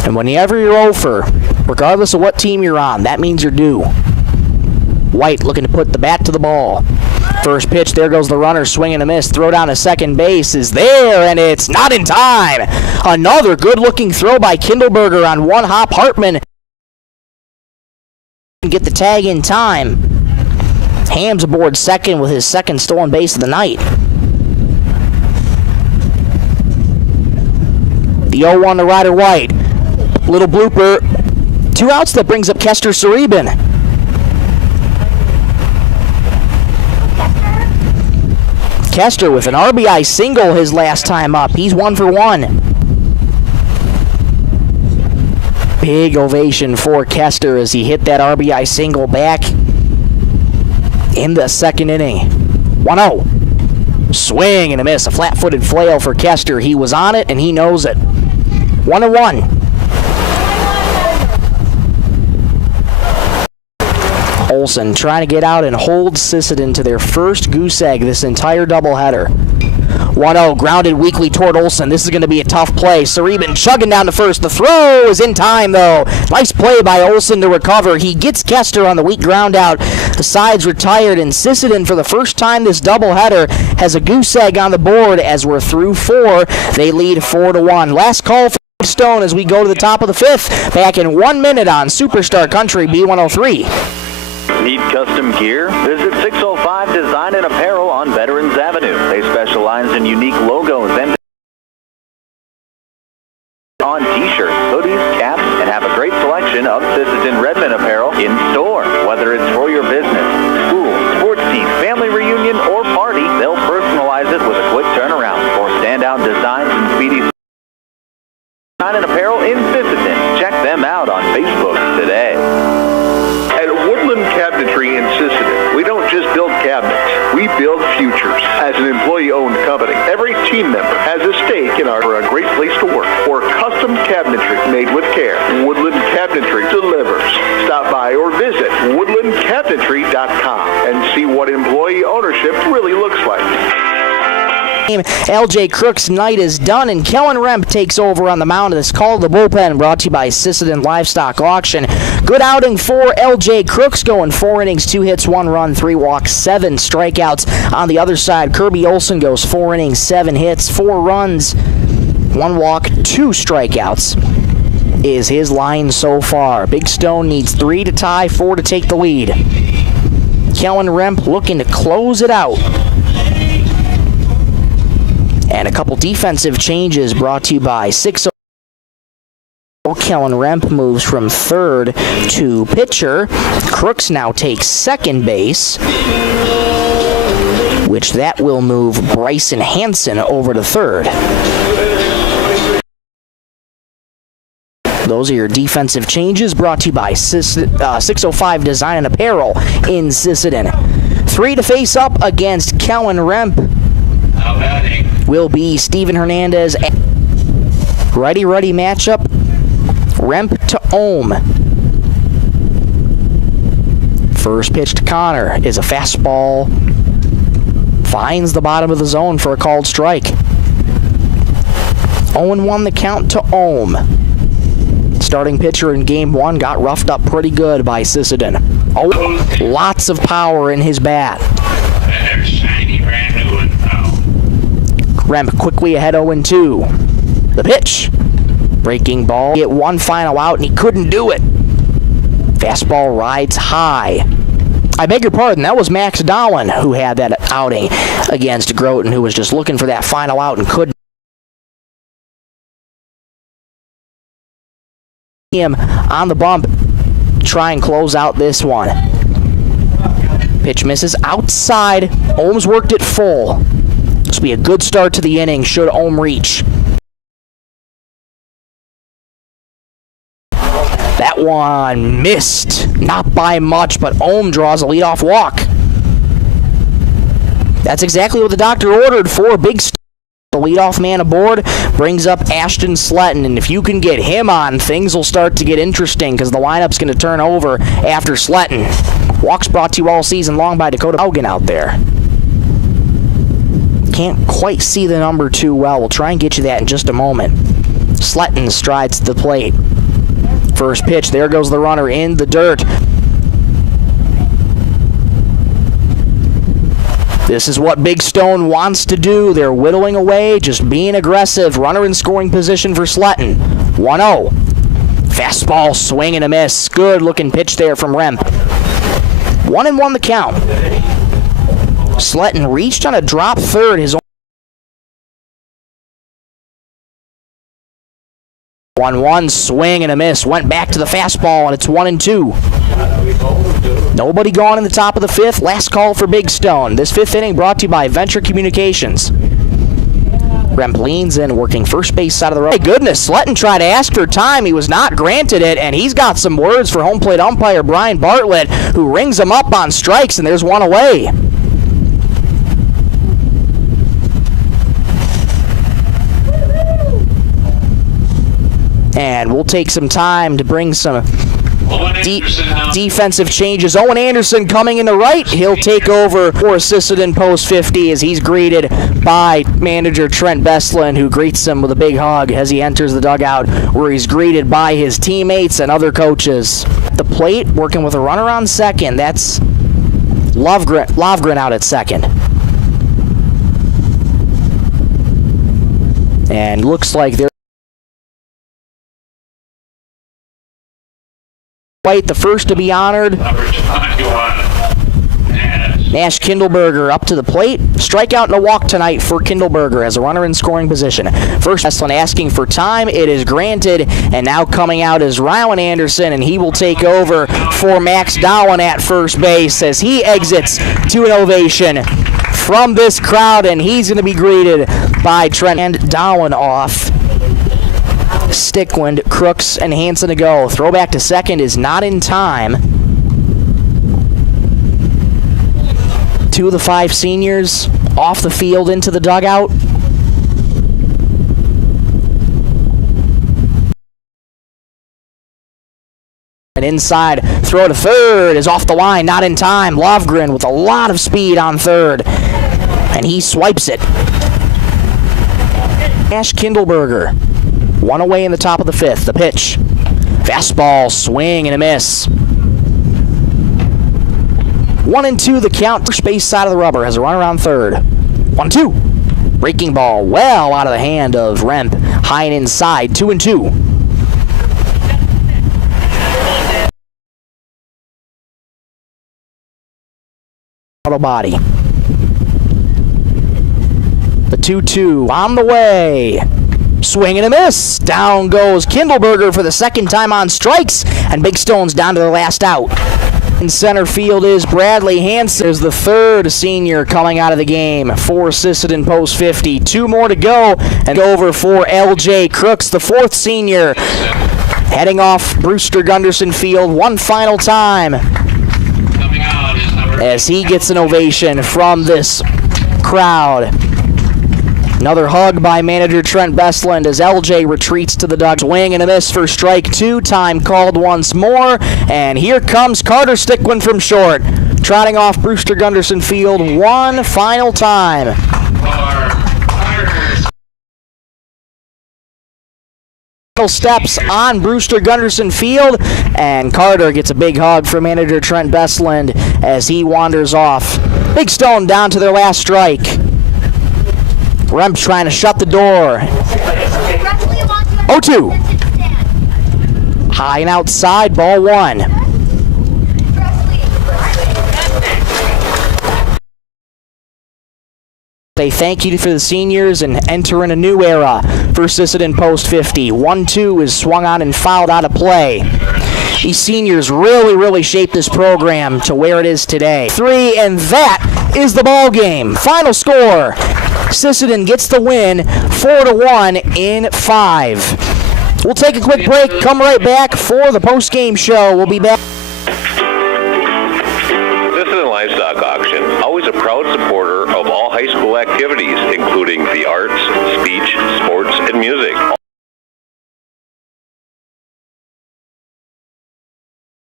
And whenever you're 0 for, regardless of what team you're on, that means you're due. White looking to put the bat to the ball. First pitch, there goes the runner, swing and a miss. Throw down to second base is there, and it's not in time. Another good-looking throw by Kindleberger on one hop. Hartman get the tag in time. Ham's aboard second with his second stolen base of the night. The 0-1 to Ryder White. Little blooper. 2 outs, that brings up Kester Saribin. Kester with an RBI single his last time up. He's 1 for 1. Big ovation for Kester as he hit that RBI single back in the second inning. 1-0. Swing and a miss. A flat-footed flail for Kester. He was on it and he knows it. 1-1. Olsen trying to get out and hold Sisseton to their first goose egg this entire doubleheader. 1-0, grounded weakly toward Olsen. This is going to be a tough play. Sareben chugging down to first. The throw is in time, though. Nice play by Olsen to recover. He gets Kester on the weak ground out. The side's retired, and Sisseton, for the first time this doubleheader, has a goose egg on the board as we're through 4. They lead 4-1. Last call for Stone as we go to the top of the 5th. Back in 1 minute on Superstar Country B103. Need custom gear? Visit 605 Design and Apparel on Veterans Avenue. They specialize in unique logos and on t-shirts, hoodies, caps, and have a great selection of Sisseton Redmond apparel in store. Whether it's for your business, school, sports team, family reunion, or party, they'll personalize it with a quick turnaround for standout designs and speedy design and apparel in Sisseton. Check them out on Facebook today. Cabinetry in Sisseton. We don't just build cabinets, we build futures. As an employee-owned company, every team member has a stake in our great place to work. For custom cabinetry made with care, Woodland Cabinetry delivers. Stop by or visit woodlandcabinetry.com and see what employee ownership really looks like. LJ Crook's night is done, and Kellen Remp takes over on the mound. This call to the bullpen brought to you by Sisseton Livestock Auction. Good outing for LJ Crooks, going 4 innings, 2 hits, 1 run, 3 walks, 7 strikeouts. On the other side, Kirby Olsen goes 4 innings, 7 hits, 4 runs, 1 walk, 2 strikeouts is his line so far. Big Stone needs 3 to tie, 4 to take the lead. Kellen Remp looking to close it out. And a couple defensive changes brought to you by 6-0. Kellen Remp moves from third to pitcher. Crooks now takes second base, which that will move Bryson Hansen over to third. Those are your defensive changes brought to you by 605 Design and Apparel in Sisseton. 3 to face up against Kellen Remp will be Steven Hernandez. Righty-righty matchup. Remp to Ohm. First pitch to Connor is a fastball. Finds the bottom of the zone for a called strike. 0-1 the count to Ohm. Starting pitcher in Game 1 got roughed up pretty good by Sisseton. Oh, lots of power in his bat. Shiny brand new one. Remp quickly ahead 0-2. The pitch. Breaking ball. Get one final out, and he couldn't do it. Fastball rides high. I beg your pardon, that was Max Dowling who had that outing against Groton, who was just looking for that final out and couldn't. Him on the bump. Try and close out this one. Pitch misses outside. Ohm's worked it full. This will be a good start to the inning should Ohm reach. That one missed. Not by much, but Ohm draws a leadoff walk. That's exactly what the doctor ordered for Big Stone. The leadoff man aboard brings up Ashton Sletton, and if you can get him on, things will start to get interesting because the lineup's going to turn over after Sletton. Walks brought to you all season long by Dakota Haugen out there. Can't quite see the number too well. We'll try and get you that in just a moment. Sletton strides to the plate. First pitch, there goes the runner in the dirt. This is what Big Stone wants to do. They're whittling away, just being aggressive. Runner in scoring position for Sletton. 1-0. Fastball, swing and a miss. Good looking pitch there from Remp. 1-1 the count. Sletton reached on a drop third. His 1-1 swing and a miss. Went back to the fastball, and it's 1-2. Nobody gone in the top of the 5th. Last call for Big Stone. This 5th inning brought to you by Venture Communications. Remp leans in, working first base side of the road. My goodness, Sletton tried to ask for time. He was not granted it, and he's got some words for home plate umpire Brian Bartlett, who rings him up on strikes, and there's one away. And we'll take some time to bring some Defensive changes. Owen Anderson coming in the right. He'll take over for Sisseton post 50 as he's greeted by manager Trent Bestlin, who greets him with a big hug as he enters the dugout, where he's greeted by his teammates and other coaches. The plate working with a runner on second. That's Lovgren out at second. And looks like they're the first to be honored. Nash Kindleberger up to the plate. Strikeout and a walk tonight for Kindleberger as a runner in scoring position. First, Bestlin asking for time. It is granted. And now coming out is Rylan Anderson, and he will take over for Max Dowan at first base as he exits to an ovation from this crowd, and he's going to be greeted by Trent and Dowan off. Stickwind, Crooks, and Hanson to go. Throwback to second is not in time. Two of the five seniors off the field into the dugout. And inside, throw to third is off the line, not in time. Lovgren with a lot of speed on third, and he swipes it. Nash Kindleberger, one away in the top of the fifth. The pitch, fastball, swing and a miss. 1-2 the count. First base side of the rubber has a runner on third. 1-2. Breaking ball well out of the hand of Remp. High and inside. 2-2. Auto body. The 2-2 on the way. Swing and a miss. Down goes Kindleberger for the second time on strikes, and Big Stone's down to the last out. In center field is Bradley Hanson, is the third senior coming out of the game for Sisseton post 50. Two more to go, and over for LJ Crooks, the fourth senior, heading off Brewster Gunderson Field one final time as he gets an ovation from this crowd. Another hug by manager Trent Bestland as LJ retreats to the dugout. Swing and a miss for strike two. Time called once more. And here comes Carter Stickwind from short, trotting off Brewster Gunderson Field one final time. Steps on Brewster Gunderson Field, and Carter gets a big hug from manager Trent Bestland as he wanders off. Big Stone down to their last strike. Remp trying to shut the door. 0-2. High and outside, ball one. Say thank you for the seniors and enter in a new era for Sisseton post 50. 1-2 is swung on and fouled out of play. These seniors really shaped this program to where it is today. 3, and that is the ball game. Final score. Sisseton gets the win 4-1 in 5. We'll take a quick break, come right back for the post-game show. We'll be back. Sisseton Livestock Auction, always a proud supporter of all high school activities, including the arts, speech, sports, and music.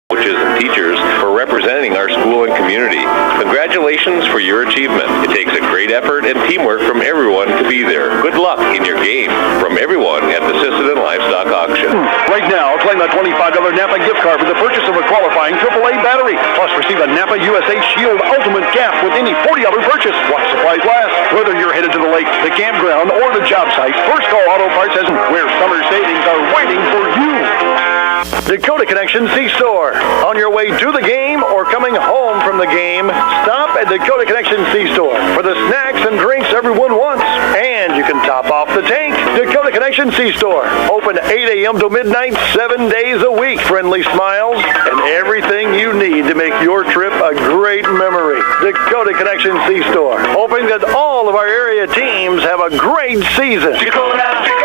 Coaches and teachers for representing our school and community. Congratulations for your achievement. It takes a great effort and teamwork from everyone to be there. Good luck in your game from everyone at the Sisseton Livestock Auction. Right now, claim a $25 Napa gift card with the purchase of a qualifying AAA battery. Plus, receive a Napa USA Shield Ultimate Cap with any $40 purchase. Watch supplies last. Whether you're headed to the lake, the campground, or the job site, First Call Auto Parts has where summer savings are waiting for you. Dakota Connection C-Store. On your way to the game or coming home from the game, stop at Dakota Connection C-Store for the snacks and drinks everyone wants. And you can top off the tank. Dakota Connection C-Store. Open 8 a.m. to midnight, 7 days a week. Friendly smiles and everything you need to make your trip a great memory. Dakota Connection C-Store. Hoping that all of our area teams have a great season. Dakota Connection.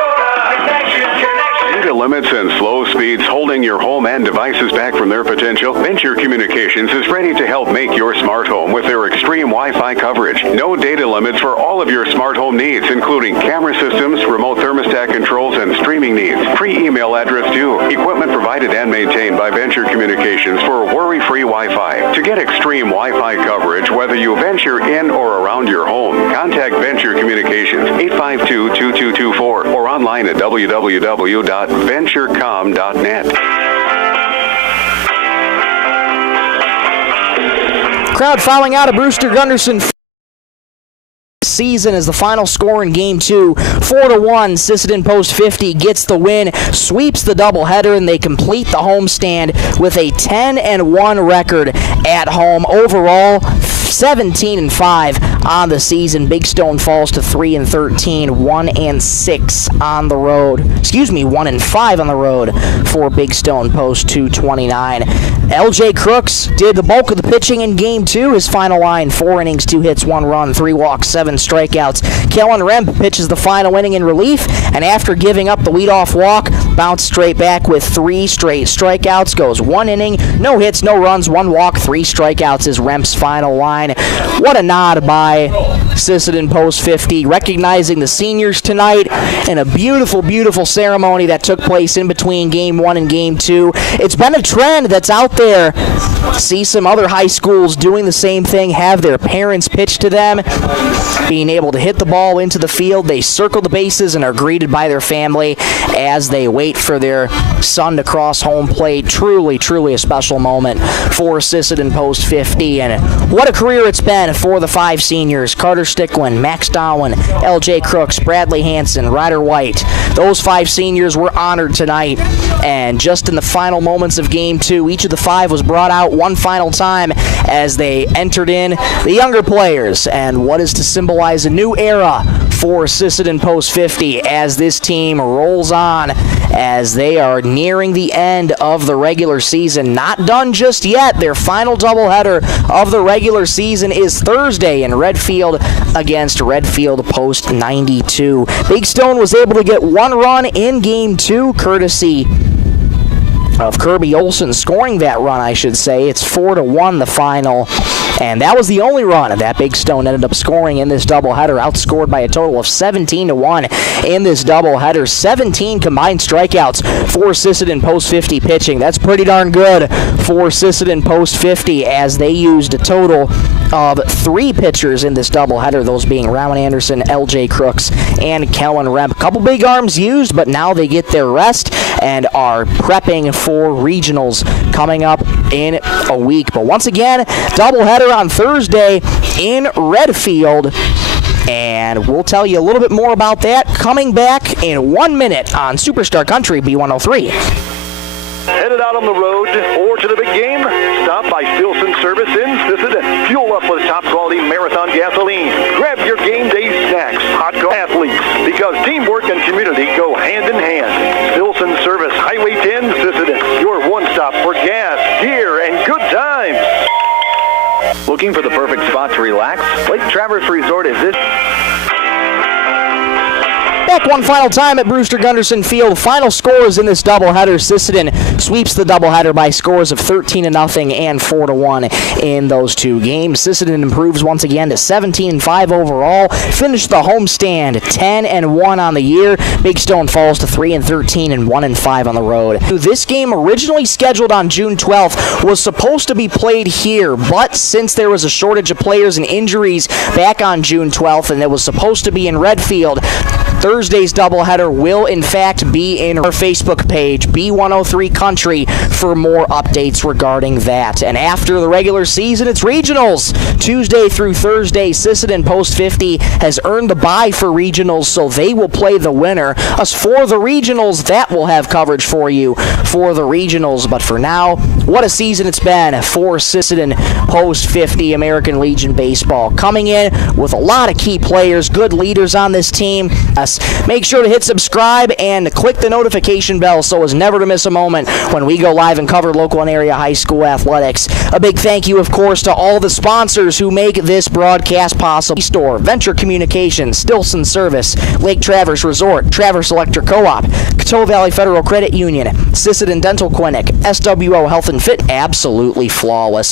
data limits and slow speeds holding your home and devices back from their potential? Venture Communications is ready to help make your smart home with their extreme Wi-Fi coverage. No data limits for all of your smart home needs, including camera systems, remote thermostat controls, and streaming needs. Free email address due. Equipment provided and maintained by Venture Communications for worry-free Wi-Fi. To get extreme Wi-Fi coverage, whether you venture in or around your home, contact Venture Communications 852-2224 or online at www.venturecom.net. Crowd filing out of Brewster Gunderson Field season as the final score in Game 2. 4-1, Sisseton Post 50 gets the win, sweeps the doubleheader, and they complete the homestand with a 10-1 record at home. Overall, 17-5 on the season. Big Stone falls to 3-13, 1-6 on the road. 1-5 on the road for Big Stone Post 229. LJ Crooks did the bulk of the pitching in Game 2. His final line: 4 innings, 2 hits, 1 run, 3 walks, 7 strikeouts. Kellen Remp pitches the final inning in relief, and after giving up the leadoff walk, bounced straight back with 3 straight strikeouts. Goes 1 inning, no hits, no runs, 1 walk, 3 strikeouts is Remp's final line. What a nod by Sisseton Post 50, recognizing the seniors tonight in a beautiful, beautiful ceremony that took place in between Game 1 and Game 2. It's been a trend that's out there. See some other high schools doing the same thing, have their parents pitch to them, being able to hit the ball into the field. They circle the bases and are greeted by their family as they wait for their son to cross home plate. Truly, truly a special moment for Sisseton Post 50, and what a career it's been for the 5 seniors: Carter Sticklin, Max Dowen, LJ Crooks, Bradley Hansen, Ryder White. Those 5 seniors were honored tonight, and just in the final moments of Game 2, each of the 5 was brought out one final time as they entered in the younger players, and what is to symbolize a new era for Sisseton Post 50 as this team rolls on as they are nearing the end of the regular season. Not done just yet. Their final doubleheader of the regular season is Thursday in Redfield against Redfield Post 92. Big Stone was able to get 1 run in Game 2, courtesy of Kirby Olsen scoring that run, I should say. It's 4-1 the final, and that was the only run that Big Stone ended up scoring in this doubleheader, outscored by a total of 17-1 in this doubleheader. 17 combined strikeouts for Sisseton Post 50 pitching. That's pretty darn good for Sisseton Post 50, as they used a total of 3 pitchers in this doubleheader, those being Rowan Anderson, LJ Crooks, and Kellen Remp. A couple big arms used, but now they get their rest and are prepping for regionals coming up in a week. But once again, doubleheader on Thursday in Redfield, and we'll tell you a little bit more about that coming back in 1 minute on Superstar Country B103. Headed out on the road or to the big game? Stop by Stilson Service in Sisseton. Fuel up with top-quality Marathon gasoline. Grab your game day snacks. Hot go athletes, because teamwork and community go hand in hand. Stilson Service, Highway 10, Sisseton. Your one-stop for gas, gear, and good times. Looking for the perfect spot to relax? Lake Traverse Resort is this. Back one final time at Brewster Gunderson Field. Final scores in this doubleheader: Sisseton sweeps the doubleheader by scores of 13-0 and 4-1 in those 2 games. Sisseton improves once again to 17-5 overall. Finished the homestand 10-1 on the year. Big Stone falls to 3-13 and 1-5 on the road. This game, originally scheduled on June 12th, was supposed to be played here, but since there was a shortage of players and injuries back on June 12th, and it was supposed to be in Redfield, Thursday's doubleheader will, in fact, be in our Facebook page, B103 Country, for more updates regarding that. And after the regular season, it's regionals. Tuesday through Thursday, Sisseton Post 50 has earned the bye for regionals, so they will play the winner. Us for the regionals, that will have coverage for you for the regionals. But for now, what a season it's been for Sisseton Post 50 American Legion Baseball. Coming in with a lot of key players, good leaders on this team. KBWS. Make sure to hit subscribe and click the notification bell so as never to miss a moment when we go live and cover local and area high school athletics. A big thank you, of course, to all the sponsors who make this broadcast possible. Store, Venture Communications, Stilson Service, Lake Traverse Resort, Traverse Electric Co-op, Coteau Valley Federal Credit Union, Sisseton Dental Clinic, SWO Health and Fit, absolutely flawless.